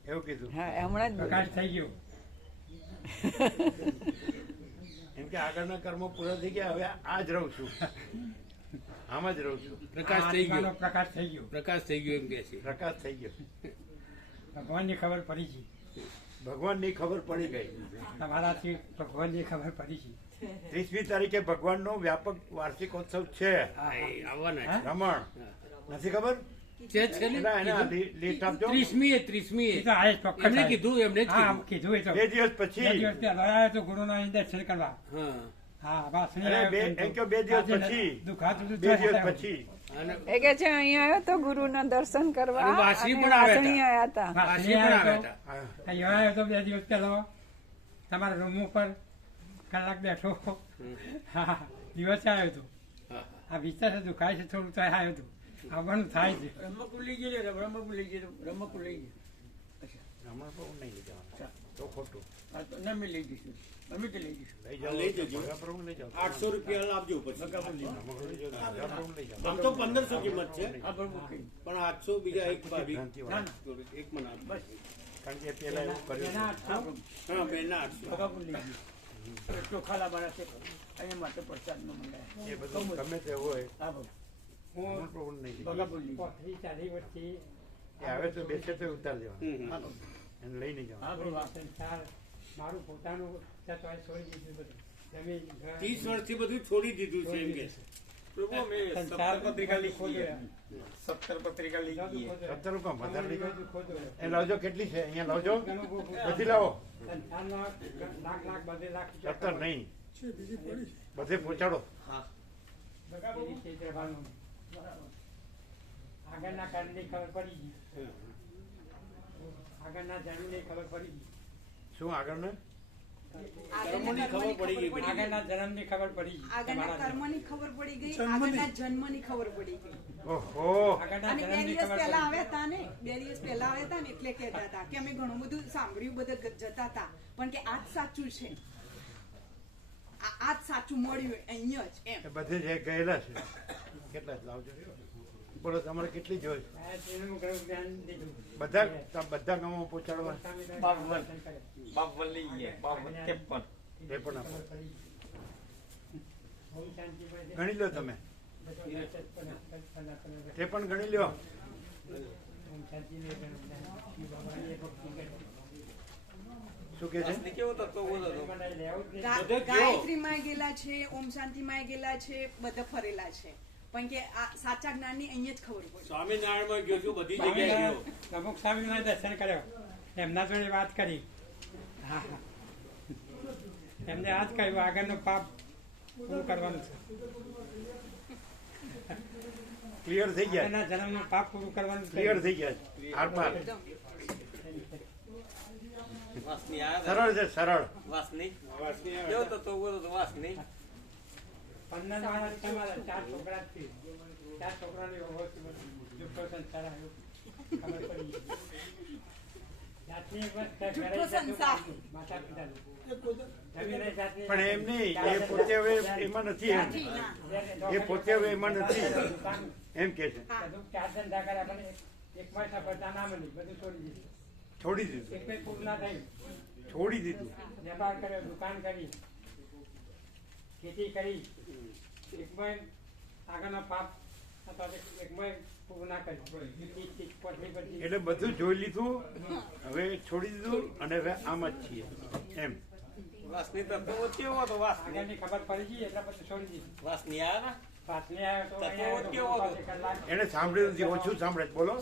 એવું કીધું. હા હમણાં જ બોલ્યા. પ્રકાશ થઈ ગયો એમ કે આગળના કર્મો પૂરા થઈ ગયા, હવે આ જ રહું છું, આમ જ રહું છું. પ્રકાશ આ થઈ આત્માનો ગયો પ્રકાશ થઈ ગયો પ્રકાશ થઈ ગયો એમ કે છે પ્રકાશ થઈ ગયો. ભગવાનની ખબર પડી ગઈ ભગવાનની ખબર પડી ગઈ. તમારાથી ભગવાનની ખબર પડી ગઈ 30મી તારીખે ભગવાનનો વ્યાપક વાર્ષિકોત્સવ છે. હા, એ આવવાના છે. રમણ નથી ખબર? છે જ છે ને? એના એના લિસ્ટ આપજો. 30મી એ એ તો આ જ ચોક્કસ એમને આવે. કીધું એમને જ હા કીધું કીધું એ તો 2 દિવસ પછી. 2 દિવસ પહેલા આવ્યો તો ગુરુના અહીં દર્શન કરવા હા હા વાસણી અરે આવ્યો એમ તો કે 2 દિવસ આજે પછી. દુખાતું હતું 2 દિવસ ત્યારે પછી. અને એ કે છે અહીંયા આવ્યો તો ગુરુના દર્શન કરવા અને વાસણી અને પણ આવ્યા વાસણી હતા. આવ્યા હતા વાસણી વાસી પણ આવ્યો આવ્યા તો. હતા હા. અહીંયા આવ્યો તો 2 દિવસ પહેલો તમારા રૂમ ઉપર કલાક બેઠો હા દિવસે આવ્યો હતો હા, આ વિચાર દુખાય છે થોડું તો આવ્યો હતું આવવાનું થાય છે રમકડું લઈ ગયો રમકડું લઈ ગયો રમકડું લઈ ગયો રમણ પ્રભુ નહીં લઈ જવાના. તો ખોટું. હા તો અમે લઈ જઈશું અમે તો લઈ જઈશું લઈ હા, લઈ જાઓ. જજો. ભગા પ્રભુ લઈ જાઓ. 800 રૂપિયા લાવજો પછી રમણ લઈ જાઓ. ભગા પ્રભુ લઈ જાઓ. આમ તો 1500 કિંમત છે આ બરોબર કઈ પણ 800 બીજા એક ભાભી ભ્રાંતિવાળા. ના, ના. થોડું એક મને આપજો. બસ કારણ કે પેલા એવું કર્યું એના હતું. હાથમાં હા બેનના 800 બગાપુર લઈ ગયું ચોખા લાવવાના છે અહીંયા માટે પ્રસાદનો મંગાયા એ બધું ગમે તે હોય હા બાબુ રમણ હું પ્રભુ નહીં લઈ જાઓ. બગાપુર લઈ ગયું 35-40 વર્ષથી એ આવે તો બેસે તો ઉતાર દેવાનું. હમ, હા હમ. બાબુ એને લઈ નહીં જવાનું. હા બાબુ હા. સંસાર મારું પોતાનું તત્વ છોડી દીધું બધું જમીન ઘર 30 વર્ષથી બધું છોડી દીધું છે એમ કે છે. સંસાર પત્રિકા લીધી સત્તર રૂપિયા વધારે લઈ જાઓ. એ લાવજો. કેટલી છે અહીંયા લાવજો. બધી લાવો. લાખ બધે લાખ 17 નહીં, બધે પહોંચાડો. આગળના કારણની ખબર પડી ગઈ આગળના જમીનની ખબર પડી ગઈ શું આગળ ને? કર્મોની ખબર પડી ગઈ. આગળના જન્મની ખબર પડી આગળના તમારા કર્મની ખબર પડી ગઈ, આગળના જન્મની ખબર પડી ગઈ. ઓહો આગળના અને 2 જન્મની દિવસ ખબર પહેલા પડી આવ્યા હતા ને 2 દિવસ પહેલા આવ્યા હતા ને એટલે કહેતા હતા કે અમે ઘણું બધું સાંભળ્યું, બધા જતા હતા, પણ કે આ જ સાચું છે, આ જ સાચું મળ્યું અહીંયા જ એમ. એ બધે જે ગયેલા છે કેટલા જ લાવજો બોલો તમારે કેટલી જોઈએ આ તેનું ઘણું જ્ઞાન દીધું. બધા ગામમાં પહોંચાડવા બાપવન લઈ ગયા 53 એ પણ આપો. ઓમ શાંતિ મળે. ગણી લો તમે બધું તે પણ ગણી લ્યો. ઓમ શાંતિ મળે. શિવ બાબાએ ભક્તિ કરી. શું કે છે કેવો તો બોલો તો બનાવી લેવું જ નહીં. ગાયત્રીમાં ગયેલા છે, ઓમ શાંતિમાં ગયેલા છે, બધા ફરેલા છે, પણ કે આ સાચા જ્ઞાનની અહીંયા જ ખબર પડે. સ્વામિનારાયણમાં ગયો છું, બધી જગ્યાએ ગયો. પ્રમુખ સ્વામીના દર્શન કર્યો, એમના જોડે વાત કરી. હા હા, એમને આ જ કહ્યું આગળનું પાપ પૂરું કરવાનું છે, ક્લિયર થઈ ગયા આગળના જન્મનું પાપ પૂરું કરવાનું છે. ક્લિયર થઈ ગયા છે આર પાર. વાસની આ સરળ છે સરળ. વાસની કેવો તો બોલો તો વાસની 15 માણસ તમારા 4 છોકરા જ છે. 4 છોકરાની જુઠ્ઠો સંસાર આવ્યો, ખબર પડી. જાતની બસ જુઠ્ઠો સંસાર. માતા પિતાનું. જમીને જાતની- પણ એમ નહીં એ પોતે હવે એમાં નથી એમ એ પોતે હવે એમાં નથી એમ કે છે બધું 4 ધંધા કર્યા પણ એક માસ સફળતા ના મળી, બધું છોડી દીધું. છોડી દીધું એક પૂરું ના થયું. છોડી દીધું. વેપાર કર્યો, દુકાન કરી, ખેતી કરી, એકમાં આગળનો પાપ અથવા તો એકમાં પૂરું ના કર્યું. પટલી બધી એટલે બધું જોઈ લીધું હવે છોડી દીધું અને હવે આમ જ છીએ એમ. વાસની તત્વો કેવો હતો વાસની આગળની ખબર પડી ગઈ એટલે પછી છોડી દીધું. વાસની આ ના પાછલી આવ્યો તો તત્વો અહીંયા કેવો આવ્યો હતો? તો કલાક. એને સાંભળ્યું નથી ઓછું સાંભળે છે. બોલો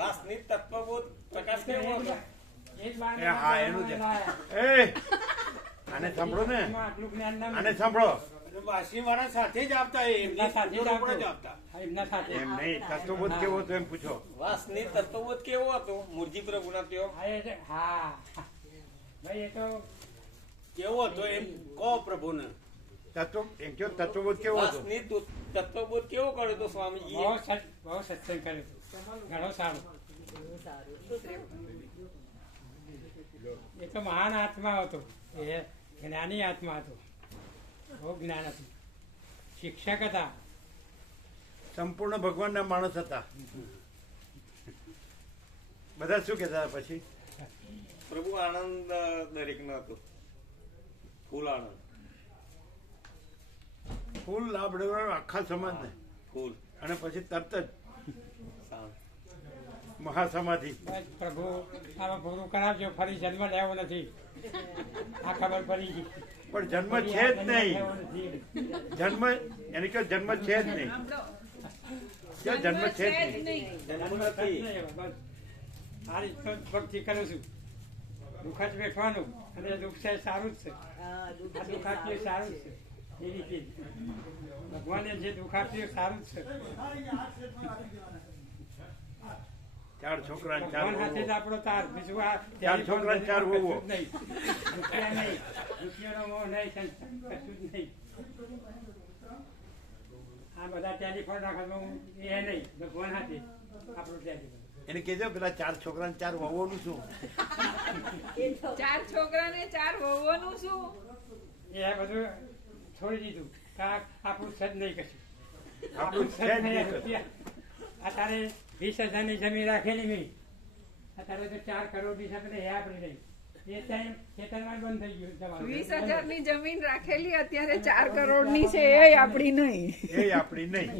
વાસની તત્વબોધ પ્રકાશ કેવો હતો એ જ બારને એ હા એનું છે લાયા. એ આને સાંભળો ને એમાં આટલું જ્ઞાન ના આને સાંભળો અને વાસીવાળા સાથે જ આપતા, એમના સાથે જ જોડે આવતો. જ આપતા. હા, એમના સાથે. એમ નહીં તત્વબોધ કેવો હતો એમ પૂછો. વાસની તત્વબોધ કેવો હતો મૂળજી પ્રભુના ત્યો હા, એ છે. હા ભાઈ એ તો કેવો હતો એમ કહો પ્રભુને. એમ કયો તત્વબોધ કેવો હતો વાસની તત્વબોધ કેવો કર્યો તો સ્વામીજી બહુ સત્સંગ કર્યો હતો. ઘણો સારો. એ તો મહાન આત્મા હતો, એ જ્ઞાની આત્મા હતો, બહુ જ્ઞાન હતું, શિક્ષક હતા. સંપૂર્ણ ભગવાનના માણસ હતા. બધા શું કહેતા હતા પછી પ્રભુ આનંદ દરેકનો હતો, ફૂલ આનંદ, ફૂલ લાભ લેવાનો આખા સમાજને ફૂલ અને પછી તરત જ શાંત. મહાસમાધિ. બસ પ્રભુ આમાં પૂરું કરાવજો, ફરી જન્મ લેવો નથી, આ ખબર પડી ગઈ. પણ જન્મ છે જ નહીં. જન્મ એને કહ્યું જન્મ છે જ નહીં. ક્યાં જન્મ છે જ નહીં. જન્મ નથી. બસ આ રીતનો ભક્તિ કરું છું. દુઃખ જ વેઠવાનું અને દુઃખ છે સારું જ છે. આ દુઃખ આપ્યું સારું જ છે. એ રીતે જ. ભગવાને જે દુઃખ આપ્યું સારું જ છે. 4 છોકરા ને 4 ભગવાન હાથે જ વહુઓ. આપણો તાર. બીજું આ 4 છોકરા ને 4 વહુઓ. કશું જ નહીં. રૂપિયા નહીં, રૂપિયાનો મોહ નહીં, કશું જ નહીં. આ બધા ટેલિફોન રાખવાનું એ નહીં, ભગવાન હાથે આપણું ટેલિફોન. એને કહેજો પેલા 4 છોકરા ને 4 વહુઓનું શું 4 છોકરા ને 4 વહુઓનું શું? એ બધું છોડી દીધું. આપણું સજ નહીં કશું. આપણું સજ છે જ નહીં કશું. અત્યારે 20,000 ની જમીન રાખેલી મેં, અત્યારે તો 4 કરોડની છે, એ આપણી નહીં. એ ટાઈમ ખેતરમાં બંધ થઈ ગયું જવાનું. 20,000 ની જમીન રાખેલી અત્યારે 4 કરોડ ની છે, એ આપણી નહીં. એ આપણી નહીં.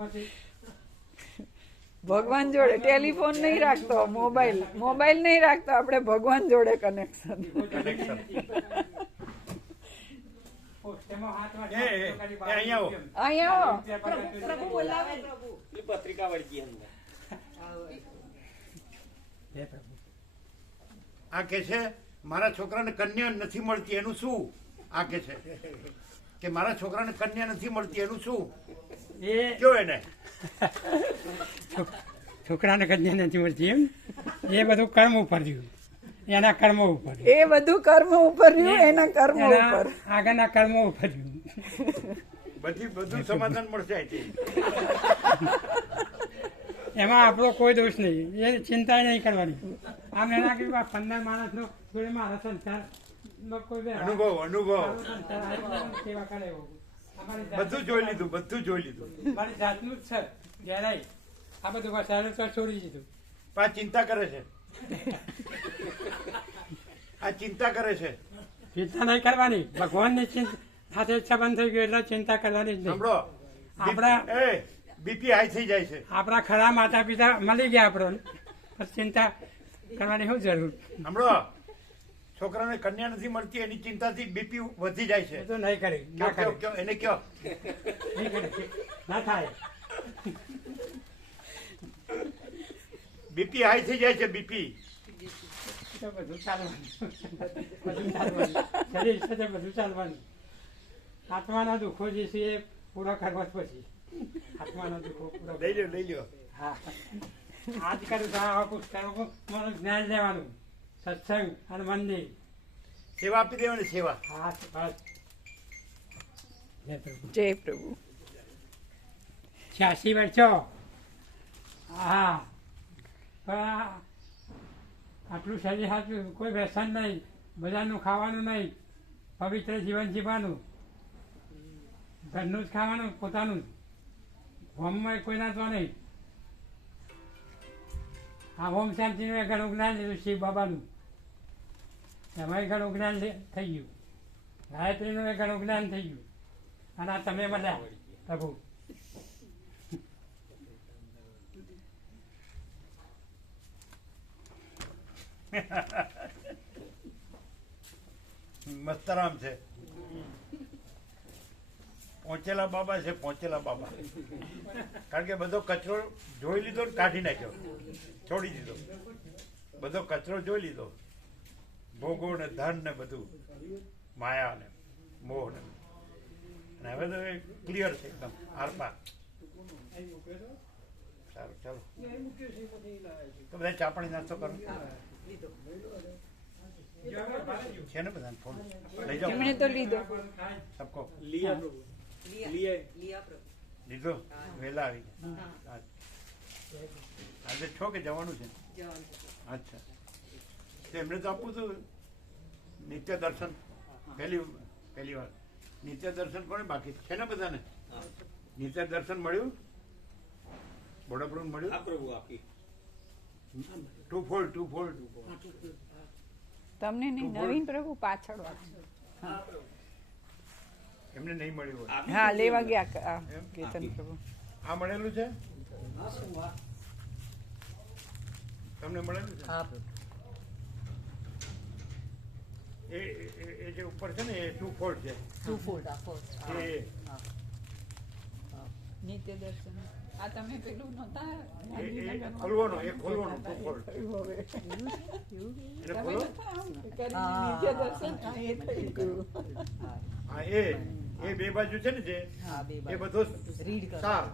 પછી ભગવાન જોડે ટેલિફોન નહીં રાખતો, મોબાઈલ નહીં રાખતો, આપણે ભગવાન જોડે કનેક્શન. કનેક્શન. પોસ્ટેમાં હાથમાં એ અહીંયા આવો. અહીંયા આવો. પ્રભુ બોલાવે. પેલી પત્રિકા વળગી અંદર. હે પ્રભુ. આ કે છે મારા છોકરાને કન્યા નથી મળતી એનું શું. આ કે છે કે મારા છોકરાને કન્યા નથી મળતી એનું શું. એ કયો એને છોકરાને કન્યા નથી મળતી એમ, એ બધું કર્મ ઉપર થયું. એના કર્મો ઉપર એ બધું કર્મ ઉપર રહ્યું, એના કર્મ એના ઉપર. આગળના કર્મો ઉપર રહ્યું. બધું સમાધાન મળશે અહીંથી. એમાં આપણો કોઈ દોષ નહીં, એ ચિંતા નહીં કરવાની. આમ એના કે 15 માણસનો જોડે મારા સંસાર કોઈ વ્યવહાર. અનુભવ મારો સંસાર આ રીતના સેવા કરે એવો. અમારી જાત- બધું જોઈ લીધું. મારી જાતનું જ છે ઘેરાઈ. આ બધું વસાડે તો છોડી દીધું. પણ આ ચિંતા કરે છે. આ ચિંતા કરે છે. ચિંતા નહીં કરવાની, ભગવાનની ચિંતા સાથે સંબંધ થઈ ગયો એટલે ચિંતા કરવાની જ નહીં. સાંભળો, બીપી હાઈ થઈ જાય છે. આપણા ખરા માતા પિતા મળી ગયા આપણને, પછી ચિંતા કરવાની શું જરૂર? સાંભળો, છોકરાને કન્યા નથી મળતી એની ચિંતાથી બીપી વધી જાય છે. એ તો નહીં કરે, ના કરે, એને કયો નહીં કરે, ના થાય. બીપી હાઈ થઈ જાય છે. બીપી તો બધું ચાલવાનું, શરીર સાથે બધું ચાલવાનું. આત્માના દુઃખો જે છે એ પૂરા કરવા જ પછી આત્માના દુઃખો પૂરા લઈ લ્યો. હા, આજ કરું તો આવા પુસ્તકો મને જ્ઞાન લેવાનું, સત્સંગ અને મંદિર. સેવા આપી દેવાની. સેવા. હા, બસ. જય પ્રભુ. જય પ્રભુ. 86 વર્ષો. હા, પણ આટલું શરીર સાચું, કોઈ વ્યસન નહીં, બધાનું ખાવાનું નહીં, પવિત્ર જીવન જીવવાનું, ઘરનું જ ખાવાનું, પોતાનું જ. હોમમાં કોઈના તો નહીં. આ હોમ શાંતિનું ઘણું જ્ઞાન લીધું શિવ બાબાનું, એમાંય ઘણું જ્ઞાન થઈ ગયું. ગાયત્રીનું ઘણું જ્ઞાન થઈ ગયું. અને આ તમે મળ્યા પ્રભુ. મસ્તરામ છે. પહોંચેલા બાબા છે. પહોંચેલા બાબા. કારણ કે બધો કચરો જોઈ લીધો ને કાઢી નાખ્યો, છોડી દીધો. બધો કચરો જોઈ લીધો, ભોગો ને ધન ને બધું, માયા ને મોહ ને. અને હવે તો એ ક્લિયર છે એકદમ આરપાર. સારું, ચાલો તો બધા ચા પાણી નાસ્તો કરો છે ને બધા ફોન લઈ જાઓ. એમણે તો લીધો. સબકો લિયા પ્રભુ. લીધો. વહેલા આવી ગયા. આજે છો કે જવાનું છે? અચ્છા, તો એમને તો આપવું હતું નિત્ય દર્શન. પહેલી વાર નિત્ય દર્શન કોને બાકી છે ને બધાને? નિત્ય દર્શન મળ્યું? બોડાપ્રભુ મળ્યું? આ પ્રભુ આપી ટુ ફોલ્ડ. તમને નહીં, નવીન પ્રભુ પાછળ વાંચો. એમને નહીં મળ્યું હોય. હા, લેવા ગયા કેતન પ્રભુ. આ મળેલું છે? તમને મળેલું છે? એ જે ઉપર છે ને એ ટુ ફોલ્ડ છે. એ નિત્ય દર્શન. આ તમે પેલું નહોતા ખોલવાનો ટુ ફોલ્ડ. એને ખોલો. નિત્ય દર્શન. હા, એ થઈ ગયું. હા, એ બે બાજુ છે ને જે એ બધો સાર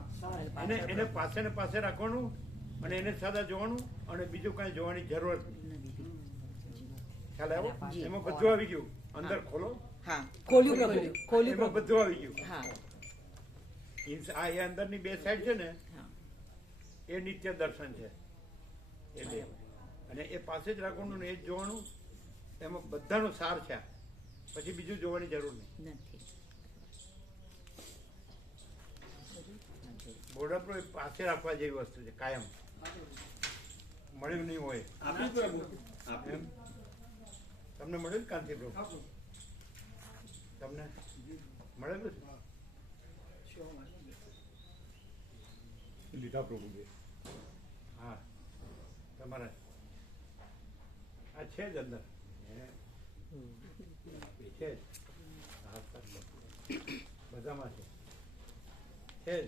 એને પાસે ને પાસે રાખવાનું અને એને સાદા જોવાનું અને બીજું કઈ જોવાની જરૂર નથી. ખ્યાલ આવ્યો? એમાં બધું આવી ગયું. અંદર ખોલો. ખોલ્યું પ્રભુ, ખોલ્યું એમાં પ્રભુ. બધું આવી ગયું. હા, આ એ અંદરની બે સાઈડ છે ને એ નિત્ય દર્શન છે. એ બે અને એ પાસે જ રાખવાનું ને એ જ જોવાનું. એમાં બધાનો સાર છે. પછી બીજું જોવાની જરૂર નહીં. બોર્ડર પર પાસે રાખવા જેવી વસ્તુ છે. કાયમ મળ્યું નહીં હોય. આપી પ્રભુ એમ તમને મળ્યું ને કાંતિ પ્રભુ? તમને મળેલું છે? લીધા પ્રભુ બે. હા, તમારે આ છે જ અંદર. એ છે જ. હા, બધામાં છે જ.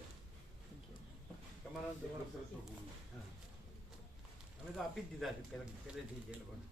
તમારા હા, અમે તો આપી જ દીધા છે પહેલેથી જ એ લોકોને.